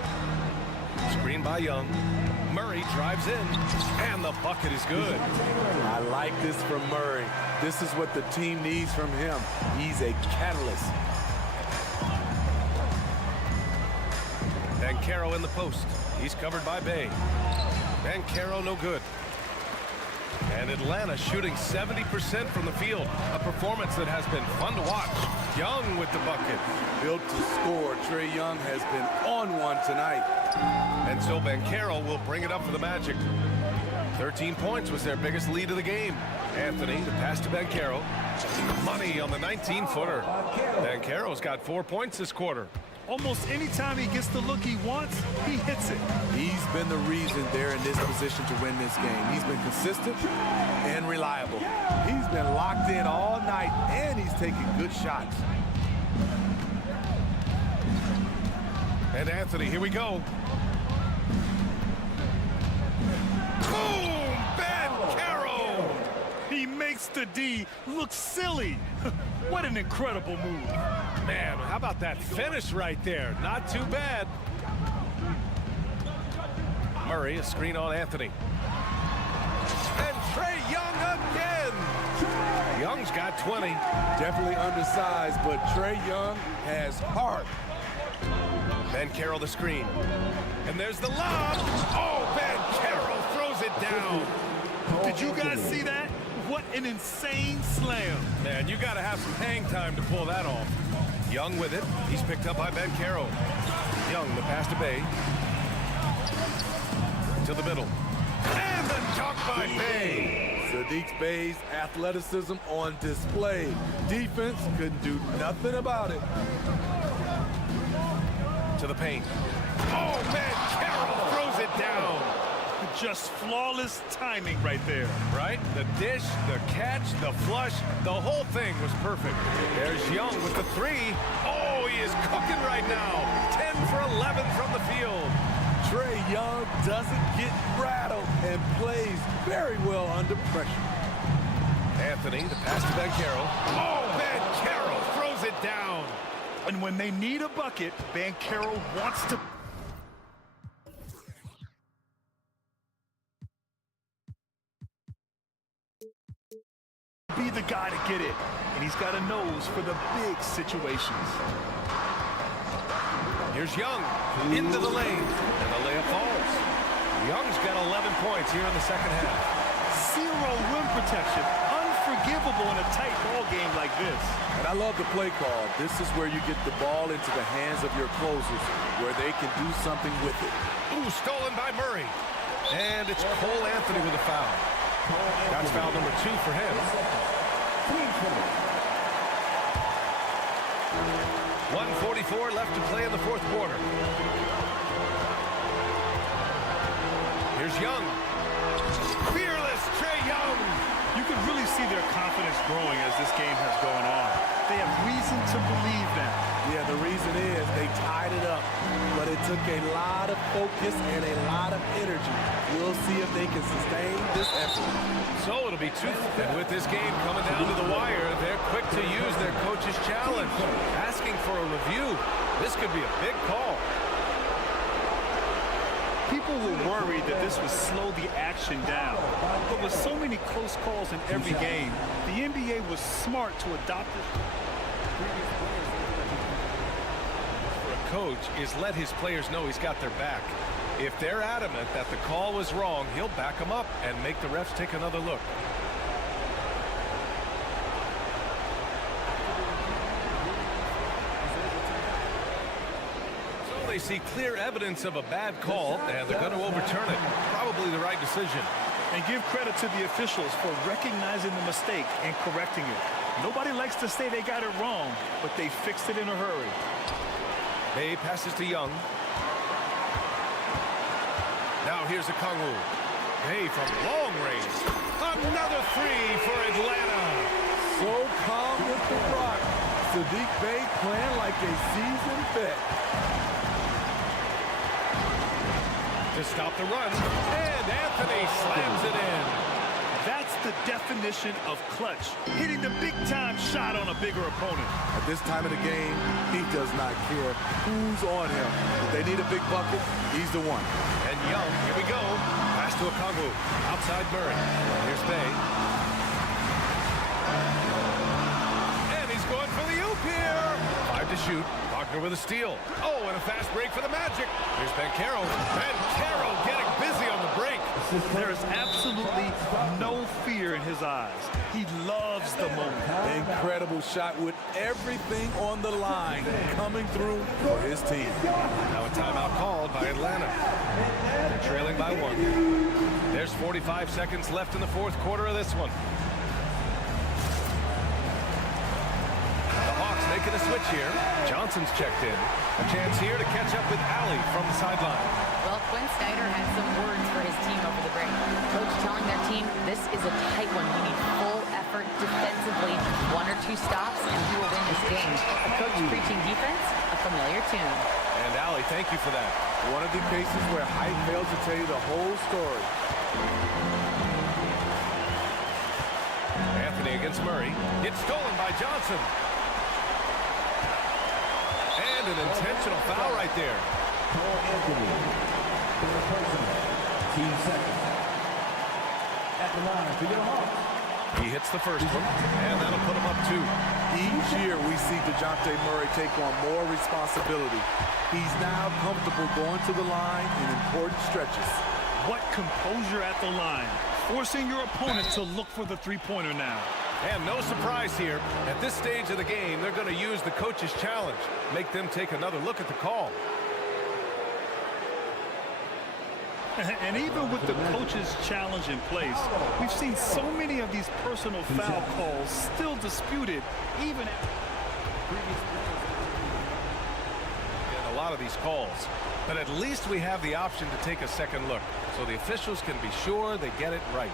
Screen by Young. Murray drives in. And the bucket is good. I like this from Murray. This is what the team needs from him. He's a catalyst. Banchero in the post. He's covered by Bay. Banchero no good. And Atlanta shooting 70% from the field. A performance that has been fun to watch. Young with the bucket. Built to score. Trae Young has been on one tonight. And so Banchero will bring it up for the Magic. 13 points was their biggest lead of the game. Anthony, the pass to Banchero. Money on the 19-footer. Banchero's got 4 points this quarter. Almost any time he gets the look he wants, he hits it. He's been the reason they're in this position to win this game. He's been consistent and reliable. He's been locked in all night, and he's taking good shots. And Anthony, here we go. Boom! Banchero! He makes the D look silly. What an incredible move. Man, how about that finish right there? Not too bad. Murray, a screen on Anthony. And Trae Young again. Young's got 20. Definitely undersized, but Trae Young has heart. Banchero the screen. And there's the lob. Oh, Banchero throws it down. Did you guys see that? What an insane slam. Man, you got to have some hang time to pull that off. Young with it. He's picked up by Banchero. Young, the pass to Bay. To the middle. And the dunk by Bay. Saddiq Bey's athleticism on display. Defense couldn't do nothing about it. To the paint. Oh, Banchero throws it down. Just flawless timing right there. Right? The dish, the catch, the flush, the whole thing was perfect. There's Young with the 3. Oh, he is cooking right now. 10 for 11 from the field. Trae Young doesn't get rattled and plays very well under pressure. Anthony, the pass to Banchero. Oh, Banchero throws it down. And when they need a bucket, Banchero wants to be the guy to get it, and he's got a nose for the big situations. Here's Young into the lane, and the layup falls. Young's got 11 points here in the second half. Zero rim protection, unforgivable in a tight ball game like this. And I love the play call. This is where you get the ball into the hands of your closers, where they can do something with it. Ooh, stolen by Murray. And it's Cole Anthony with a foul. That's foul number 2 for him. 1:44 left to play in the fourth quarter. Here's Young. Fearless Trae Young. You can really see their confidence growing as this game has gone on. They have reason to believe that. Yeah, the reason is they tied it up, but it took a lot of focus and a lot of energy. We'll see if they can sustain this effort. So it'll be 2. And with this game coming down to the wire, they're quick to use their coach's challenge, asking for a review. This could be a big call. People were worried that this would slow the action down. But with so many close calls in every game, the NBA was smart to adopt it. For a coach is let his players know he's got their back. If they're adamant that the call was wrong, he'll back them up and make the refs take another look. They see clear evidence of a bad call, and they're going to overturn it. Probably the right decision. And give credit to the officials for recognizing the mistake and correcting it. Nobody likes to say they got it wrong, but they fixed it in a hurry. Bay passes to Young. Now here's a Kongwu. Bay from long range. Another three for Atlanta. So calm with the rock. Sadiq Bey playing like a seasoned vet. To stop the run, and Anthony slams it in. That's the definition of clutch. Hitting the big-time shot on a bigger opponent. At this time of the game, he does not care who's on him. If they need a big bucket, he's the one. And Young, here we go. Pass to a Kongwu. Outside Murray. Here's Bay. And he's going for the oop here. 5 to shoot. Wagner with a steal. Oh, and a fast break for the Magic. Here's Banchero. Banchero getting busy on the break. There is absolutely no fear in his eyes. He loves the moment. Incredible shot with everything on the line coming through for his team. Now a timeout called by Atlanta. They're trailing by 1. There's 45 seconds left in the fourth quarter of this one. The Hawks making a switch here. Johnson's checked in. A chance here to catch up with Allie from the sideline. Well, Quinn Snyder had some words for his team over the break. Coach telling their team this is a tight one. You need full effort defensively. 1 or 2 stops and you will win this game. A coach preaching defense, a familiar tune. And Allie, thank you for that. One of the cases where height fails to tell you the whole story. Anthony against Murray. It's stolen by Johnson. And an intentional foul right there. Call Anthony. Team second. At the line for your Hawks. He hits the first one, and that'll put him up 2. Each year we see DeJounte Murray take on more responsibility. He's now comfortable going to the line in important stretches. What composure at the line. Forcing your opponent to look for the three-pointer now. And no surprise here. At this stage of the game, they're going to use the coach's challenge. Make them take another look at the call. And even with the coach's challenge in place, we've seen so many of these personal foul calls still disputed, even after a lot of these calls. But at least we have the option to take a second look, so the officials can be sure they get it right.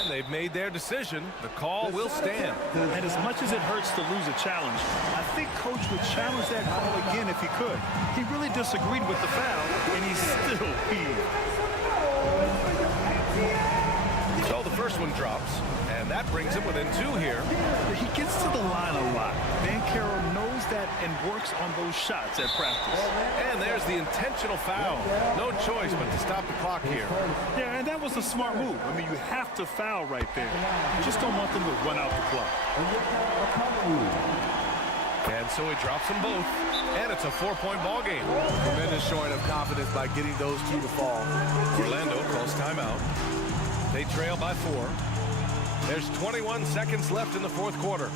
And they've made their decision. The call will stand. And as much as it hurts to lose a challenge, I think Coach would challenge that call again if he could. He really disagreed with the foul, and he's still here. So the first one drops, and that brings him within 2 here. He gets to the line a lot. Banchero knows that and works on those shots at practice. And there's the intentional foul. No choice but to stop the clock here. Yeah, and that was a smart move. I mean, you have to foul right there. You just don't want them to run out the clock. And so he drops them both. And it's a 4-point ball game. Tremendous showing of confidence by getting those 2 to fall. Orlando calls timeout. They trail by 4. There's 21 seconds left in the fourth quarter.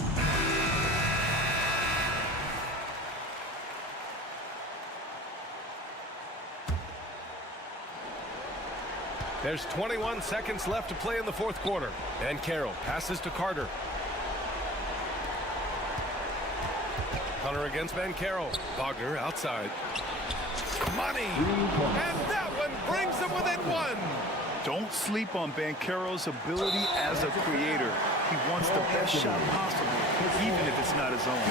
There's 21 seconds left to play in the fourth quarter. And Carroll passes to Carter. Hunter against Banchero. Wagner outside. Money! And that one brings them within 1. Don't sleep on Banchero's ability as a creator. He wants the best shot possible, even if it's not his own.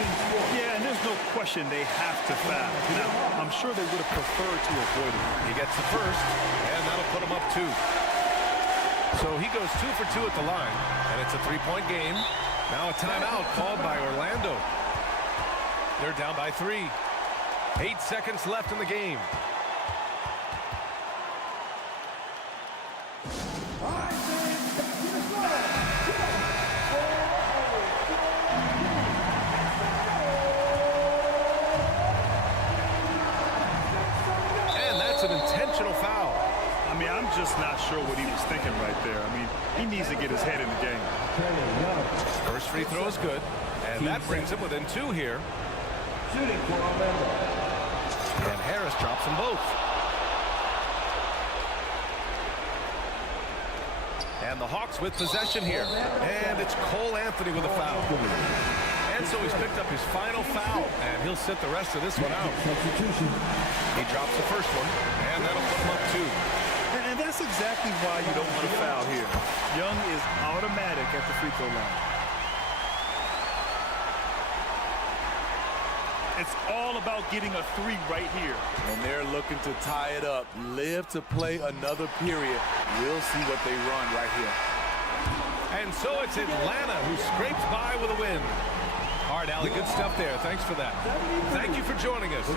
Yeah, and there's no question they have to foul. Now, I'm sure they would have preferred to avoid it. He gets the first, and that'll put him up 2. So he goes 2 for 2 at the line, and it's a 3-point game. Now a timeout called by Orlando. They're down by 3. 8 seconds left in the game. An intentional foul. I mean, I'm just not sure what he was thinking right there. I mean, he needs to get his head in the game. First free throw is good, and that brings him within 2 here. Shooting for Orlando. And Harris drops them both. And the Hawks with possession here. And it's Cole Anthony with a foul. And so he's picked up his final foul, and he'll sit the rest of this one out. He drops the first one, and that'll put him up 2. And that's exactly why you don't want to foul here. Young is automatic at the free throw line. It's all about getting a 3 right here. And they're looking to tie it up. Live to play another period. We'll see what they run right here. And so it's Atlanta who scrapes by with a win. All right, Allie, good stuff there. Thanks for that. Thank you for joining us.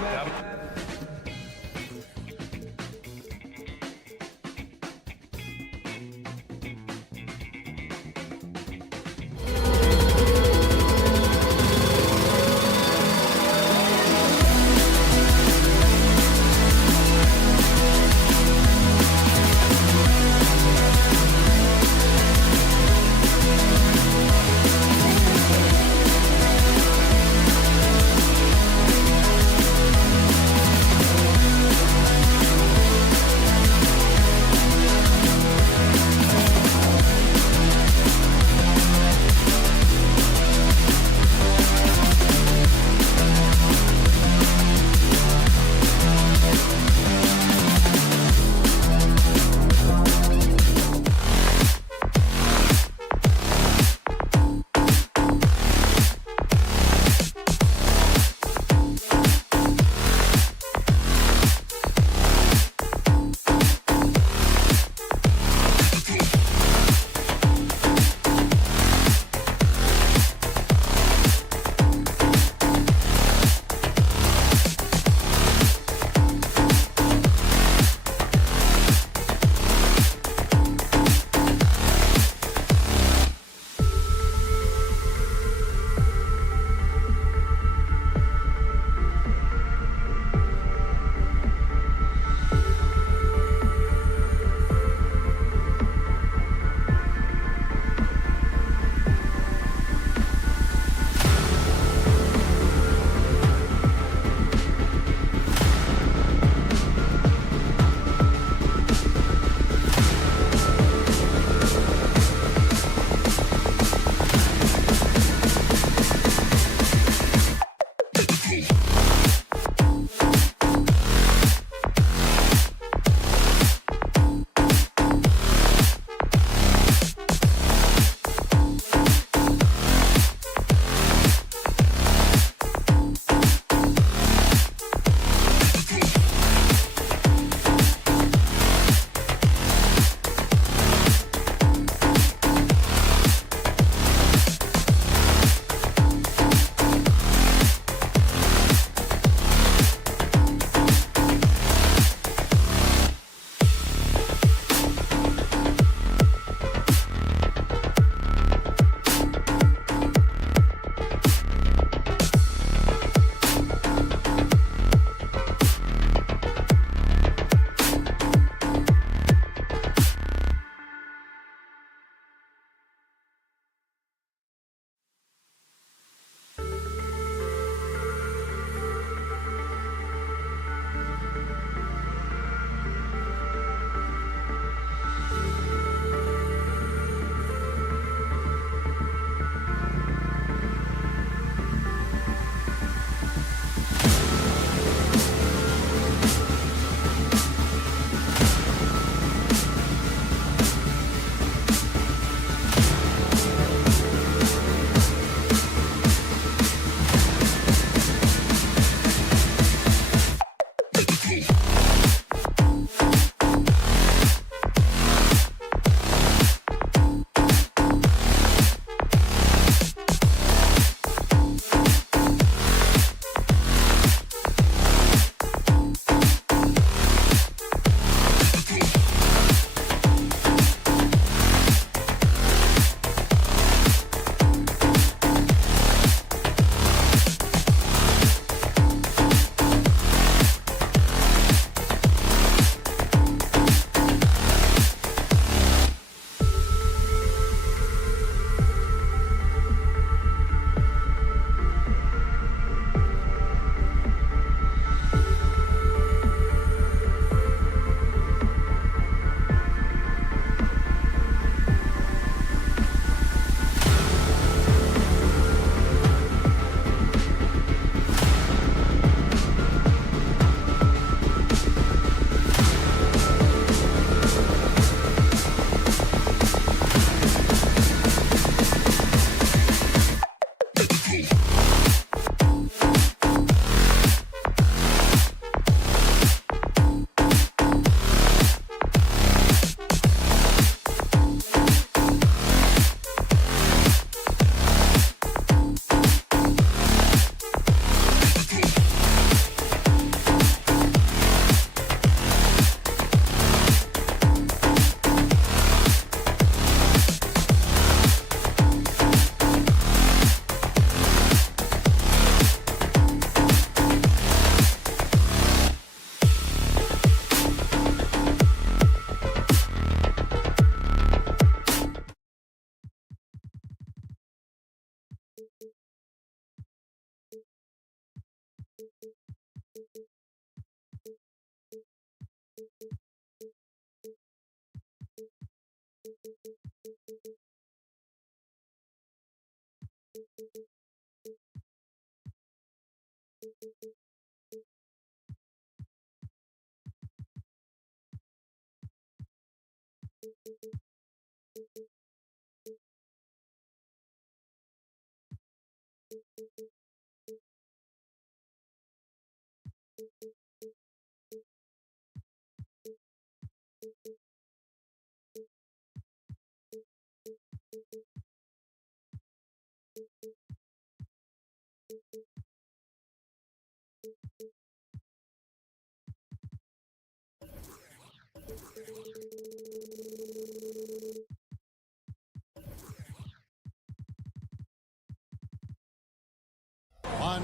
On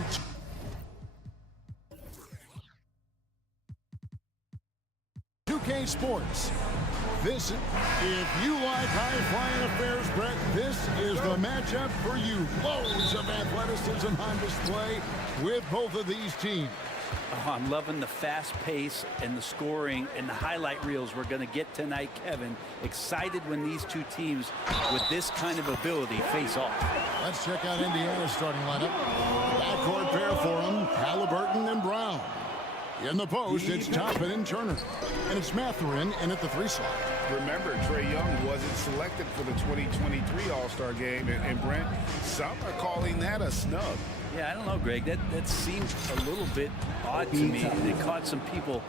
2K Sports. This, if you like high-flying affairs, Brett, this is the matchup for you. Loads of athleticism on display with both of these teams. Oh, I'm loving the fast pace and the scoring and the highlight reels we're going to get tonight, Kevin. Excited when these two teams with this kind of ability face off. Let's check out Indiana's starting lineup. Backcourt pair for them, Halliburton and Brown. In the post, it's Toppin and Turner. And it's Mathurin in at the 3 slot. Remember, Trae Young wasn't selected for the 2023 All-Star game. And Brent, some are calling that a snub. Yeah, I don't know, Greg. That seemed a little bit odd to me. It caught some people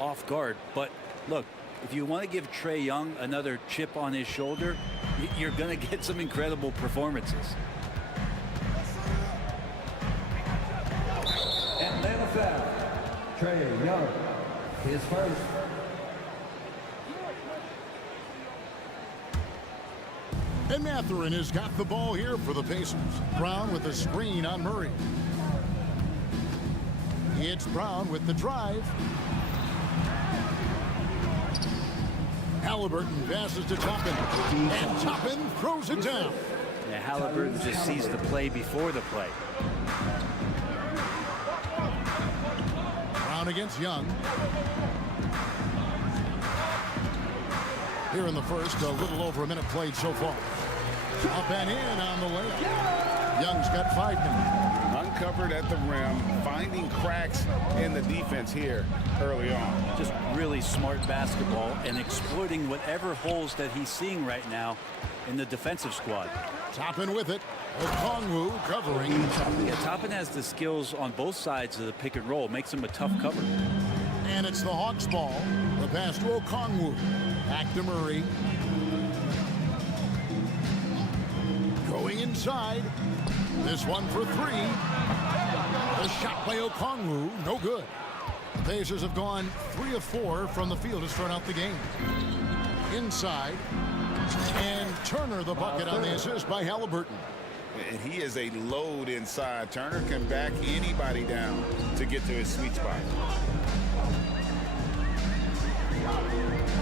off guard. But look, if you want to give Trae Young another chip on his shoulder, you're going to get some incredible performances. Atlanta foul. Trae Young, his first. And Mathurin has got the ball here for the Pacers. Brown with the screen on Murray. It's Brown with the drive. Halliburton passes to Toppin. And Toppin throws it down. Yeah, Halliburton just sees the play before the play. Brown against Young. Here in the first, a little over a minute played so far. Up and in on the layup. Young's got 5 minutes. Uncovered at the rim, finding cracks in the defense here early on. Just really smart basketball and exploiting whatever holes that he's seeing right now in the defensive squad. Toppin with it. Okongwu covering. Yeah, Toppin has the skills on both sides of the pick and roll. Makes him a tough cover. And it's the Hawks ball. The pass to Okongwu. Back to Murray. Going inside. This one for 3. The shot by Okongwu, no good. The Pacers have gone 3 of 4 from the field to start out the game. Inside. And Turner the bucket on the assist by Halliburton. And he is a load inside. Turner can back anybody down to get to his sweet spot.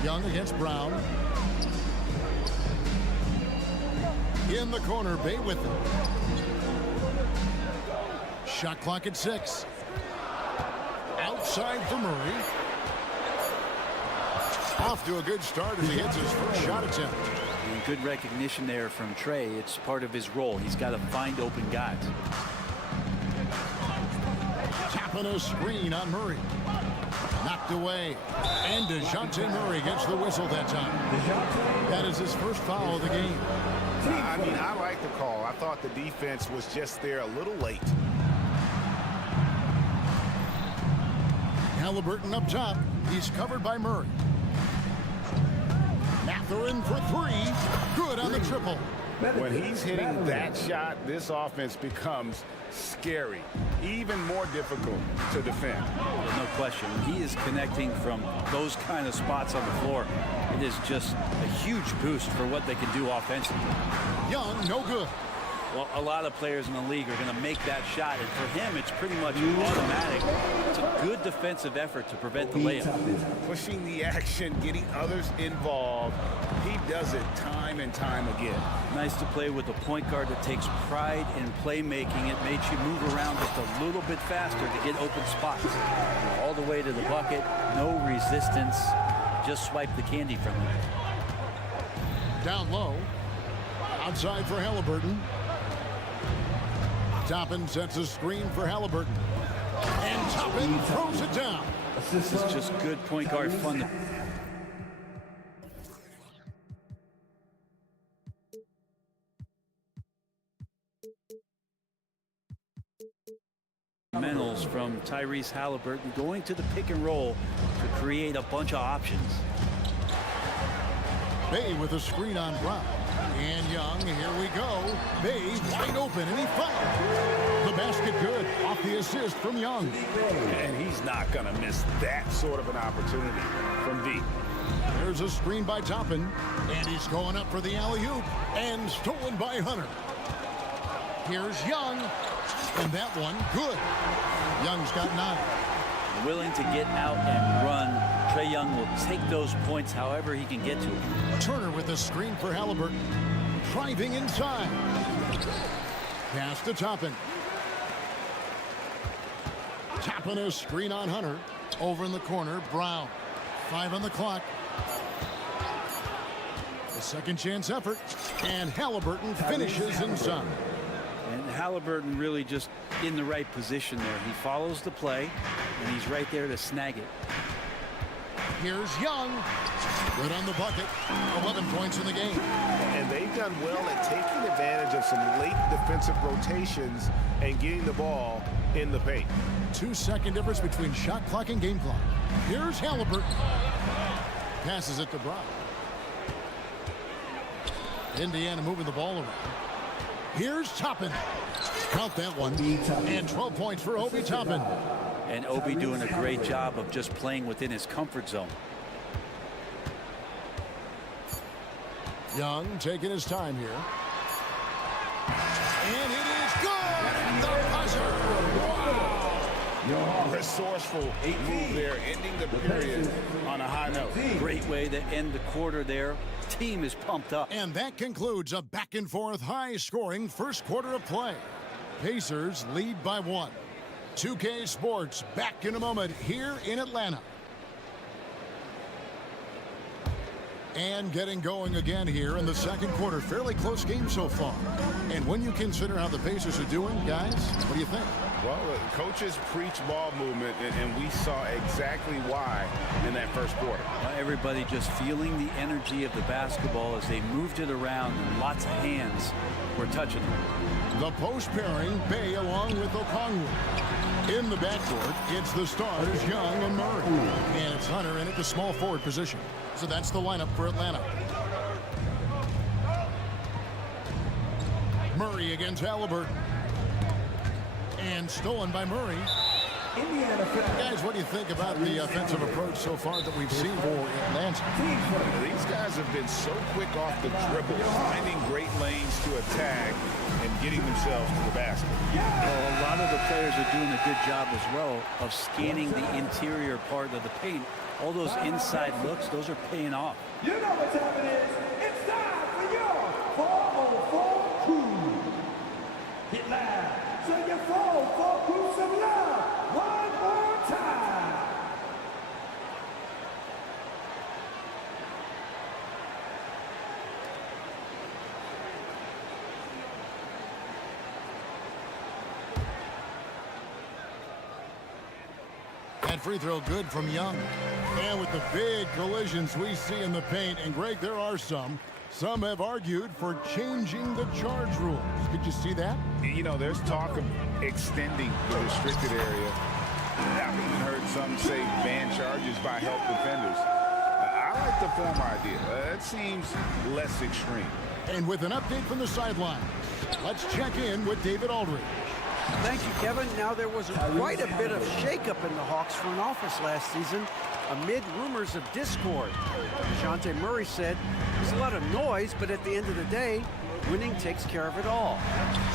Young against Brown. In the corner, Bay with it. Shot clock at 6. Outside for Murray. Off to a good start as he hits his first shot attempt. And good recognition there from Trae. It's part of his role. He's got to find open guys. Tapping a screen on Murray. Knocked away. And DeJounte Murray gets the whistle that time. That is his first foul of the game. I mean, I like the call. I thought the defense was just there a little late. Halliburton up top. He's covered by Murray. Mathurin for 3. Good on the triple. When he's hitting that shot, this offense becomes scary, even more difficult to defend. No question. He is connecting from those kind of spots on the floor. It is just a huge boost for what they can do offensively. Young, no good. Well, a lot of players in the league are going to make that shot, and for him, it's pretty much automatic. It's a good defensive effort to prevent the layup. Pushing the action, getting others involved. He does it time and time again. Nice to play with a point guard that takes pride in playmaking. It makes you move around just a little bit faster to get open spots. All the way to the bucket, no resistance. Just swipe the candy from him. Down low. Outside for Halliburton. Toppin sets a screen for Halliburton. And Toppin throws it down. This is just good point guard fun. Fundamentals from Tyrese Halliburton going to the pick and roll to create a bunch of options. Bay with a screen on Brown. And Young, here we go. Bay wide open, and he fouled. The basket good off the assist from Young. And he's not going to miss that sort of an opportunity from deep. There's a screen by Toppin, and he's going up for the alley-oop, and stolen by Hunter. Here's Young, and that one good. Young's got 9. Willing to get out and run. Trae Young will take those points however he can get to them. Turner with a screen for Halliburton. Driving inside. Pass to Toppin. Toppin a screen on Hunter. Over in the corner, Brown. 5 on the clock. A second chance effort. And Halliburton finishes inside. And Halliburton really just in the right position there. He follows the play, and he's right there to snag it. Here's Young. Good on the bucket. 11 points in the game. And they've done well at taking advantage of some late defensive rotations and getting the ball in the paint. 2-second difference between shot clock and game clock. Here's Halliburton. Passes it to Brown. Indiana moving the ball around. Here's Toppin. Count that one. And 12 points for Obi Toppin. And Obi doing a great job of just playing within his comfort zone. Young taking his time here. And it is good! And the buzzer! Wow! Resourceful move there, ending the period on a high note. Great way to end the quarter there. Team is pumped up. And that concludes a back-and-forth, high-scoring first quarter of play. Pacers lead by 1. 2K Sports back in a moment here in Atlanta. And getting going again here in the second quarter. Fairly close game so far. And when you consider how the Pacers are doing, guys, what do you think? Well, coaches preach ball movement, and we saw exactly why in that first quarter. Everybody just feeling the energy of the basketball as they moved it around, and lots of hands were touching them. The post pairing, Bay along with Okongwu. In the backcourt, it's the stars, Young and Murray. And it's Hunter in at the small forward position. So that's the lineup for Atlanta. Murray against Halliburton. And stolen by Murray. Guys, what do you think about the offensive approach so far that we've seen for Atlanta? These guys have been so quick off the dribble, finding great lanes to attack and getting themselves to the basket. Well, a lot of the players are doing a good job as well of scanning the interior part of the paint. All those inside looks, those are paying off. You know what time it is. It's time for your 404 crew. Get loud. So your 404 crew some love. One more time. That free throw good from Young. And with the big collisions we see in the paint, and Greg, there are some have argued for changing the charge rules. Did you see that? You know, there's talk of extending the restricted area. I've even heard some say ban charges by help defenders. I like the former idea. It seems less extreme. And with an update from the sideline, let's check in with David Aldridge. Thank you, Kevin. Now, there was quite a bit of shakeup in the Hawks front office last season amid rumors of discord. Dejounte Murray said there's a lot of noise, but at the end of the day, Winning takes care of it all.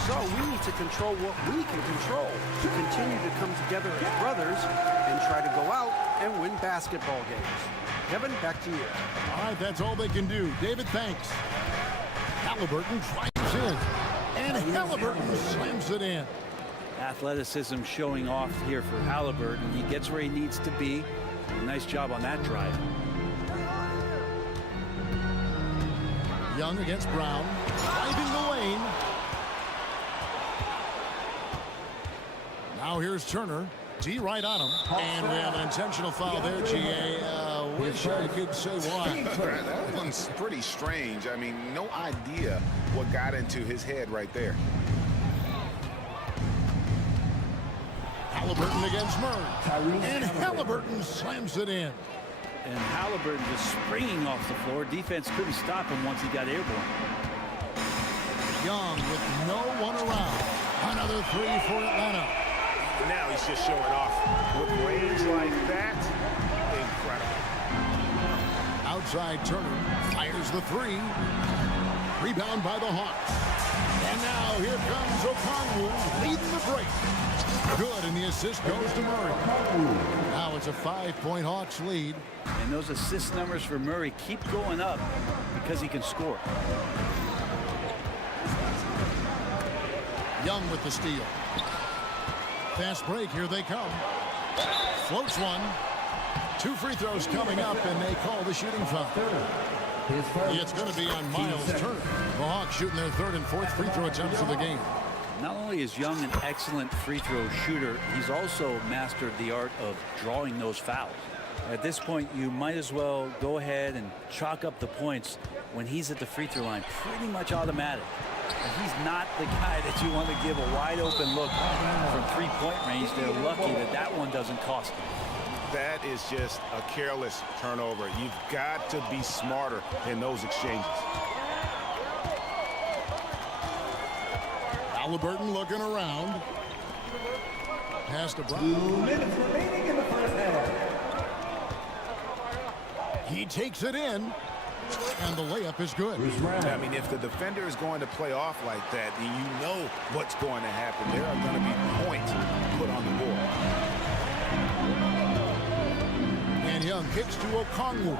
So we need to control what we can control to continue to come together as brothers and try to go out and win basketball games. Kevin, back to you. All right, that's all they can do. David, thanks. Halliburton drives in, and Halliburton slams it in. Athleticism showing off here for Halliburton. He gets where he needs to be. Nice job on that drive. Young against Brown, driving the lane. Now here's Turner. G right on him. And we have an intentional foul there, GA. Wish I could say why. That one's pretty strange. I mean, no idea what got into his head right there. Halliburton against Murray. And Halliburton slams it in. And Halliburton just springing off the floor. Defense couldn't stop him once he got airborne. Young with no one around. Another three for Atlanta. Now he's just showing off. With range like that, incredible. Outside Turner fires the three. Rebound by the Hawks. And now here comes Okongwu leading the break. Good, and the assist goes to Murray. Now it's a 5-point Hawks lead. And those assist numbers for Murray keep going up because he can score. Young with the steal. Fast break, here they come. Floats one. 2 free throws coming up, and they call the shooting foul. It's going to be on Miles Turner. The Hawks shooting their 3rd and 4th free throw attempts of the game. Not only is Young an excellent free throw shooter, he's also mastered the art of drawing those fouls. At this point, you might as well go ahead and chalk up the points when he's at the free throw line. Pretty much automatic. And he's not the guy that you want to give a wide open look from 3-point range. They're lucky that that one doesn't cost them. That is just a careless turnover. You've got to be smarter in those exchanges. Halliburton looking around. Pass to Brown. 2 minutes remaining in the first half. He takes it in, and the layup is good. I mean, if the defender is going to play off like that, then you know what's going to happen. There are going to be points put on the board. And Young kicks to Okongwu.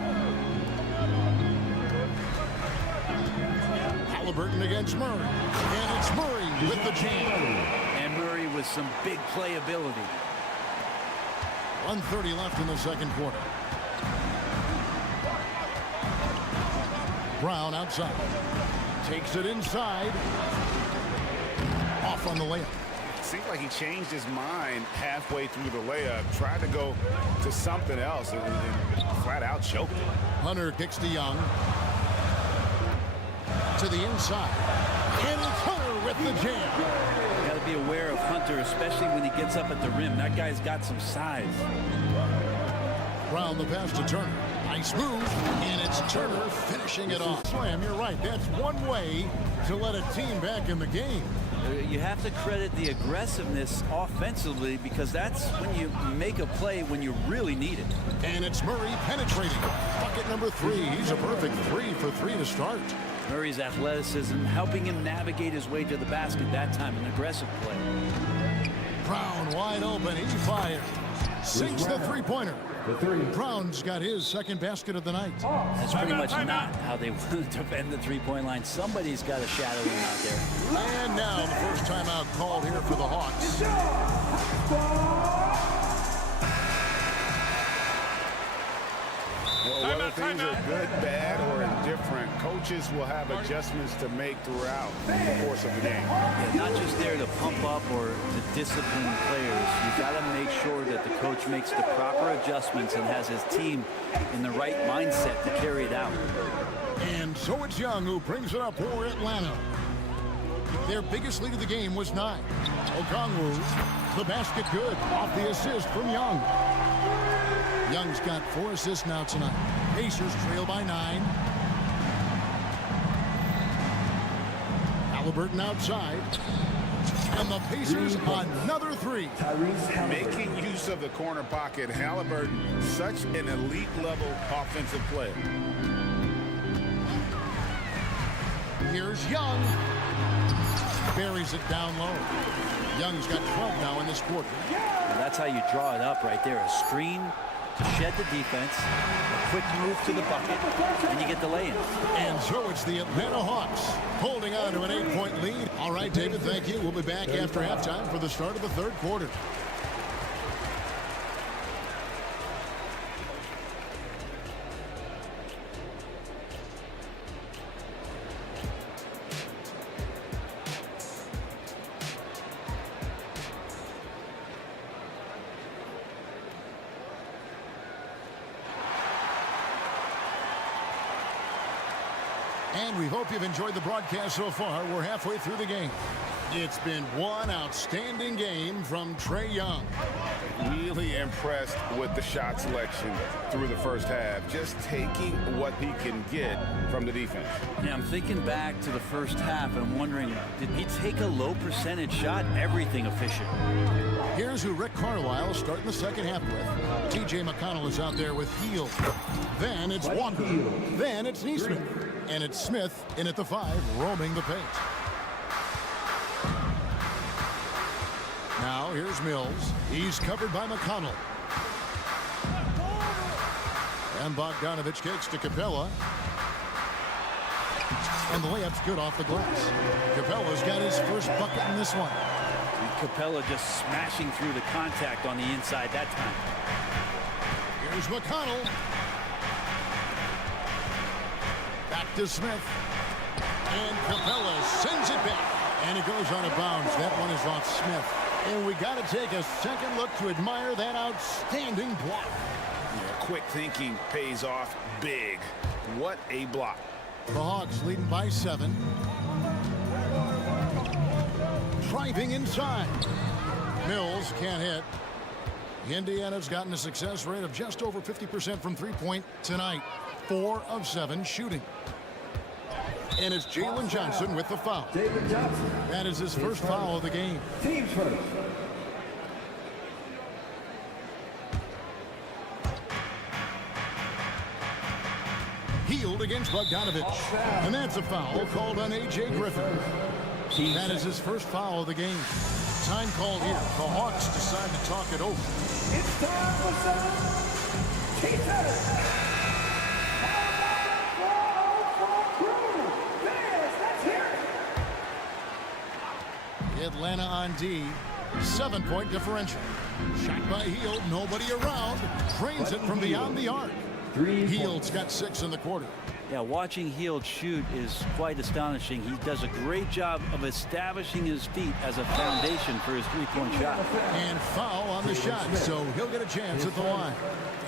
Halliburton against Murray. And it's Murray with the jam. And Murray with some big playability. 1:30 left in the second quarter. Brown outside. Takes it inside. Off on the layup. Seems like he changed his mind halfway through the layup, tried to go to something else, and flat out choked it. Hunter kicks to Young. To the inside. And it's Hunter with the jam. You got to be aware of Hunter, especially when he gets up at the rim. That guy's got some size. Brown the pass to Turner. Nice move, and it's Turner finishing it off. Slam, you're right. That's one way to let a team back in the game. You have to credit the aggressiveness offensively because that's when you make a play when you really need it. And it's Murray penetrating. Bucket number 3. He's a perfect 3 for 3 to start. Murray's athleticism helping him navigate his way to the basket that time, an aggressive play. Brown wide open. He fires. Sinks the three-pointer. Brown's got his second basket of the night. That's pretty much not how they want to defend the three-point line. Somebody's got to shadow him out there. And now the first timeout called here for the Hawks. Well, whether things are good, bad, or indifferent, coaches will have adjustments to make throughout the course of the game. Yeah, not just there to pump up or to discipline players. You've got to make sure that the coach makes the proper adjustments and has his team in the right mindset to carry it out. And so it's Young who brings it up for Atlanta. Their biggest lead of the game was 9. Okongwu, the basket good, off the assist from Young. Young's got 4 assists now tonight. Pacers trail by 9. Halliburton outside. And the Pacers another 3. Making use of the corner pocket, Halliburton, such an elite level offensive player. Here's Young. Buries it down low. Young's got 12 now in this quarter. And that's how you draw it up right there. A screen to shed the defense, a quick move to the bucket, and you get the lay-in. And so it's the Atlanta Hawks holding on to an 8-point lead. All right, David, thank you. We'll be back after halftime for the start of the third quarter. And we hope you've enjoyed the broadcast so far. We're halfway through the game. It's been one outstanding game from Trae Young. Really impressed with the shot selection through the first half. Just taking what he can get from the defense. Yeah, I'm thinking back to the first half, and I'm wondering, did he take a low percentage shot? Everything efficient. Here's who Rick Carlisle is starting the second half with. T.J. McConnell is out there with Hield. Then it's Walker. Then it's Neesmith. And it's Smith in at the 5, roaming the paint. Now here's Mills. He's covered by McConnell. And Bogdanovich kicks to Capella. And the layup's good off the glass. Capella's got his first bucket in this one. And Capella just smashing through the contact on the inside that time. Here's McConnell. Back to Smith. And Capella sends it back. And it goes out of bounds. That one is off Smith. And we got to take a second look to admire that outstanding block. Yeah, quick thinking pays off big. What a block. The Hawks leading by 7. Driving inside. Mills can't hit. Indiana's gotten a success rate of just over 50% from three-point tonight. 4 of 7 shooting. And it's Jalen Johnson with the foul. That is his first foul of the game. Team first. Hield against Bogdanovich. And that's a foul called on A.J. Griffin. That is his first foul of the game. Time called here. The Hawks decide to talk it over. It's time for some teachers. Atlanta on D. 7-point differential. Shot by Hield. Nobody around. Drains it from beyond the arc. Hield's got 6 in the quarter. Yeah, watching Hield shoot is quite astonishing. He does a great job of establishing his feet as a foundation for his three-point shot. And foul on the shot, so he'll get a chance at the line.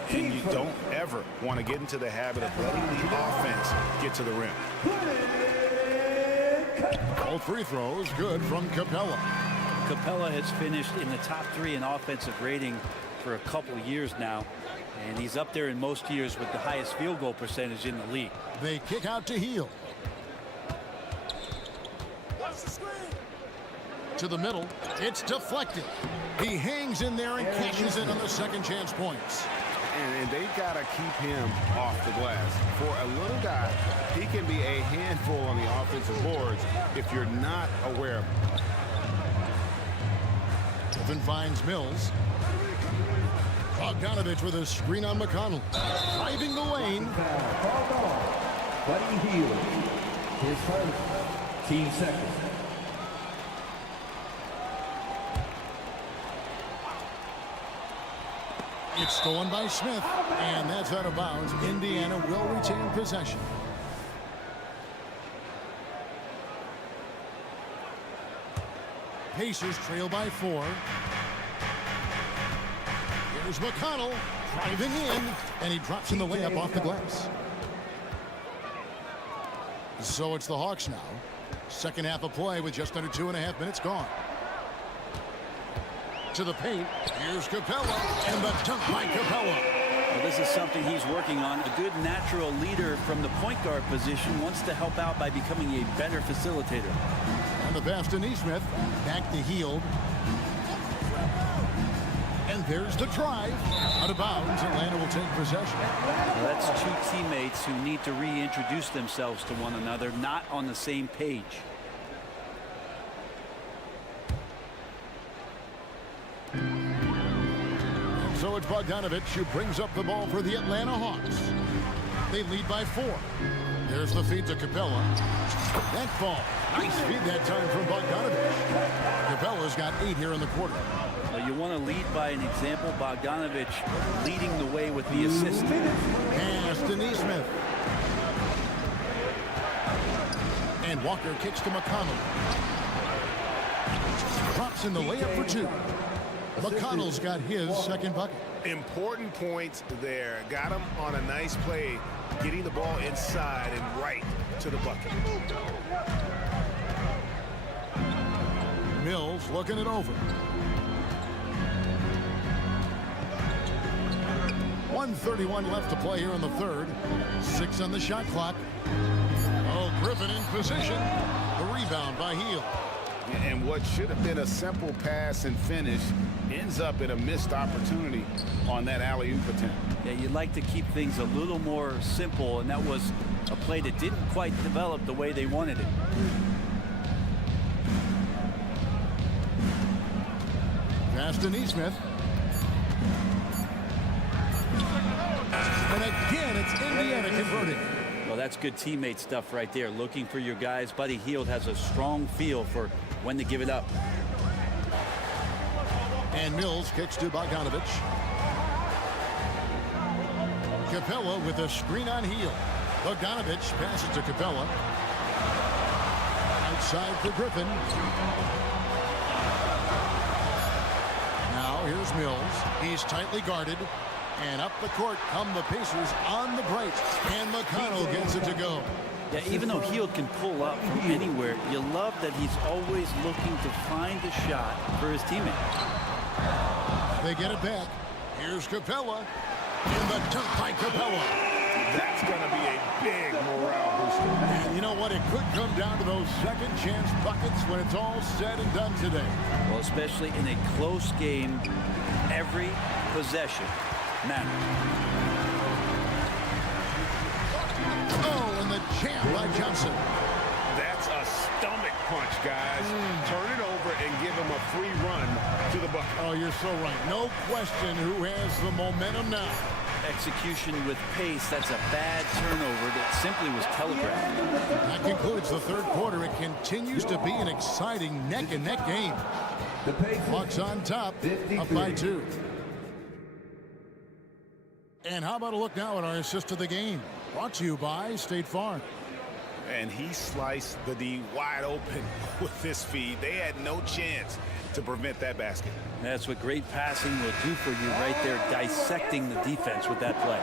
And you don't ever want to get into the habit of letting the offense get to the rim. All free throws good from Capella. Capella has finished in the top 3 in offensive rating for a couple years now. And he's up there in most years with the highest field goal percentage in the league. They kick out to Hield. To the middle. It's deflected. He hangs in there and cashes in on the second chance points. And they got to keep him off the glass. For a little guy, he can be a handful on the offensive boards if you're not aware of him. Griffin finds Mills. Bogdanovich with a screen on McConnell. Driving the lane. Buddy Hield. His first. Team second. It's stolen by Smith, and that's out of bounds. Indiana will retain possession. Pacers trail by 4. Here's McConnell driving in, and he drops in the layup off the glass. So it's the Hawks now. Second half of play with just under 2.5 minutes gone. To the paint. Here's Capella, and the dunk by Capella. Well, this is something he's working on. A good natural leader from the point guard position wants to help out by becoming a better facilitator. And the pass to Neesmith. Back to Hield. And there's the drive. Out of bounds, Atlanta will take possession. Well, that's two teammates who need to reintroduce themselves to one another, not on the same page. And so it's Bogdanovich who brings up the ball for the Atlanta Hawks. They lead by 4. There's the feed to Capella. That ball. Nice feed that time from Bogdanovich. Capella's got 8 here in the quarter. Well, you want to lead by an example. Bogdanovich leading the way with the assist. Pass to Neesmith. And Walker kicks to McConnell. Drops in the layup for 2. McConnell's got his second bucket. Important points there. Got him on a nice play, getting the ball inside and right to the bucket. Mills looking it over. 1:31 left to play here in the third. 6 on the shot clock. Oh, Griffin in position. The rebound by Hield. And what should have been a simple pass and finish ends up in a missed opportunity on that alley-oop attempt. Yeah, you'd like to keep things a little more simple, and that was a play that didn't quite develop the way they wanted it. Pass to Neesmith. And again, it's Indiana converting. Well, that's good teammate stuff right there. Looking for your guys. Buddy Hield has a strong feel for when to give it up. And Mills kicks to Bogdanovich. Capella with a screen on Hield. Bogdanovich passes to Capella. Outside for Griffin. Now here's Mills. He's tightly guarded. And up the court come the Pacers on the break. And McConnell gets it to go. Yeah, even though Hield can pull up from anywhere, you love that he's always looking to find a shot for his teammate. They get it back. Here's Capella. And the dunk by Capella. That's going to be a big morale booster. And you know what? It could come down to those second chance buckets when it's all said and done today. Well, especially in a close game, every possession matters. Oh, and the jam by Johnson. That's a stomach punch, guys. Turn it over and give him a free run to the bucket. Oh, you're so right. No question who has the momentum now. Execution with pace. That's a bad turnover that simply was telegraphed. That concludes the third quarter. It continues to be an exciting neck-and-neck game. Bucks on top, up by 2. And how about a look now at our assist of the game? Brought to you by State Farm. And he sliced the D wide open with this feed. They had no chance to prevent that basket. That's what great passing will do for you right there, dissecting the defense with that play.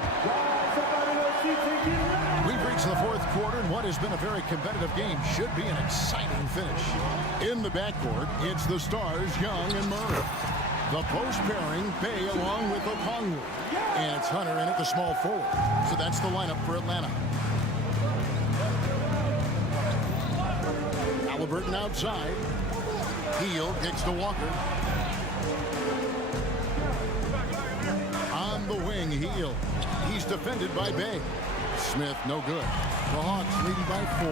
We've reached the fourth quarter, and what has been a very competitive game should be an exciting finish. In the backcourt, it's the stars, Young and Murray. The post pairing, Bay along with Okongwu. And it's Hunter in at the small forward. So that's the lineup for Atlanta. Halliburton outside. Hield kicks to Walker. On the wing, Hield. He's defended by Bay. Smith, no good. The Hawks leading by 4.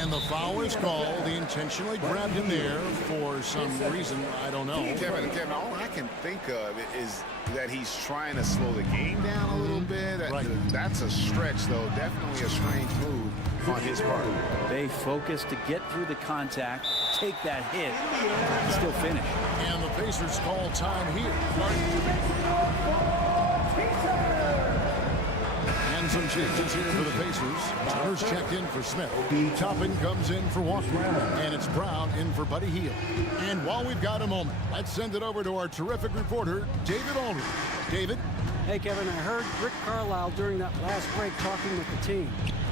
And the foul is called. He intentionally grabbed him there for some reason. I don't know. Kevin, all I can think of is that he's trying to slow the game down a little bit. Right. That's a stretch, though. Definitely a strange move on his part. They focus to get through the contact, take that hit, and still finish. And the Pacers call time here. And some changes here for the Pacers. Turner's checked in for Smith. Toppin comes in for Walker. And it's Brown in for Buddy Hield. And while we've got a moment, let's send it over to our terrific reporter, David Aldridge. David? Hey, Kevin, I heard Rick Carlisle during that last break talking with the team.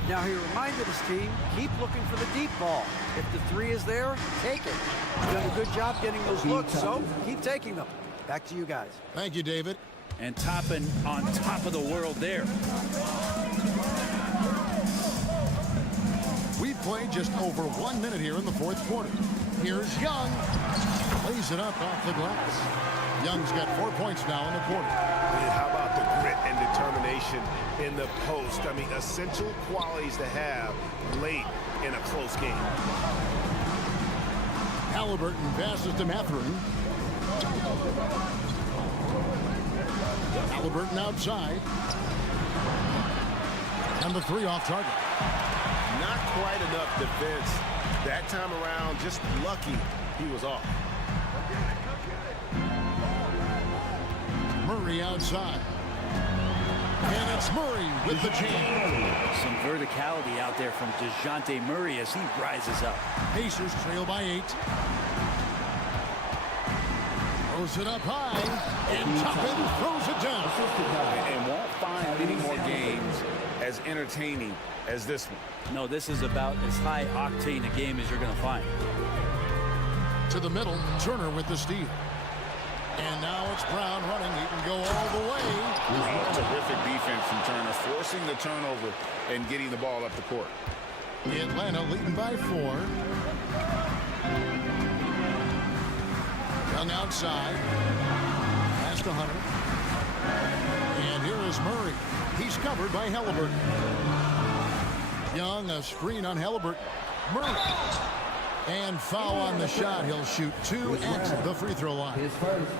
Now, he reminded his team, keep looking for the deep ball. If the 3 is there, take it. You've done a good job getting those looks, so keep taking them. Back to you guys. Thank you, David. And Toppin on top of the world there. We've played just over 1 minute here in the fourth quarter. Here's Young. Lays it up off the glass. Young's got 4 points now in the quarter. And how about the grit and determination in the post? I mean, essential qualities to have late in a close game. Halliburton passes to Mathurin. Halliburton outside. And the three off target. Not quite enough defense that time around. Just lucky he was off. Murray outside. And it's Murray with the jam. Some verticality out there from DeJounte Murray as he rises up. Pacers trail by 8. Throws it up high. And Toppin throws it down. And won't find many more games as entertaining as this one. No, this is about as high octane a game as you're going to find. To the middle, Turner with the steal. And now it's Brown running. He can go all the way. Terrific defense from Turner, forcing the turnover and getting the ball up the court. Atlanta leading by 4. Young outside. Pass to Hunter. And here is Murray. He's covered by Halliburton. Young, a screen on Halliburton. Murray. And foul on the shot. He'll shoot 2 at the free throw line. His first.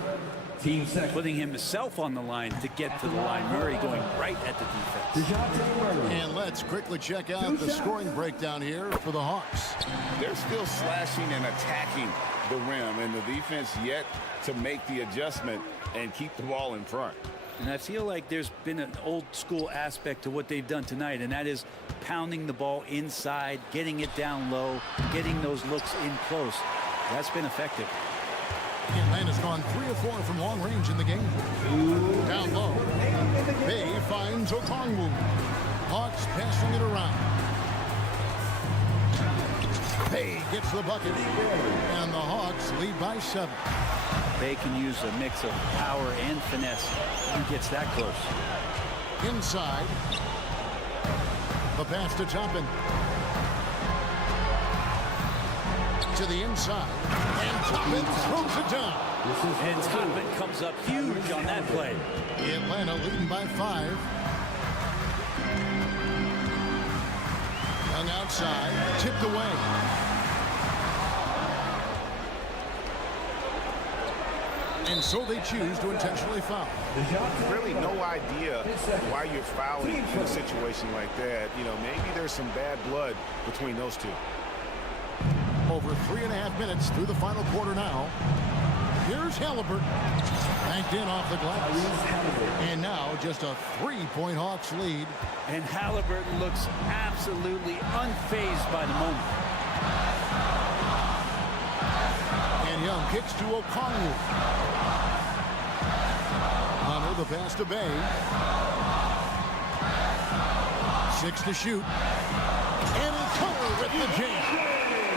Team second. Putting himself on the line to get to the line. Murray going right at the defense. And let's quickly check out the scoring breakdown here for the Hawks. They're still slashing and attacking the rim, and the defense yet to make the adjustment and keep the ball in front. And I feel like there's been an old school aspect to what they've done tonight, and that is pounding the ball inside, getting it down low, getting those looks in close. That's been effective. Atlanta's gone 3 of 4 from long range in the game. Down low. Bay finds Okongwu. Hawks passing it around. Bay gets the bucket. And the Hawks lead by 7. Bay can use a mix of power and finesse. He gets that close. Inside. The pass to Toppin. To the inside. And Toppin throws it down. And Toppin comes up huge on that play. Atlanta leading by 5. Young outside. Tipped away. And so they choose to intentionally foul. Really no idea why you're fouling in a situation like that. You know, maybe there's some bad blood between those two. Over 3.5 minutes through the final quarter now. Here's Halliburton. Banked in off the glass. And now just a 3-point Hawks lead. And Halliburton looks absolutely unfazed by the moment. And Young kicks to Okongwu. Hunter the pass to Bay. 6 to shoot. And it's Hunter with the jam.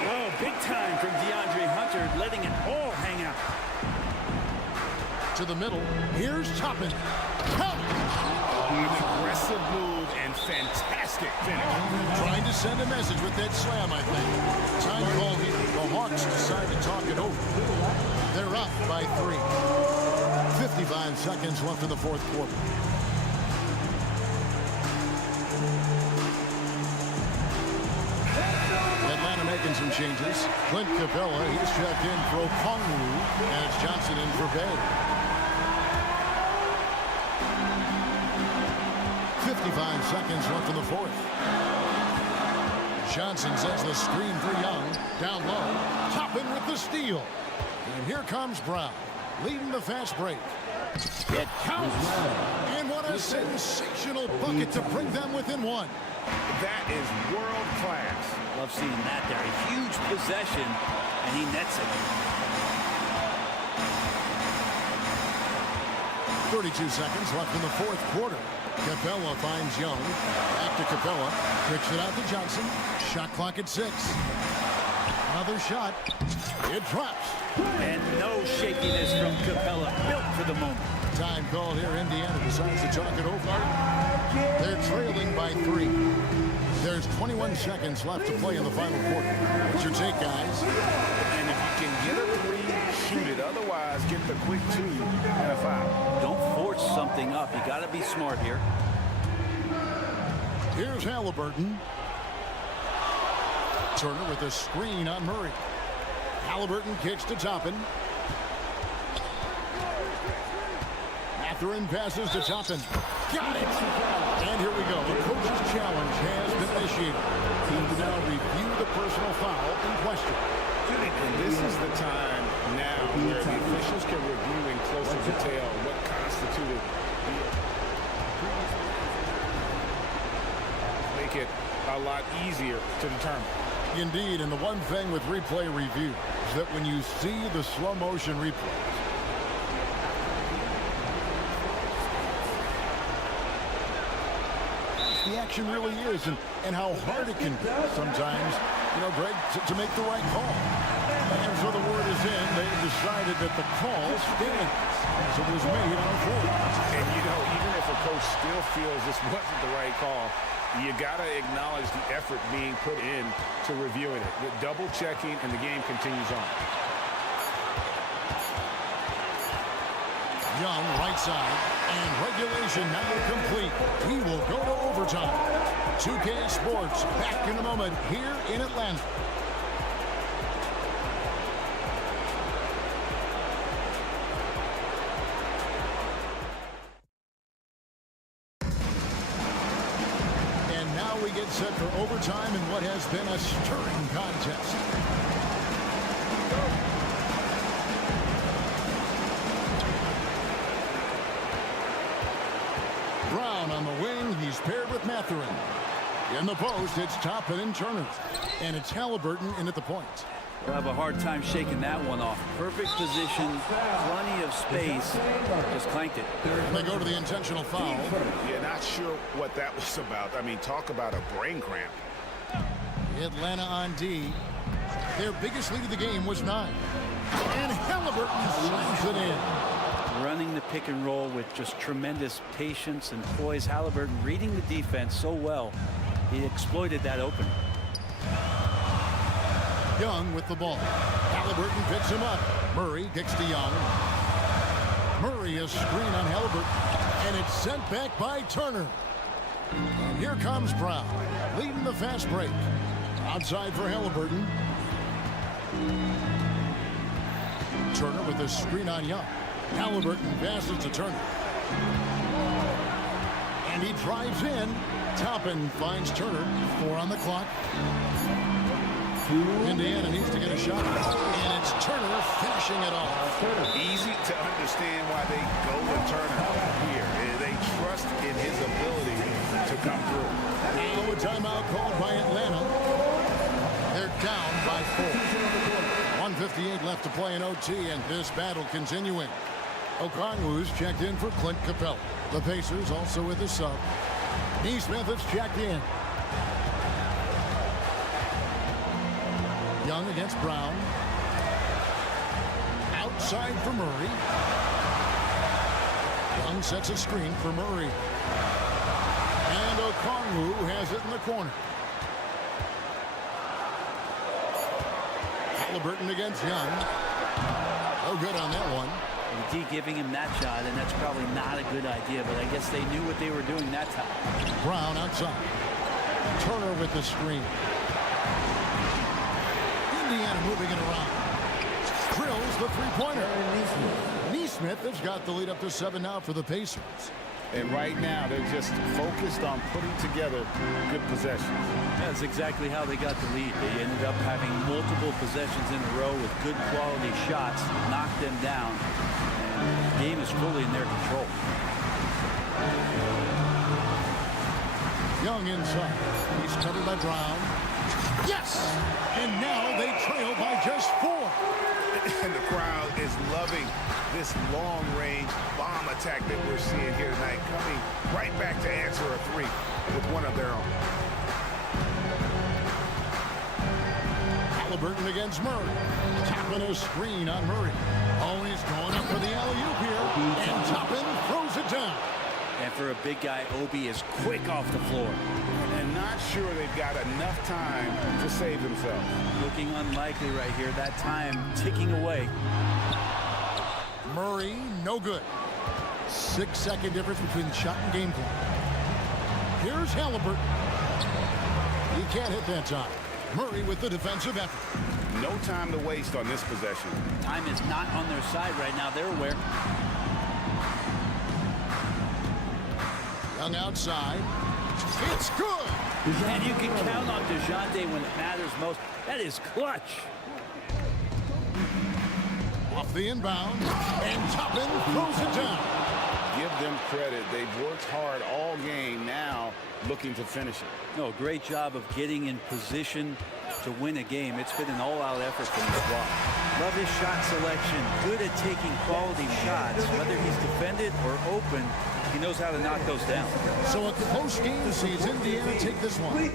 Oh, big time from DeAndre Hunter, letting it all hang out. To the middle. Here's Toppin. An aggressive move and fantastic finish. Trying to send a message with that slam, I think. Time call here. The Hawks decide to talk it over. They're up by 3. 55 seconds left in the fourth quarter. Atlanta making some changes. Clint Capella, he's checked in for Okongwu, and it's Johnson in for Bay. 55 seconds left in the fourth. Johnson sends the screen for Young. Down low. Toppin with the steal. And here comes Brown, leading the fast break. It counts. And what a sensational bucket to bring them within 1. That is world class. Love seeing that there. A huge possession, and he nets it. 32 seconds left in the fourth quarter. Capella finds Young. Back to Capella. Kicks it out to Johnson. Shot clock at 6. Another shot. It drops. And no shakiness from Capella. Built for the moment. Time call here. Indiana decides to talk it over. They're trailing by 3. There's 21 seconds left to play in the final quarter. What's your take, guys? And if a quick 2 and a foul. Don't force something up. You got to be smart here. Here's Halliburton. Turner with a screen on Murray. Halliburton kicks to Toppin. Mathurin passes to Toppin. Got it! And here we go. The coach's challenge has been initiated. Team to now review the personal foul in question. And this is the time now where the officials can review in closer detail what constituted make it a lot easier to determine. Indeed, and the one thing with replay review is that when you see the slow motion replays, the action really is, and how hard it can be sometimes, you know, Greg, to make the right call. And so the word is in. They decided that the call stands as it was made on the floor. And, you know, even if a coach still feels this wasn't the right call, you got to acknowledge the effort being put in to reviewing it, with double checking, and the game continues on. Young, right side, and regulation now complete. We will go to overtime. 2K Sports back in a moment here in Atlanta. And now we get set for overtime in what has been a stirring contest. Brown on the wing. He's paired with Mathurin. In the post, it's Toppin and Turner. And it's Halliburton in at the point. We'll have a hard time shaking that one off. Perfect position, plenty of space. Just clanked it. They go to the intentional foul. Yeah, not sure what that was about. I mean, talk about a brain cramp. Atlanta on D. Their biggest lead of the game was 9. And Halliburton slams it in. Running the pick and roll with just tremendous patience and poise. Halliburton reading the defense so well. He exploited that opening. Young with the ball. Halliburton picks him up. Murray kicks to Young. Murray a screen on Halliburton. And it's sent back by Turner. And here comes Brown, leading the fast break. Outside for Halliburton. Turner with a screen on Young. Halliburton passes to Turner. And he drives in. Toppin finds Turner. 4 on the clock. Indiana needs to get a shot. And it's Turner finishing it off. Easy to understand why they go with Turner here. They trust in his ability to come through. Now a timeout called by Atlanta. They're down by 4. 1:58 left to play in OT, and this battle continuing. Okongwu's checked in for Clint Capella. The Pacers also with a sub. Neesmith has checked in. Young against Brown. Outside for Murray. Young sets a screen for Murray. And Okongwu has it in the corner. Halliburton against Young. Oh, good on that one. D giving him that shot, and that's probably not a good idea, but I guess they knew what they were doing that time. Brown outside. Turner with the screen. Indiana moving it around. Drills the three-pointer. Neesmith has got the lead up to 7 now for the Pacers. And right now, they're just focused on putting together good possessions. That's exactly how they got the lead. They ended up having multiple possessions in a row with good quality shots, knocked them down, and the game is fully in their control. Young inside. He's covered by Brown. Yes! And now they trail by just 4. And the crowd is loving this long-range bomb attack that we're seeing here tonight, coming right back to answer a 3 with one of their own. Halliburton against Murray. Toppin a screen on Murray. Oh, he's going up for the alley-oop here. And Toppin throws it down. And for a big guy, Obi is quick off the floor. And not sure they've got enough time to save themselves. Looking unlikely right here. That time ticking away. Murray, no good. 6-second difference between the shot and game clock. Here's Halliburton. He can't hit that time. Murray with the defensive effort. No time to waste on this possession. Time is not on their side right now. They're aware. Young outside. It's good. And you can count on DeJounte when it matters most. That is clutch. Off the inbound. And Toppin throws it down. Give them credit. They've worked hard all game, now looking to finish it. No, great job of getting in position to win a game. It's been an all-out effort from the squad. Love his shot selection. Good at taking quality shots. Whether he's defended or open, he knows how to knock those down. So a close game sees Indiana take this one.